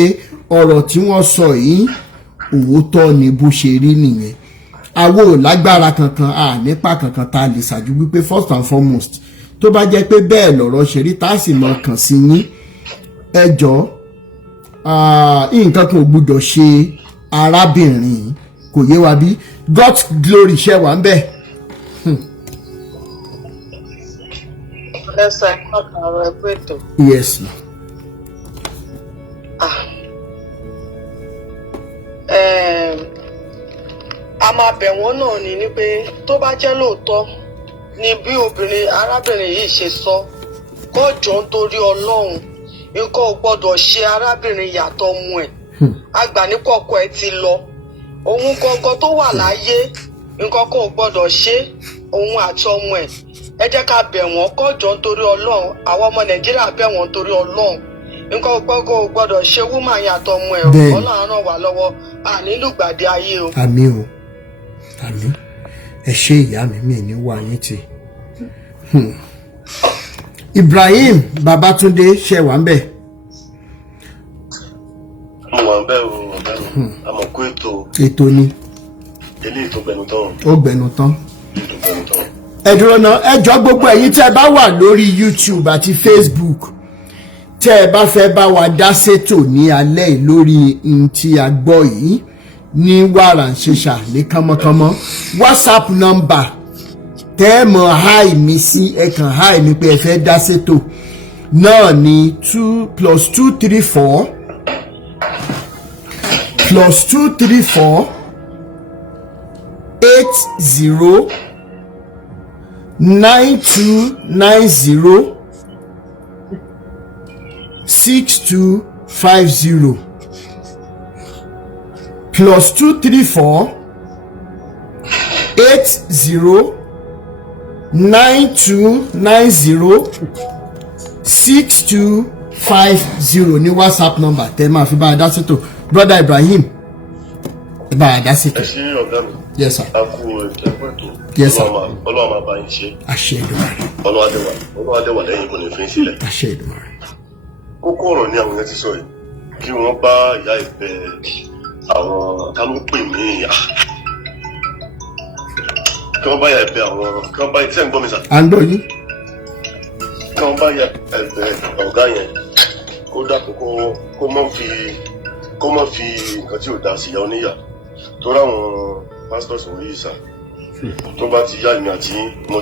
ọ̀rọ̀ tí wọ́n sọ yìí òótọ́ ni bó ṣe rí nìyẹn. Àwo ò lágbára kankan nípa kankan tá a lè ṣàjú wípé first and foremost tó bá jẹ́ pé bẹ́ẹ̀ lọ̀rọ̀ ṣe rí tá a sì mọ kàn sí yín ẹ jọ̀ọ́ nǹkan kan ò gbúdọ̀ ṣe arábìnrin kò yé wa bí God glory ṣe wà ń bẹ̀. lẹ́sẹ̀ ọkàn ọ̀rọ̀ ẹgbẹ́ ètò. Yes ma. A máa bẹ̀ wọ́n náà ní pé tó bá jẹ́ lóòótọ́ ni bí arábìnrin yìí ṣe sọ kó jọ nítorí Ọlọ́run nǹkan ò gbọ́dọ̀ ṣe arábìnrin yàtọ̀ ọmọ ẹ̀ àgbà ní kọ̀ọ̀kọ̀ ẹ̀ ti lọ òun gangan tó wà láyé nǹkan kan ò gbọ́dọ̀ ṣe òun àti ọmọ ẹ̀ ẹ jẹ́ ká bẹ̀ wọ́n kó jọ nítorí Ọlọ́run àwọn ọmọ Nàìjíríà bẹ̀ wọ́n nítorí Ọlọ́run nǹkan ò gbọ́dọ̀ ṣe wúmà yàtọ̀ ọmọ ẹ̀ Ọlọ́run ràn wá lọ́wọ́ nílùgbàdì ayé o. Àmín o àmín ẹ ṣé ìyá mi ní wá yín tì. Ibrahim Babatunde ṣe wà ń bẹ̀. Mo wà ń bẹ̀ o àmọ́ kó ètò ni. Eléyìí tó gbẹnu tán. Ó gbẹnu tán. Ẹ dúró náà ẹ jọ̀ọ́ gbogbo ẹ̀yin tẹ́ ẹ bá wà lórí YouTube àti Facebook tẹ́ ẹ bá fẹ́ bá wa dá sétò ní alẹ́ yìí lórí n tí a gbọ́ yìí ní wàrà ṣẹṣà ní kánmọ́kánmọ́ WhatsApp number tẹ́ ẹ mọ̀ háì mi sí ẹ kàn háì mi pé ẹ fẹ́ dá sétò náà ní 2+234 80 9290 6250 +234 80 9290 6250 ní WhatsApp number tẹ́ máa fi bá a dá sétò brother Ibrahim bá a dá sétò. Ẹ ṣé ọ̀gá mi. Yes sir. A kú ètò ẹ̀kọ́ ètò. Yes sir. Ọlọ́run máa bá yín ṣe. Àṣẹ Èdùmàrè. Ọlọ́run adéwà lẹ́yìn kò ní fi ń sílẹ̀. Àṣẹ Èdùmàrè. Kókó ọ̀rọ̀ ni àwọn yẹn ti sọ yìí kí wọ́n bá ìyá ìfẹ́ àwọn ta ló pè mí kí wọ́n bá ìyá ìfẹ́ àwọn kí wọ́n bá tí ẹ̀ ń gbọ́ mi sà. À ń gbọ́ yín. Kí wọ́n bá ìyá ìfẹ́ ọ̀gá yẹn kó dákun kó má fi nǹkan tí ò dá sí ìyá oníyà tó ráwọn pastors wọ̀nyí sà tó bá ti yá èmi àti mo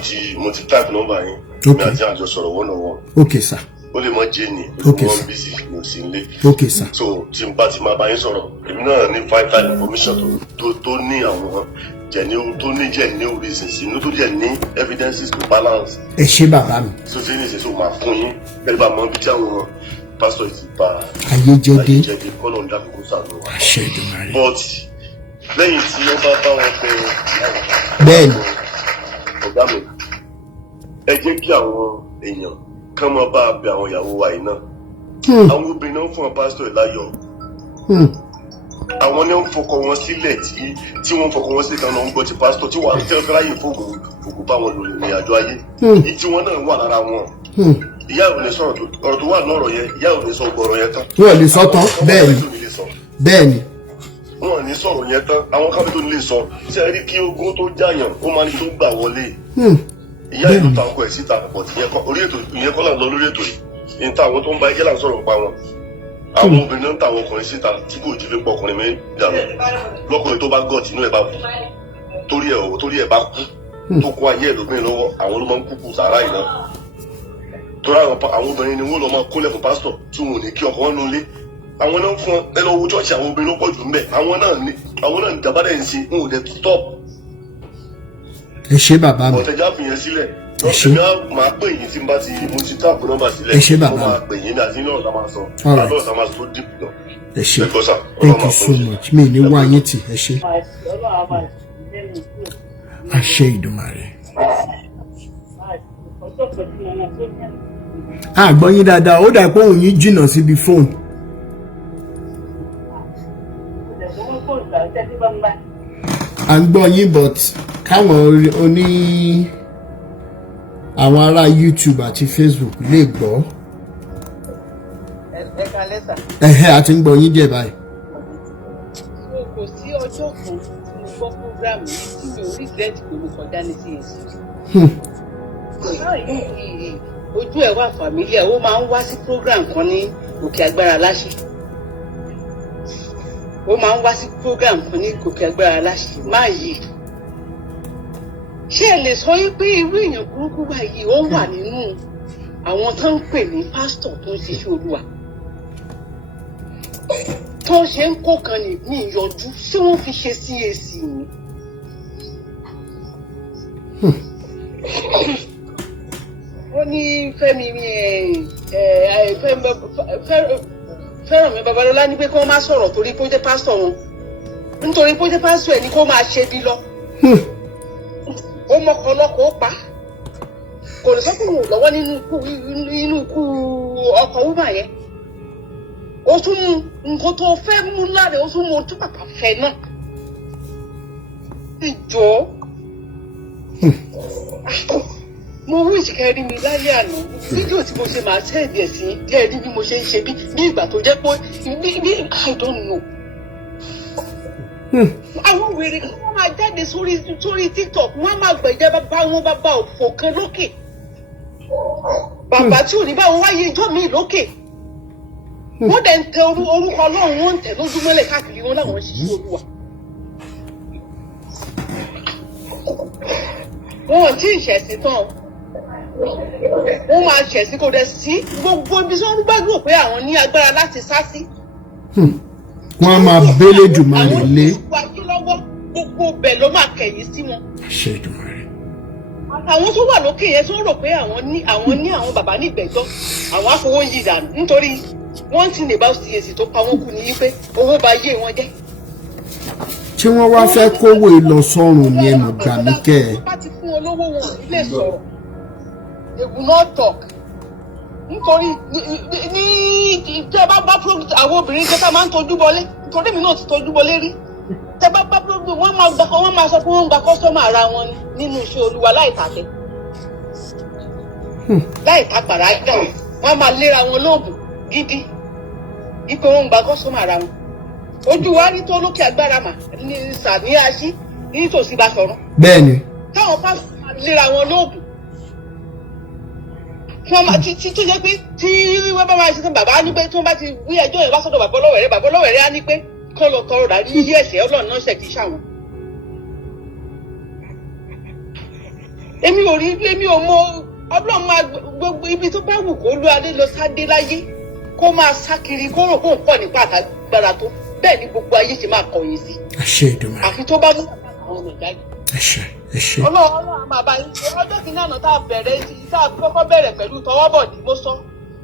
ti type number yín èmi àti àjọ sọ̀rọ̀ one on one. Okay sir. Ó lè mọ jẹ́ ni wọ́n bí sí mi ò sí nílé. Okay sir. So tí n bá ti máa bá yín sọ̀rọ̀ èmi náà ní vital information tó ní àwọn genuine reasons inú tó jẹ́ ní evidences to balance. Ẹ ṣé bàbá mi. So tí ní ìṣẹ́sọ́ máa fún yín kẹ́lẹ́ bá mọ ibi tí àwọn pásítọ̀ ti bá ayé jẹ́dé kọ́nà ń dákòókò sàánú wa. Àṣẹ Èdùmàrè. But lẹ́yìn tí wọ́n bá wọn pé bẹ́ẹ̀ni ọ̀gá mi ẹ jẹ́ kí àwọn èèyàn kán mọ́ bá bẹ àwọn ìyàwó wa yìí náà. Àwọn obìnrin náà fún ọ pásítọ̀ ìláyọ̀. Àwọn ni wọ́n fọkọ wọn sílẹ̀ tí wọ́n fọkọ wọn sílẹ̀ kan náà ń gbọ́ ti pásítọ̀ tí wọ́n fẹ́ ráyè fògùn bá wọn lò ní àjọ ayé. Ìtí wọn náà wà lára wọn. Ìyá ò lè sọ̀rọ̀ ọ̀rọ̀ tó wà lọ́rọ̀ yẹn ìyá ò lè sọ ọ̀rọ̀ yẹn tán. Wọ́n lè sọ tán bẹ́ẹ̀ni. Wọ́n ní sọ̀rọ̀ yẹn tán àwọn kábíyèsí lè sọ ṣe é rí kí ogun tó jáyàn ó máa ní tó gbà wọlé. Ìyá ìlú ta ọkọ ẹ̀ síta pọ̀ tí orí ètò ìyẹn kọ́ là ń lọ lórí ètò yìí ní ta àwọn tó ń ba ẹjẹ́ là ń sọ̀rọ̀ pa wọn. Àwọn obìnrin náà ń ta àwọn ọkùnrin síta tí kò jí fi pọ̀ ọkùnrin mi dànù lọ́kùnrin tó bá gọ̀ tí inú ẹ̀ bá kú torí ẹ̀ bá kú tó kó ayé ẹ̀ lóbìnrin lọ́wọ́ àwọn ló máa ń kúkú sàárà yìí náà. Torí àwọn obìnrin ni wọ́n lọ máa kólẹ̀ fún pásítọ̀ tí wọn ò ní kí ọkọ wọn nulẹ̀ àwọn náà fún ẹ lọ wo chọ́ọ̀chì àwọn obìnrin ló pọ̀ jù ń bẹ̀ àwọn náà ní gàbádẹ́ ń ṣe ń ò dẹ̀ stop. Ẹ ṣé bàbá mi. Ọ̀tẹ̀já fi yẹn sílẹ̀ ẹ ṣé máa pè yín tí n bá ti mo ti táàpù nọ́mbà sílẹ̀ ẹ ṣé bàbá mi. mo máa pè yín àti iná ọ̀dà máa sọ Alright. àbọ̀ ọ̀dà máa sọ tó dìbò lọ. Ẹ ṣé thank you so much mi ní wá yín tì ẹ ṣé. Àṣẹ Èdùmàrè. Àgbọ̀ yín dáadáa ó dà pé òun yín jìnnà síbi fóònù. À ń gbọ́ yín but káwọn àwọn ará YouTube àti Facebook lè gbọ́. Ẹ kalẹ́ sà. A ti ń gbọ́ yín díẹ̀ báyìí. kò sí ọjọ́ kan tí mo gbọ́ prógrámù yìí tí mi ò rí regret pé mo kọjá ní CAC. Ojú ẹ̀ wà familiar, ó máa ń wá sí program kan ní Òkè Agbára Láṣẹ. Ó máa ń wá sí program kan ní Òkè Agbára Láṣẹ. Máa yìí. Ṣé ẹ lè sọ pé irú èèyàn burúkú báyìí ó wà nínú àwọn tó ń pè ní pásítọ̀ tó ń ṣiṣẹ́ Olúwa? Tó ṣe ń kó kan ní ìyọjú, ṣé wọ́n fi ṣe CAC ni? Ó ní Fẹ́ràn mi Babalọ́lá ní pé kí wọ́n má sọ̀rọ̀ torí pé ó jẹ́ pásítọ̀ wọn. Nítorí pé ó jẹ́ pásítọ̀ ẹ̀ ní kó máa ṣe bí lọ. Ó mọ́kànlọ́kọ̀ ó pa. Kò lè sọ pé òun ò lọ́wọ́ nínú ikú ọkọ̀ wúmà yẹn. Ó tún mú nǹkan tó fẹ́ mú láre, ó tún mú ojú bàbá fẹ́ náà. Ìjọ. Mo wí ìṣìkẹ́ rí mi lálẹ́ àná. Fídíò tí mo ṣe máa tẹ́ẹ̀dì ẹ̀ sí díẹ̀ rí bí mo ṣe ń ṣe bí ìgbà tó jẹ́ pé I don't know. Àwọn wèrè kan wọ́n máa jáde sórí TikTok, wọ́n máa gbẹ̀jẹ̀ bàbá wọn bàbá òfò kan lókè. Bàbá tí ò ní bá wọn wáyé ijó mi lókè. Wọ́n dẹ̀ ń tẹ orúkọ Ọlọ́run, wọ́n ń tẹ̀ lójúmọ́lẹ̀ káàkiri wọn láwọn ṣiṣẹ́ Olúwa. Wọn ò tí ì ṣẹ̀sìn tán. Wọ́n máa ṣẹ̀sìn kò dẹ̀ sí gbogbo ibi tí wọ́n bá gbọ́ pé àwọn ní agbára láti sá sí. Wọ́n á máa bẹ́lẹ̀ jù máa rẹ̀ lé. Gbogbo bẹ̀ ló máa kẹ̀yìn sí wọn. Ṣé ìdùnnú rẹ̀? Àwọn tó wà lókè yẹn tó rò pé àwọn ní àwọn bàbá ní ìgbẹ́jọ́, àwọn afowó yí dànù nítorí wọ́n ti lè bá CAC tó pa wọ́n kú ní wípé owó bá yé wọn jẹ́. Tí wọ́n wá fẹ́ kówó ìlọsọ́run ni ẹnu gbà mí kẹ́ ẹ. Wọ́n bá ti fún olówó wọn ilé sọ̀rọ̀. They will not talk. Nítorí ní tẹ́ bá àwọn obìnrin tẹ́ máa ń tọ́jú bọlé, nítorí mi náà ti tọ́jú bọlé rí. Tẹ́ bá wọ́n máa sọ pé wọ́n ń gba kọ́sọ́mà ara wọn nínú iṣẹ́ Olúwa láì tàtẹ́. Láì tàpàrà dà wọ́n máa léra wọn lóògùn gidi. Ipò wọn ń gba kọ́sọ́mà ara wọn. Ojú wa rí tó lókè agbára mà ní Sàníyàṣí nítòsí Báṣọ̀run. Bẹ́ẹ̀ni. Táwọn pásítọ̀ máa léra wọn lóògùn. Wọ́n máa tí tó jẹ́ pé tí wọ́n bá máa ṣe tán bàbá á ní pé tí wọ́n bá ti wí ẹjọ́ yẹn wá sọ́dọ̀ bàbá Ọlọ́wẹ̀rẹ́ á ní pé kọ́ lọ tọrọ dà ní iye ẹ̀ṣẹ̀ Ọlọ́run náà ṣẹ̀ kì í ṣàwọn. Èmi ò mọ Ọlọ́run máa gbogbo ibi tó bá wù kó lú adé lọ sáde láyé kó máa sá kiri kó rò kó ń pọ̀ nípa àtàgbára tó bẹ́ẹ̀ ni gbogbo ayé ṣe máa kọ̀yìn sí. Àṣẹ ìdùnnú rẹ̀. Àfi tó bá mú àwọn ọmọ ìjáde. Ẹṣẹ. Ọlọ́run máa bá yín ṣe ọjọ́ kìíní àná tá a kọ́kọ́ bẹ̀rẹ̀ pẹ̀lú tọwọ́bọ̀dì mo sọ.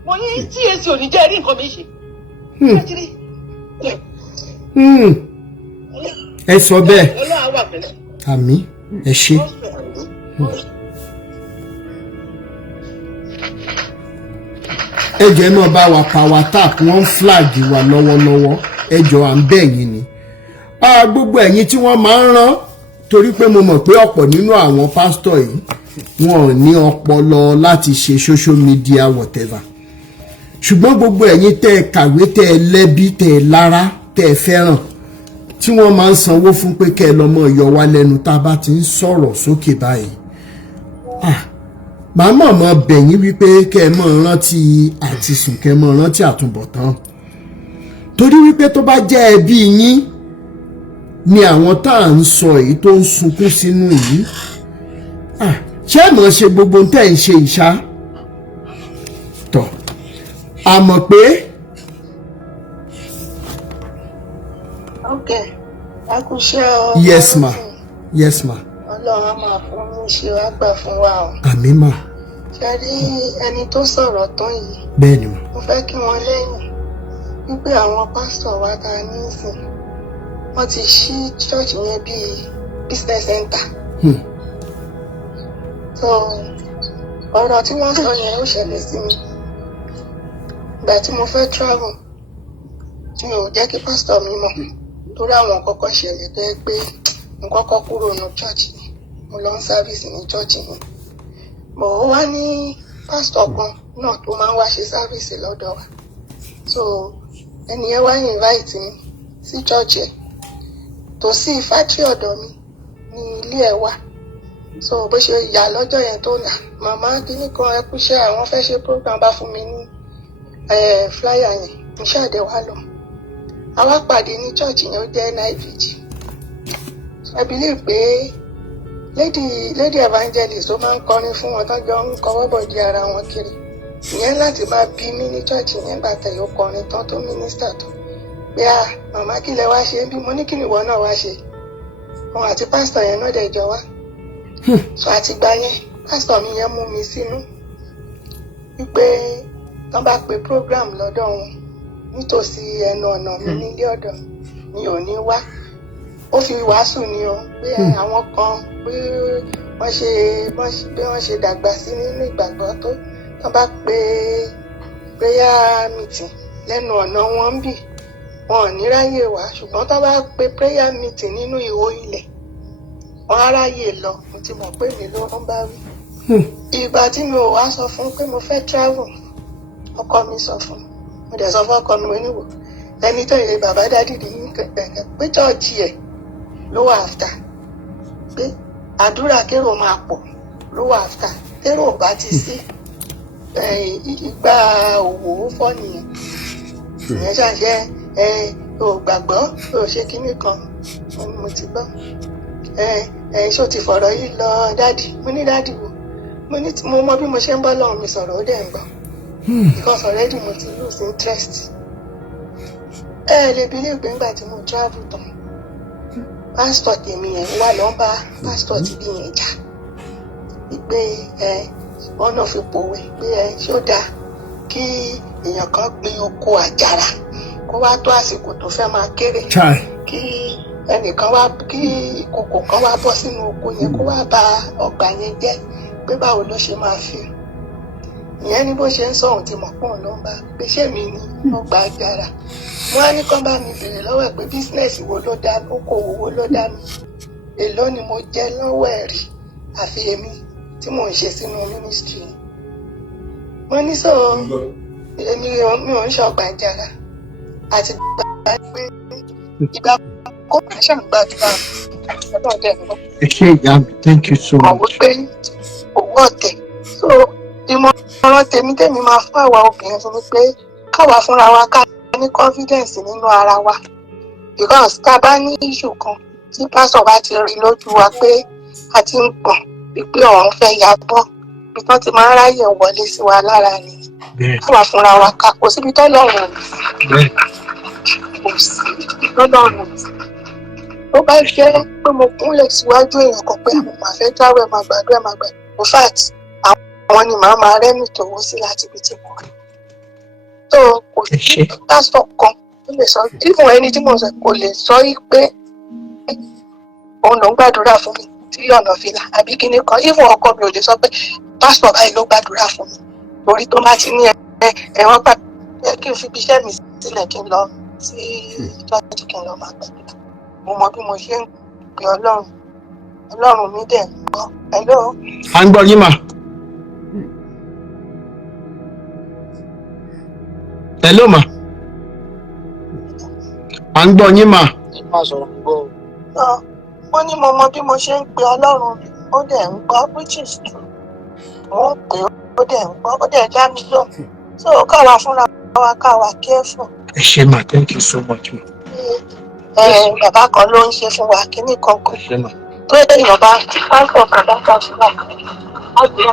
Mo ní CAC ò ní jẹ́ rí nǹkan mi ṣe. Ẹ sọ bẹ́ẹ̀. Ọlọ́run á wà pẹ̀lú. Àmín. Ẹ ṣé. Ẹ jọ̀ọ́ ẹ máa bá wa power tap, wọ́n flag wa lọ́wọ́lọ́wọ́. Ẹ jọ̀ọ́ à ń bẹ̀ yín ni. Gbogbo ẹ̀yin tí wọ́n máa ń rán torí pé mo mọ̀ pé ọ̀pọ̀ nínú àwọn pásítọ̀ yìí wọn ò ní ọpọlọ láti ṣe social media whatever. Ṣùgbọ́n gbogbo ẹ̀yin tẹ́ ẹ kàwé, tẹ́ ẹ lẹ́bí, tẹ́ ẹ lára, tẹ́ ẹ fẹ́ràn tí wọ́n máa ń sanwó fún pé kẹ́ ẹ lọ́mọ yọ wá lẹ́nu tá a bá ti ń sọ̀rọ̀ sókè báyìí. Màá mọ̀ bẹ̀yìn wípé kẹ́ ẹ mọ̀ rántí àti sùn, kẹ́ ẹ mọ̀ rántí àtúbọ̀tán. Torí wípé tó bá jẹ́ ẹbí yín ni àwọn tá à ń sọ èyí tó ń sunkún sínú yìí. Ṣé ẹ mọ̀ ṣe gbogbo tẹ́ ń ṣe ìṣá? Tọ́ a mọ̀ pé. Ok, a kú ṣe ọ. Yes ma. Yes ma. Ọlọ́run á máa fún mi ṣe wá gbà fún wa o. Àmín ma. Ṣé rí ẹni tó sọ̀rọ̀ tán yìí? Bẹ́ẹ̀ni ma. Mo fẹ́ kí wọ́n lẹ́yìn wípé àwọn pásítọ̀ wa ta ní ìsìn wọ́n ti ṣí church yẹn bíi business center. So ọ̀rọ̀ tí wọ́n sọ yẹn ó ṣẹlẹ̀ sí mi. Ìgbà tí mo fẹ́ travel mi ò jẹ́ kí pásítọ̀ mi mọ̀ torí àwọn kọ́kọ́ ṣẹlẹ̀ tó yẹ pé mo kọ́kọ́ kúrò ní church ni mo lọ ń sáfíìsì ní church ni. Bọ̀ ó wá ní pásítọ̀ kan náà tó máa ń wá ṣe sáfíìsì lọ́dọ̀ wa. So ẹni yẹn wá invite mi sí church ẹ̀. tòsí fátírì ọ̀dọ̀ mi ní ilé ẹ̀ wà. So bó ṣe yà lọ́jọ́ yẹn tó nà màmá kíní kan ẹ kúṣẹ́ àwọn fẹ́ ṣe program bá fún mi ní flyer yẹn mo ṣàdé wá lọ. Àwa pàdé ní church yẹn ó jẹ́ night vigil. I believe pé lady evangelist ó máa ń kọrin fún wọn tán jọ ń kọwọ́ bọ̀ di ara wọn kiri. Ìyẹn láti máa bí mí ní church yẹn gbà tẹ̀yọ kọrin tán tó minister tó. Pé màmá kí lẹ wá ṣe bí mo ní kí nìwọ náà wá ṣe. Òun àti pásítọ̀ yẹn náà dẹ̀ jọ wá. So àtìgbà yẹn pásítọ̀ mi yẹn mú mi sínú wípé tán bá pe program lọ́dọ̀ wọn nítòsí ẹnu ọ̀nà mi nílé ọ̀dọ̀ mi ò ní wá. Ó fi wàásù ni o pé àwọn kan pé wọ́n ṣe dàgbà sí nínú ìgbàgbọ́ tó tán bá pe prayer meeting lẹ́nu ọ̀nà wọn ń bì wọn ò ní ráyè wá ṣùgbọ́n tán bá pe prayer meeting nínú ihò ilẹ̀ wọn á ráyè lọ. Mo ti mọ̀ pé mi ló ń bá wí. Ìgbà tí mi ò wá sọ fún pé mo fẹ́ travel ọkọ mi sọ fún mo dẹ̀ sọ fún ọkọ mi oníwò ẹni tó yẹ bàbá dádì ní kẹ̀kẹ́ pé chọ́ọ̀chì ẹ̀ ló wà after pé àdúrà kérò máa pọ̀ ló wà after kérò bá ti sí ìgbà òwò fọ́ nìyẹn ìyẹn ṣàṣẹ ò gbàgbọ́ ò ṣe kinní kan mo ti gbọ́ ṣó ti fọ̀rọ̀ yìí lọ dádì mo ní dádì wo mo mọ bí mo ṣe ń bọ́ lọ́run mi sọ̀rọ̀ ó dẹ̀ ń gbọ́ because already mo ti lose interest. Lè believe pé nígbà tí mo travel tán pásítọ̀ tèmi yẹn wà lọ́n bá pásítọ̀ tí bí yẹn jà wípé wọ́n náà fi pòwe pé ṣó dáa kí èèyàn kan gbin oko àjàrà kó wá tó àsìkò tó fẹ́ máa kéré kí ẹnìkan wá kí ìkòkò kan wá bọ́ sínú oko yẹn kó wá bà ọgbà yẹn jẹ́ pé báwo ló ṣe máa fi. Ìyẹn ní bó ṣe ń sọ̀hún ti mọ̀ pọ̀ ló ń bá pé ṣé mi ní ọgbà àjàrà. Wọ́n á ní kán bá mi bèrè lọ́wọ́ ẹ̀ pé bísínẹ́sì wo ló dá okòwò wo ló dá mi. Èló ni mo jẹ́ lọ́wọ́ ẹ̀ rí àfi èmi tí mò ń ṣe sínú mínísítírì. Wọ́n ní sọ èmi ò ń ṣọgbà àjàrà àti gbà pé ìgbà kó máa ṣàǹgbàdúrà ọlọ́dẹ mi. Ẹ ṣé ìyá mi, thank you so much. Àwọn pé owó ọ̀tẹ̀ so ìmọ̀ràn tèmi máa fún àwa obìnrin fún mi pé káwa fúnra wa ká ní confidence nínú ara wa because tá a bá ní issue kan tí pásọ̀ bá ti rí lójú wa pé a ti ń gbọ̀n wípé ọ̀run fẹ́ ya bọ́ bí wọ́n ti máa ń ráyè wọlé sí wa lára nìyẹn káwa fúnra wa ká kò síbi tọ́lọ́run kò sí tọ́lọ́run tó bá jẹ́ pé mo kúnlẹ̀ síwájú èèyàn kan pé àwọn máa fẹ́ jáwé máa gbàdúrà in fact àwọn ni màá máa rẹ́mi tòwó sí láti ibi tí mo rí. tó kò sí pásítọ̀ kan tó lè sọ ìfún ẹni tí mo sọ kò lè sọ pé òun ló ń gbàdúrà fún mi tí ọ̀nà fi là àbí kíní kan ìfún ọkọ mi ò lè sọ pé pásítọ̀ báyìí ló gbàdúrà fún mi torí tó bá ti ní ẹ̀wọ̀n gbàdúrà kí n fi ibi iṣẹ́ mi sílẹ̀ kí n lọ sí ìjọ́jú kí n lọ máa gbàdúrà. Mo mọ bí mo ṣe ń pè Ọlọ́run mi dẹ̀ ń gbọ́. Hello. À ń gbọ́ yín mà. Hello mà. À ń gbọ́ yín mà. Mo ní mo mọ bí mo ṣe ń pè Ọlọ́run mi ó dẹ̀ ń gbọ́ which is true. Mo ń pè ó dẹ̀ ń gbọ́ ó dẹ̀ dá mi lọ. So káwa fúnra wa káwa careful. Ẹ ṣé mà, thank you so much ma. Bàbá kan ló ń ṣe fún wa kíní kankan tó èèyàn bá pásítọ̀ kan bá ká fún wa àdúrà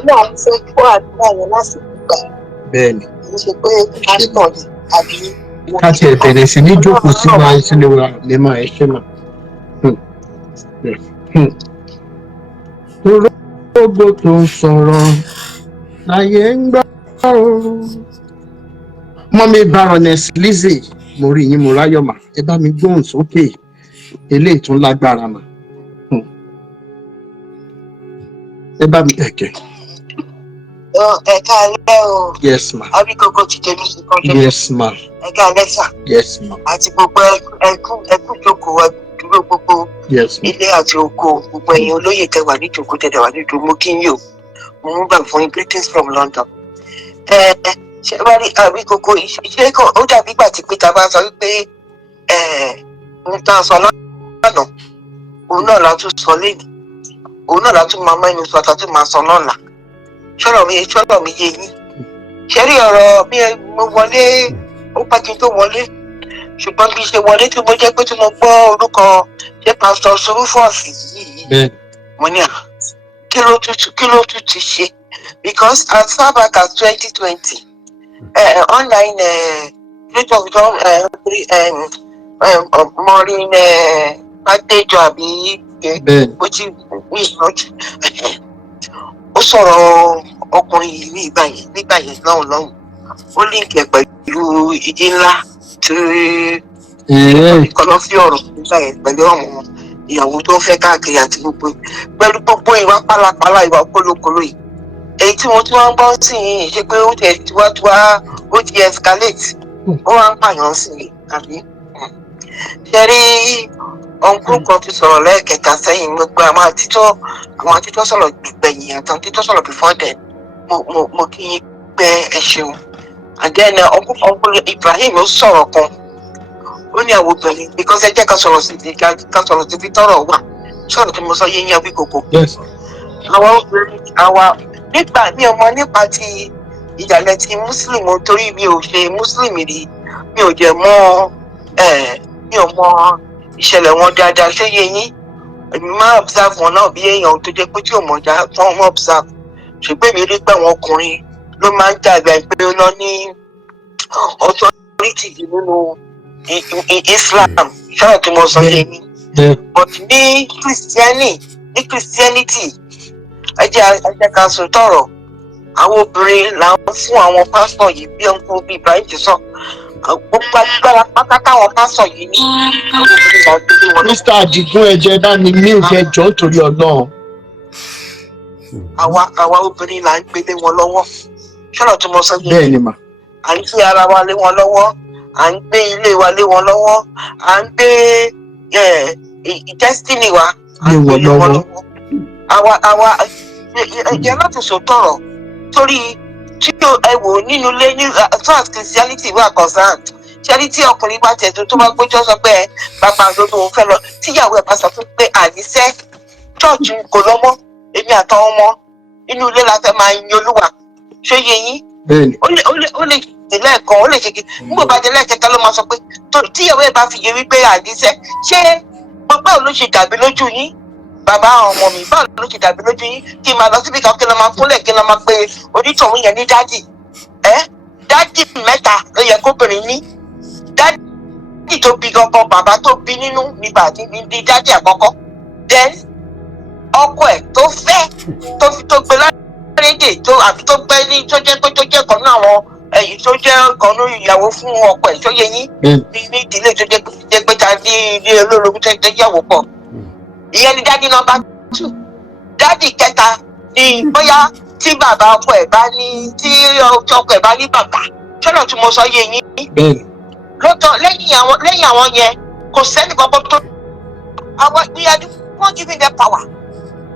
ilé àwọn fẹ́ kó àdúrà yẹn lásìkò gbà. Bẹ́ẹ̀ni. Kì í ṣe pé pásítọ̀ ni àbí. Ká tiẹ̀ bẹ̀rẹ̀ sí ní jókòó sí wa sílé wa lè máa ẹ ṣé mà. Orógbó tó ń sọ̀rọ̀ láyé ń gbọ́. Mọ́mí Baroness Lizzie, mo rí yín mo ráyọ̀ mà, ẹ bá mi gbóhùn sókè, eléyìí tún lágbára mà. Ẹ bá mi ẹ̀kẹ́. Ẹ̀ka alẹ́ o. Yes ma. Abíkókó ti jẹ́ mi kan. Yes ma. Ẹ̀ka alẹ́ sà. Yes ma. Àti gbogbo ẹkú jókòó dúró gbogbo ilé àti oko gbogbo ẹ̀yin olóyè tẹwà ní ìjókòó tẹ̀dẹ̀ wà ní ìdúró mo kí yín o. Mo ń gbà fún greetings from London. Ṣé wá rí Abíkókó iṣẹ́ kan ó dàbí ìgbà tí Peter bá sọ wípé nǹkan sọ lọ́nà òun náà la tún sọ lẹ́nu òun náà la tún máa mẹ́nu sọ àtàtú máa sọ lọ́la ṣọ́rọ̀ mi yé yín ṣe rí ọ̀rọ̀ bí mo wọlé ó pẹ́ kí n tó wọlé ṣùgbọ́n bí ṣe wọlé tí mo jẹ́ pé tí mo gbọ́ orúkọ ṣé pásítọ̀ Rufus yìí mo ní kí ló tún ti ṣe because as far back as 2020 online Maureen Adéjọ àbí bó ti wí ìrọ́jú ó sọ̀rọ̀ ọkùnrin yìí nígbà yẹn lọ́hùn ó líǹkì ẹ̀ pẹ̀lú ìdí ńlá tí kọlọ́fí ọ̀rọ̀ nígbà yẹn pẹ̀lú àwọn ìyàwó tó fẹ́ káàkiri àti gbogbo ìwà pálapàla ìwà kólókòló yìí èyí tí wọ́n tún wá ń gbọ́ sí yìí ṣe pé ó ti tiwa ó ti escalate ó wá ń pààyàn sí i àbí ṣe rí ọ̀nkú kan ti sọ̀rọ̀ lẹ́ẹ̀kẹta sẹ́yìn gbogbo àwọn àtijọ́ sọ̀rọ̀ gbẹ̀yìn àtàwọn àtijọ́ sọ̀rọ̀ before then mo kí yín pé ẹ ṣeun and then ọ̀nkú Ibrahim ó sọ̀rọ̀ kan ó ní àwọn obìnrin because ẹ jẹ́ ká sọ̀rọ̀ sí ibi tọ́rọ̀ wà sọ̀rọ̀ tí mo sọ yé yín wí kòkó àwọn obìnrin nígbà mi ọmọ nípa ti ìjàlẹ̀ ti muslim torí mi ò ṣe muslim rí mi ò jẹ́ mọ̀ mi ò mọ̀ ìṣẹ̀lẹ̀ wọn dáadáa ṣé yé yín èmi máa observe wọn náà bí èèyàn tó jẹ́ pé tí ò mọ̀ já fún wọn observe ṣùgbọ́n èmi rí pé àwọn ọkùnrin ló máa ń dàgbà pé ó lọ ní authority nínú Islam ṣáà tí mo sọ yé yín but ní Christianity ẹ jẹ́ ká sọ tọ̀rọ̀ àwọn obìnrin là ń fún àwọn pásítọ̀ yìí bí ọkùnrin bíi Ibrahim ti sọ gbogbo agbára pátá táwọn pásítọ̀ yìí ní àwọn obìnrin là ń gbé wọn. Mr. Adigun ẹ̀jẹ̀ bá ní mí ò jẹ́ jọ́ nítorí Ọlọ́run. àwa obìnrin là ń gbélé wọn lọ́wọ́ ṣọ́nà tí mo sọ yìí. bẹ́ẹ̀ ni mà. à ń gbé ara wa lé wọn lọ́wọ́ à ń gbé ilé wa lé wọn lọ́wọ́ à ń gbé destiny wa à ń gbé lé wọn lọ́wọ́. àwa ẹ̀jẹ̀ láti sòtọ̀rọ̀ torí tí ẹ wò nínú ilé ní first Christianity wà concerned ṣẹ́rí tí ọkùnrin bá tẹ̀ tó bá gbójọ́ sọ pé bàbá ló lóun fẹ́ lọ tíyàwó ẹ̀ bá sọ fún pé àníṣẹ́ church kò lọ́mọ́ èmi àtàwọn ọmọ inú ilé la fẹ́ máa yin Olúwa ṣé yé yín ó lè délé ẹ̀kan ó lè ṣe kí nígbà bá délé ẹ̀kẹta ló máa sọ pé tíyàwó ẹ̀ bá fi yé wípé àníṣẹ́ ṣé báwo ló ṣe dàbí lójú yín bàbá ọmọ mi báwo ló ṣe dàbí lójú yín kí n máa lọ síbi kan kí n lọ máa kúnlẹ̀ kí n lọ máa pe onítọ̀hún yẹn ní dádì dádì mẹ́ta ló yẹ kóbìnrin ní dádì tó bí gangan bàbá tó bí nínú ní dádì àkọ́kọ́ then ọkọ ẹ̀ tó fẹ́ tó gbé lárédè àbí tó gbé ní tó jẹ́ kan náà àwọn èyí tó jẹ́ kan ní ìyàwó fún ọkọ ẹ̀ tó yẹ yín ní ìdílé tó jẹ́ pé ta ní ilé olórogún tó jẹ́ ìyàwó pọ̀ ìyẹn ni dádì nọ́mbà 2 dádì kẹta ni bóyá tí bàbá ọkọ ẹ̀ bá ní tí ọkọ ẹ̀ bá ní bàbá ṣọlọ tí mo sọ yé yín lọ́tọ̀ lẹ́yìn àwọn yẹn kò sẹ́ni kankan tó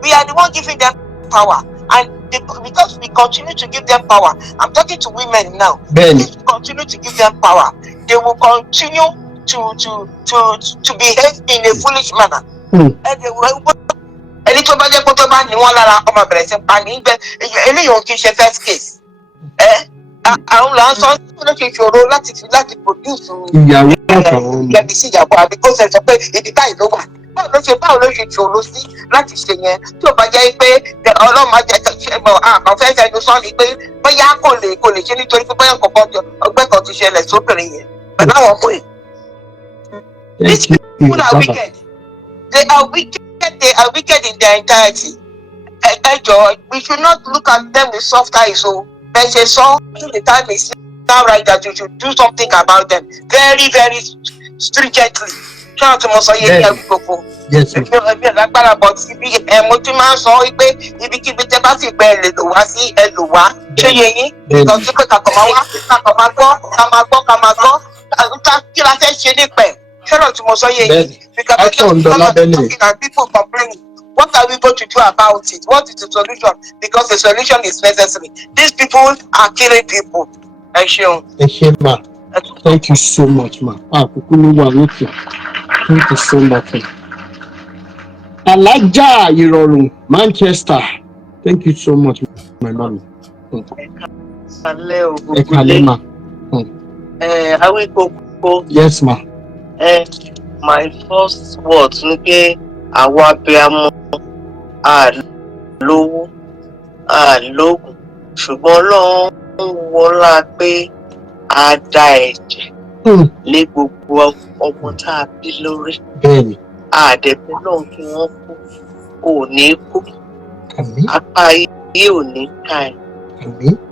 we are the one giving them power and because we continue to give them power I'm talking to women now if we continue to give them power they will continue to behave in a foolish manner. Ẹni tó bá jẹ́ pé tó bá ní wọ́n lára ọmọ bẹ̀rẹ̀ sí pa ní ibẹ̀ eléyìí ò kì í ṣe first case àwọn là ń sọ ló ṣe ṣòro láti produce ìyàwó àtàwọn ọmọ ẹbí sí ìyàwó àbí kó ṣe sọ pé ibi báyìí ló wà báwo ló ṣe ṣòro sí láti ṣe yẹn tí ò bá jẹ́ pé ọlọ́mọ ajẹ́ àkànfẹ́ fẹnu sọ ni pé bóyá kò lè ṣe nítorí pé bóyá ọgbẹ́ kan ti ṣẹlẹ̀ sóbìnrin yẹn pẹ̀lú àwọn ọmọ yẹn. These people are wicked. They are wicked in their entirety. We should not look at them with soft eyes. So, the time is now right that you should do something about them very, very stringently. Ṣé ọ̀tún mo sọ yé ní ẹ̀rú gbogbo? Ẹbí ẹ̀lágbára bọ̀ síbi mo tún máa ń sọ wípé ibikíbi tẹ́ bá sì gbẹ ẹ lè lò wá sí ẹ lò wá. Ṣé yé yín? Ìtọ́jú pé kàkọ́ máa wá kàkọ́ máa gbọ́ kí la fẹ́ ṣe nípẹ̀? Ṣé ọ̀tún mo sọ yé yín? Because people complaining. What are we going to do about it? What is the solution? Because the solution is necessary. These people are killing people. Ẹ ṣeun. Ẹ ṣe ma. Thank you so much ma. Àkókò ló wà lókè. Thank you so much. Alaja Ìrọ̀rùn, Manchester. Thank you so much, my mommy. Ekalema. Yes, ma. My first words ni pé àwa abiyamọ àlówó àlóògùn ṣùgbọ́n Ọlọ́run wọlá pé a da ẹ̀jẹ̀ lé gbogbo ọmọ tá a bí lórí. Bẹ́ẹ̀ni. Àdẹ̀bẹ̀ náà kí wọ́n kú kò ní kú. Apá ayé ò ní ká ẹ̀.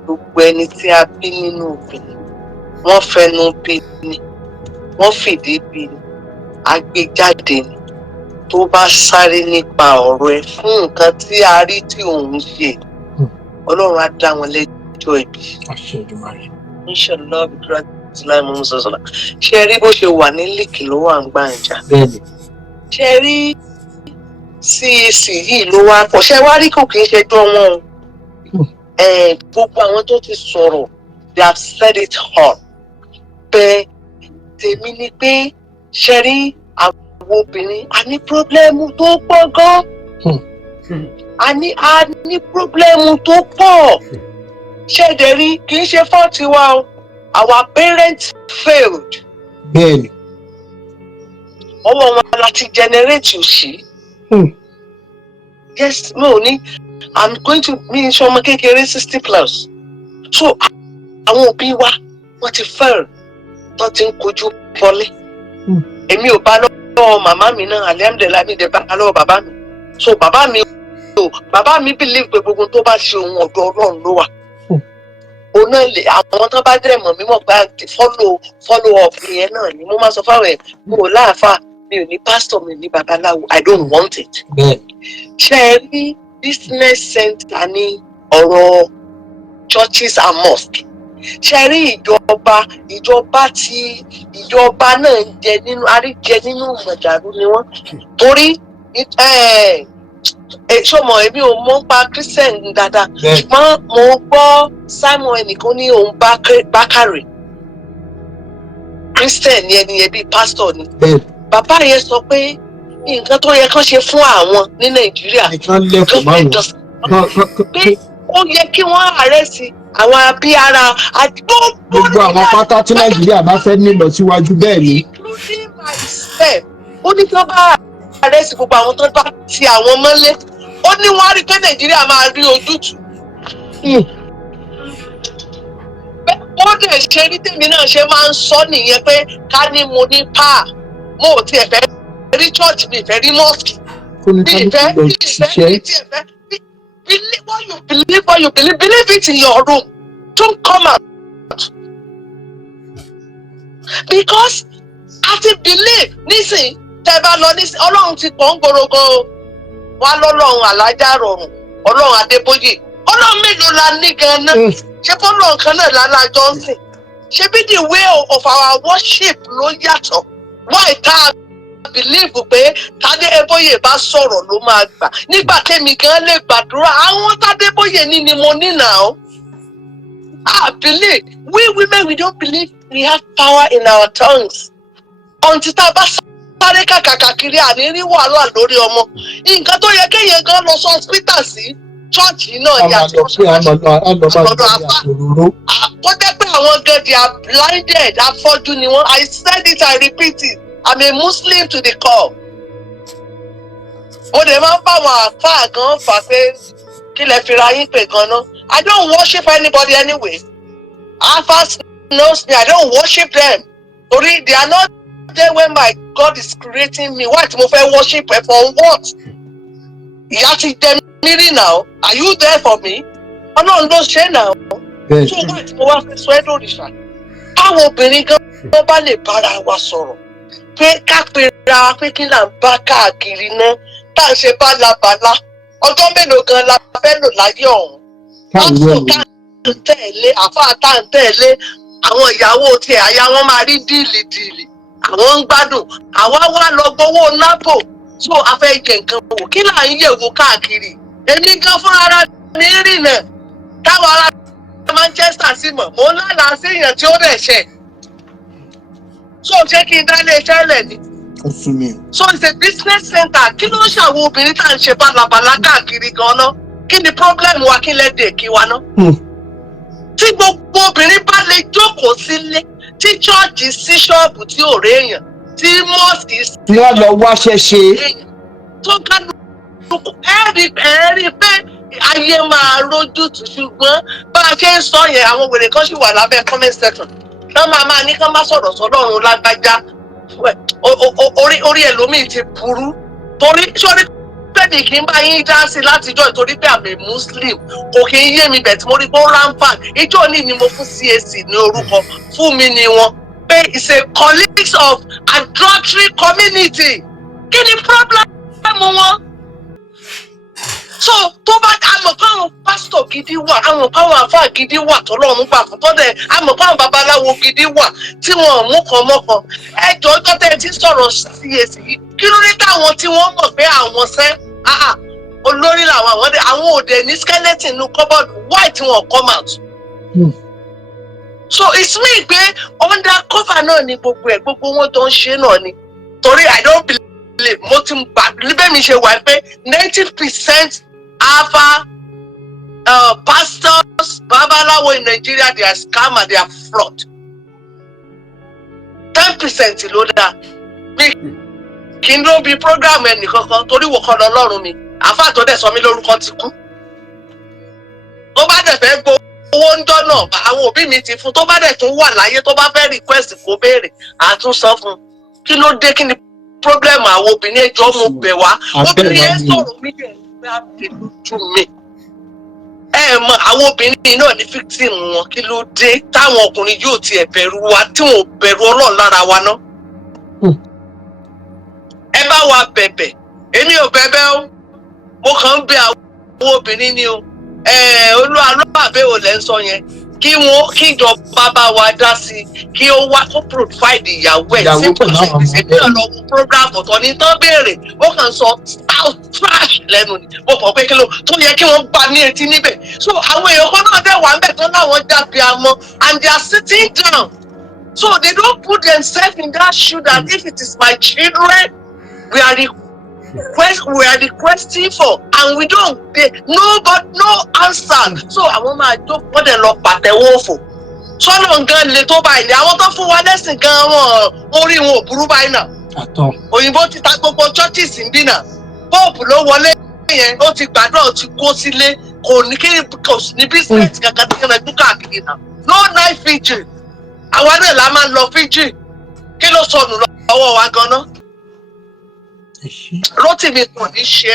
Gbogbo ẹni tí a bí nínú obìnrin wọ́n fẹnu bí ni wọ́n fìdí bí ni agbéjáde ni tó bá sáré nípa ọ̀rọ̀ ẹ fún nǹkan tí a rí tí òun ṣe Ọlọ́run á dá wọn lẹ́jọ́ ibi. Inshallah bíkúrá tí láì mú sọ̀sọ̀lá. Ṣé rí bó ṣe wà ní líkì ló wà ń gbà ń jà? Ṣé rí CAC yìí ló wá pọ̀? Ṣé wá rí kò kì í ṣe jọ wọn o? Gbogbo àwọn tó ti sọ̀rọ̀ they have said it all. Bẹ́ẹ̀ tèmi ni pé ṣe rí àwọn obìnrin a ní pírọ́blẹ́mù tó pọ̀ gan. A ní pírọ́blẹ́mù tó pọ̀. Ṣé dẹ̀ rí kì í ṣe fọ́ọ̀tì wa o? Our parents failed. Bẹ́ẹ̀ni. Ọwọ́ wọn láti generate òṣì. Yes, no ní I'm going to be iṣẹ́ ọmọ kékeré 60+. So àwọn òbí wa wọ́n ti fail tó ti ń kojú bọ́lé. Èmi ò bá lọ́wọ́ màmá mi náà alhamdulillah mi dẹ̀ bá lọ́wọ́ bàbá mi. So bàbá mi believe pé gbogbo tó bá ṣe ohun ọ̀dọ̀ Ọlọ́run ló wà. Òun náà lè àwọn tó bá dẹ̀ mọ̀ mímọ̀ pé follow up yẹn náà ni mo máa sọ fáwọn ẹ̀ mo ò láàfáà mi ò ní pastor mi ò ní babaláwo I don't want it. Ṣé ẹ rí business center ní ọ̀rọ̀ churches and mosques? Ṣé rí ìjọba náà ń jẹ nínú àríjẹ nínú mọ̀jàrú ni wọ́n torí ṣọmọ èmi ò mọ̀ pa Christian dáadáa ṣùgbọ́n mo gbọ́ Simon ẹnìkan ní òun Bákàrè Christian ni ẹni yẹn bíi pastor ni bàbá yẹn sọ pé nǹkan tó yẹ kán ṣe fún àwọn ní Nàìjíríà pé ó yẹ kí wọ́n àrẹ́sì àwọn abíyára gbogbo àwọn pátá tí Nàìjíríà bá fẹ́ ní lọ síwájú bẹ́ẹ̀ ni. Including myself ó ní kí wọ́n bá àrẹ́sì gbogbo àwọn tó bá ti àwọn mọ́lé ó ní wọ́n á rí pé Nàìjíríà máa rí ojútùú. Ó dẹ̀ ṣe rí tèmi náà ṣe máa ń sọ nìyẹn pé ká ní mo ní pa mo ò tiẹ̀ fẹ́ rí church mi ìfẹ́ rí mosque mi ìfẹ́ believe what you believe it in your room don't come out because àti believe nísìn tẹ́ bá lọ nísìn Ọlọ́run ti pọ̀ ń gbòrògbò wá lọ́lọ́run Alájà Rọ̀rùn Ọlọ́run Adébóyè Ọlọ́run mélòó la ní gan-an ṣé fọ́lọ́run kan náà lálájọ́ ń sìn ṣé bí the way of our worship ló yàtọ̀ why tá a believe pé Tádébóyè bá sọ̀rọ̀ ló máa gbà nígbà tẹ́mi gan lè gbàdúrà àwọn Tádébóyè ni mo ní now. I believe we women we don't believe we have power in our tongues until tá a bá sáré kàkàkiri àníní wàhálà lórí ọmọ nǹkan tó yẹ kéèyàn gan lọ sọ hospital sí chọ́ọ̀chì náà ni àti ọ̀dọ̀ àfà tó jẹ́ pé àwọn gan they are blinded afọ́jú ni wọ́n. I said it I repeat it I'm a Muslim to the core. Mo dẹ̀ máa ń bá àwọn àfà gan fà pé kí lẹ fi ra yín pè gan náà. I don't worship anybody anyway. Afas knows me I don't worship them. Torí they are not there when my God is creating me. Why tí mo fẹ́ worship ẹ for what? Ìyá ti jẹ mí rí now. Are you there for me? Ọlọ́run ló ṣe now. So why tí mo wá fẹ́ sọ ẹ́ lóríṣà? Àwọn obìnrin gan bá lè bára wa sọ̀rọ̀ pé ká pera pé kí là ń bá káàkiri náà tá à ń ṣe bálabàla ọjọ́ mélòó gan la fẹ́ lò láyé ọ̀hún. Pásítọ̀ tá à ń tẹ̀lé àfáà tá à ń tẹ̀lé àwọn ìyàwó tiẹ̀ àyà wọn máa rí díìlì àwọn ń gbádùn àwa wá lọ gbowó nápò so a fẹ́ jẹ nǹkan wò kí là ń yẹ̀wò káàkiri èmi gan fúnra ara mi rìnà táwọn ará Manchester sì mọ̀ mo lálàá sí èèyàn tí ó rẹ̀ ṣẹ̀ so ṣé kí n dá ilé iṣẹ́ lẹ̀ ni So it's a business center. Kí ló ń ṣàwọn obìnrin tá à ń ṣe bálabàlá káàkiri gan-an? Kí ni problem wa kí lẹ́dẹ̀ kí wa ná? Tí gbogbo obìnrin bá lè jókòó sílé, tí chọ́ọ̀chì sí ṣọ́ọ̀bù tí ò réèyàn, tí mọ́ọ̀sì sí wọ́n lọ wáṣẹ́ ṣe. tó kálukú ẹ̀rí pé ayé máa rójútùú ṣùgbọ́n bá a ṣe ń sọ yẹn àwọn wèrè kan sì wà lábẹ́ comment section. Kán máa ní kán má sọ̀rọ̀ sọ́dọ̀run lágbájá. Orí ẹlòmíì ti burú. Torí sórí pẹ́ẹ́nì kì í bá yín dá sí látijọ́ ìtorí pé àmì Muslim kò kì í yé mi bẹ̀ tí mo rí pé ó rampant. Ìjọ ní ni mo fún CAC ní orúkọ fún mi ni wọn pé it's a colleagues of adultery community. Kí ni problem wọn? So tó bá àmọ̀ káwọn pásítọ̀ gidi wà, àwọn káwọn àfáà gidi wà tọ́lọ́run gbà fún tọ́lẹ̀, àmọ̀ káwọn babaláwo gidi wà tí wọ́n mú kan mọ́kan. Ẹjọ́ ọjọ́ tẹ́ ẹ ti sọ̀rọ̀ CAC yìí, kí ló ní táwọn tí wọ́n mọ̀ pé àwọn sẹ́ olórí làwọn àwọn òde ní skeleton ní cupboard why tí wọ́n come out. So it's me pé under cover náà ni gbogbo wọn tó ń ṣe náà ni. Torí I don't believe mo ti gbà níbẹ̀ mi ṣe wà pé 90% Alpha pastors, Babalawo in Nigeria, they are scammer, they are fraud. 10% ló dá. Mi kì í ló bí program ẹnì kankan torí wò kọ́ lọ́lọ́run mi. Àfáà tó dẹ̀ sọ mí lórúkọ ti kú. Tó bá dẹ̀ fẹ́ gbowó ń dọ́nà, àwọn òbí mi ti fún. Tó bá dẹ̀ tún wà láyé, tó bá fẹ́ request kó béèrè, àtúnṣe fún. Kí ló dé kí ni problem àwọn obìnrin ẹjọ́ mo bẹ̀ wá? Obìnrin yẹn sọ̀rọ̀ mí dẹ̀ lójú mi. Mọ àwọn obìnrin náà ní victim wọn kí ló dé táwọn ọkùnrin yóò tiẹ̀ bẹ̀rù wa tí wọn ò bẹ̀rù Ọlọ́run lára wa ná. Ẹ bá wa bẹ̀bẹ̀, èmi ò bẹ̀bẹ̀ o, mo kàn ń bẹ àwọn obìnrin ni o. Olúwa ló bàbá ò lẹ́ ń sọ yẹn kí ìjọba bá wa dá sí kí ó wá kó provide ìyàwó ẹ̀ simple ṣe bí ọlọ́wọ́ program ọ̀tọ̀ ní tán béèrè ó kàn sọ trash lẹ́nu ni mo kàn pé kí ló tó yẹ kí wọ́n gbà ní etí níbẹ̀. So àwọn èèyàn kan náà dẹ̀ wà ń bẹ̀ tán láwọn jáde àmọ́ and they are sitting down so they don't put themselves in that shoe that if it is my children we are requesting for and we don't no answer. So àwọn máa jókòó dẹ̀ lọ pàtẹ́wọ́ òfò sọ́nà nǹkan le tó báyìí ni àwọn tó fún wa lẹ́sìn gan wọn orí wọn ò burú báyìí náà. Òyìnbó ti ta gbogbo churches ń bí náà pope ló wọlé yẹn ó ti gbàdúrà ó ti kó sílé kò ní business kankan tí wọn ẹgbẹ́ káàkiri náà no night vigil àwa náà la máa ń lọ vigil kí ló sọnù lọ́wọ́ wa gan-an. Rótìmí kò ní ṣe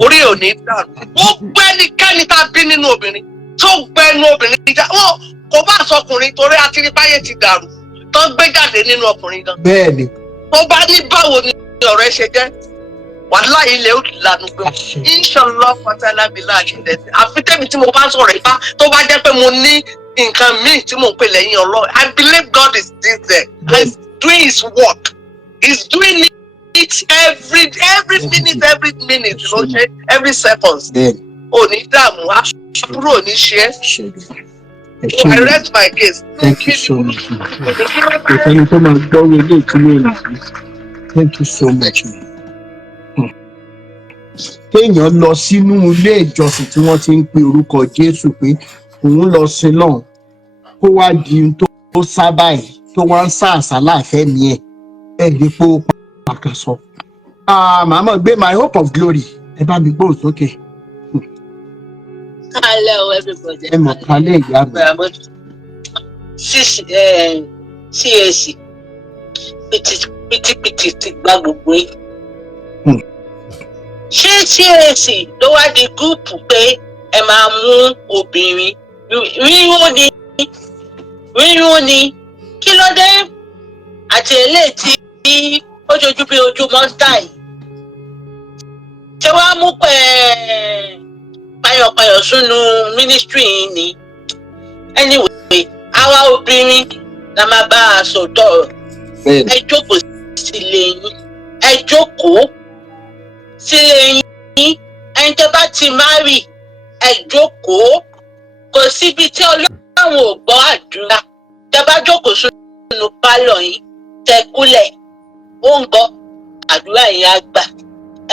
orí ò ní dàrú. Ó gbẹ́nikẹ́ni tá a bí nínú obìnrin tó gbẹ́nu obìnrin já wọn kò bá sọkùnrin torí àtìrípáyé ti dàrú tó gbé jáde nínú ọkùnrin gan. Bẹ́ẹ̀ni. Tó bá ní báwo ni ọ̀rọ̀ ẹ ṣe jẹ́ wàhálà ilẹ̀ ó lànà pé inshallah fatala bila àṣìlẹ̀ àfi tẹ́mi tí mo bá sọ̀rọ̀ ìfá tó bá jẹ́ pé mo ní nǹkan míì tí mò ń pè lẹ́yìn Ọlọ́run. I believe God is there. He's doing his work. He's doing it every minute ló ṣe every second. Òní dààmú àbúrò òní ṣe é. I rest my case. Thank you so much. Ìfẹ́ni tó máa gbọ́wọ́ ilé ìtumọ̀ èlùfẹ́. Thank you so much. Kéèyàn lọ sínú ilé ìjọsìn tí wọ́n ti ń pe orúkọ Jésù pé òun lọ sin náà kó wá di ohun tó sábà ẹ̀ tó wá ń sá àsálà fẹ́mi ẹ̀ rí pé ó pàkàsọ. Màmá gbé my hope of glory ẹ bá mi gbóhùn sókè. Hello everybody. Ẹ mọ̀ kálẹ̀ ìyá mi. CAC pìtìpìtì ti gba gbogbo yìí. Ṣé CAC ló wá di gúùpù pé ẹ máa mú obìnrin rírun ni kí ló dé àti eléyìí tí ó jojú bí ojú mọ́tà yìí ṣé wàá mú payọ̀payọ̀ sínú mínísítírì yìí ni anyway àwa obìnrin la máa bá a sọ̀tọ̀ ẹ jókòó sílé yín ẹ jókòó sílé yín ẹni tó bá ti marry ẹ jókòó kò síbi tí Ọlọ́run ò gbọ́ àdúrà tẹ́ bá jókòó sínú pálọ̀ yín tẹ́ kúlẹ̀ ó ń gbọ́ àdúrà yẹn á gbà.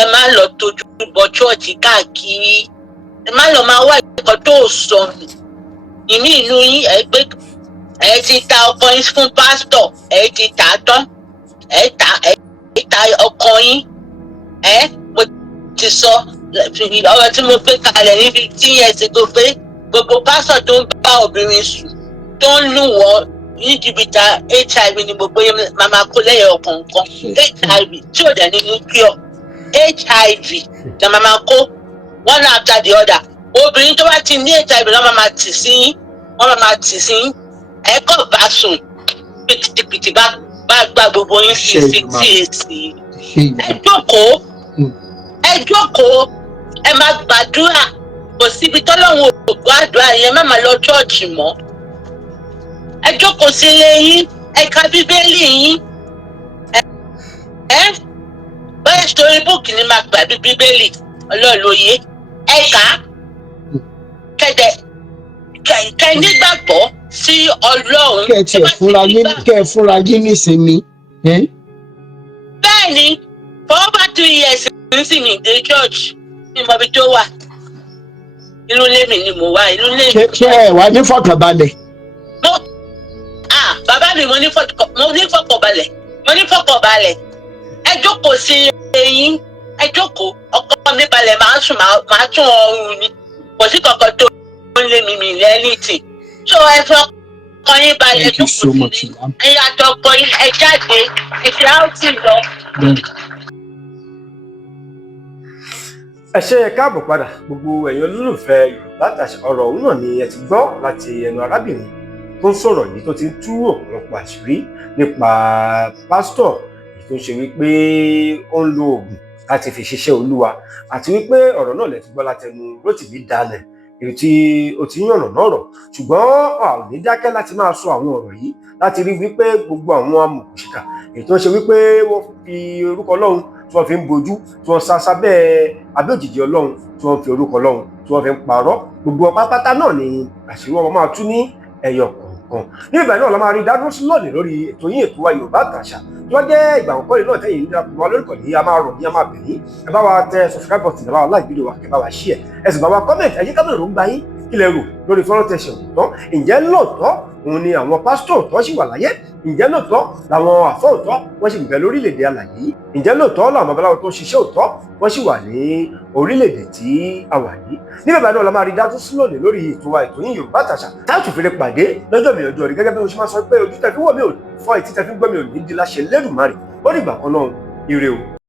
Ẹ má lọ tójú bọ ṣọ́ọ̀ṣì káàkiri, ẹ má lọ máa wá ìkọ́ tó sọnù. Ìní inú yín ẹ ti ta ọkọ yín fún pásítọ̀, ẹ ti tà á tán, ẹ ta ọkọ yín. Mo ti sọ ọ̀rọ̀ tí mo gbé kalẹ̀ ní 15 years ago pé gbogbo pásítọ̀ tó ń bá obìnrin sùn tó ń lù wọ́n ní jìbìtà HIV ni gbogbo yẹn máa kó lẹ́yìn ọ̀kọ̀ọ̀kan. HIV tí ò dẹ̀ ní cure, HIV ni máa kó one after the other. Obìnrin tó bá ti ní HIV náà máa tì sí yín, wọ́n máa tì sí yín. Ẹ kọ́ bá sùn pìtìpìtì bá gba gbogbo yín sí èsì. Ẹ jókòó, ẹ máa gbàdúrà. Kò síbi tọ́lọ́run ò gbọ́ àdúrà yẹn, má máa lọ chọ́ọ̀chì mọ́. Ẹ jókòó sí ilé yín, ẹ ka bíbélì yín. Bẹ́ẹ̀ storybook ni máa gbà bí bíbélì ọlọ́ọ̀lóye. Ẹ kà á kẹ́ nígbàgbọ́ sí Ọlọ́run. Kẹ́ ẹ fúnra yín nísinmi. Bẹ́ẹ̀ ni, for over 2 years nísìnyí dé church ní mọ̀bí tó wà. Inú ilé mi ni mo wà, inú ilé mi. Ṣé ẹ wà ní fọkànbalẹ̀? Bàbá mi mo ní fọkànbalẹ̀. Ẹ jókòó sí ẹ̀yin, ẹ jókòó. Ọkọ mi balẹ̀ máa sùn, máa tún ọrùn ni. Kò sí kankan tó ń lé mi lẹ́nìtì. So ẹ fọkàn yín balẹ̀, ẹ jókòó sí i. Ẹ yàtọ̀ ọkọ yín, ẹ jáde, ẹ ṣe áùtì lọ. Ẹ ṣé káàbọ̀ padà gbogbo ẹ̀yin olólùfẹ́ Yorùbá Àtàṣà. Ọ̀rọ̀ ọ̀hún náà ni ẹ ti gbọ́ láti ẹnu arábìnrin tó ń sọ̀rọ̀ yìí tó ti ń tú ọ̀pọ̀lọpọ̀ àṣírí nípa pásítọ̀ èyí tó ń ṣe wípé ó ń lo oògùn láti fi ṣiṣẹ́ Olúwa, àti wípé ọ̀rọ̀ náà lẹ ti gbọ́ látẹnu Rótìmí Daniel èyí tí ó ti ń yànnà náà rọ̀. Ṣùgbọ́n a ò ní dákẹ́ láti máa sọ àwọn ọ̀rọ̀ yìí láti rí wípé gbogbo àwọn amòòkùnṣìkà èyí tó ń ṣe wípé wọ́n fi orúkọ Ọlọ́run tí wọ́n fi ń bojú, tí wọ́n sá sábẹ́ abẹ́ òjìji Ọlọ́run, tí wọ́n fi orúkọ Ọlọ́run tí wọ́n fi ń parọ́. Gbogbo pátá náà ni àṣírí wọn máa tú ní ẹyọ kọ̀ọ̀kan. Ní ìgbà náà la máa rí dádúró sí lónìí lórí ètò yín, ètò wa Yorùbá Àtàṣà. Tó bá jẹ́ ìgbà àkọ́kọ́ yìí náà tẹ́yìn ní wa lórúkọ ní a máa rọ̀ ní a máa bẹ̀ yín. Ẹ bá wa tẹ subscribe button, ẹ bá wa like video wa, ẹ bá wa share, ẹ sì bá wa comment. Ẹ jẹ́ ká bẹ̀rẹ̀ ló ń gba yín kí lẹ rò lórí fọ́nrán tẹ̀sán òótọ́. Ǹjẹ́ lóòótọ́ òun ni àwọn pásítọ̀ òótọ́ sì wà láyé? Ǹjẹ́ lóòótọ́ làwọn àfọ́ òótọ́ wọ́n sì ń bẹ lórílẹ̀‐èdè alàyè? Ǹjẹ́ lóòótọ́ làwọn babaláwo tó ṣiṣẹ́ òótọ́ wọ́n sì wà ní orílẹ̀‐èdè tí a wà yìí? Ní bàbá náà la máa rí dájú sí lónìí lórí ètò wa, ètò yín Yorùbá Àtàṣà. Táàtù fèrè pàdé lọ́jọ́ mi ọjọ́ rí, gẹ́gẹ́ bí mo ṣe máa sọ pé ojú tẹ fi wò mí ò fọ́, etí tẹ fi gbọ́ mi ò ní di láṣẹ Elédùmarè. Ó dìgbà kan náà, ire o.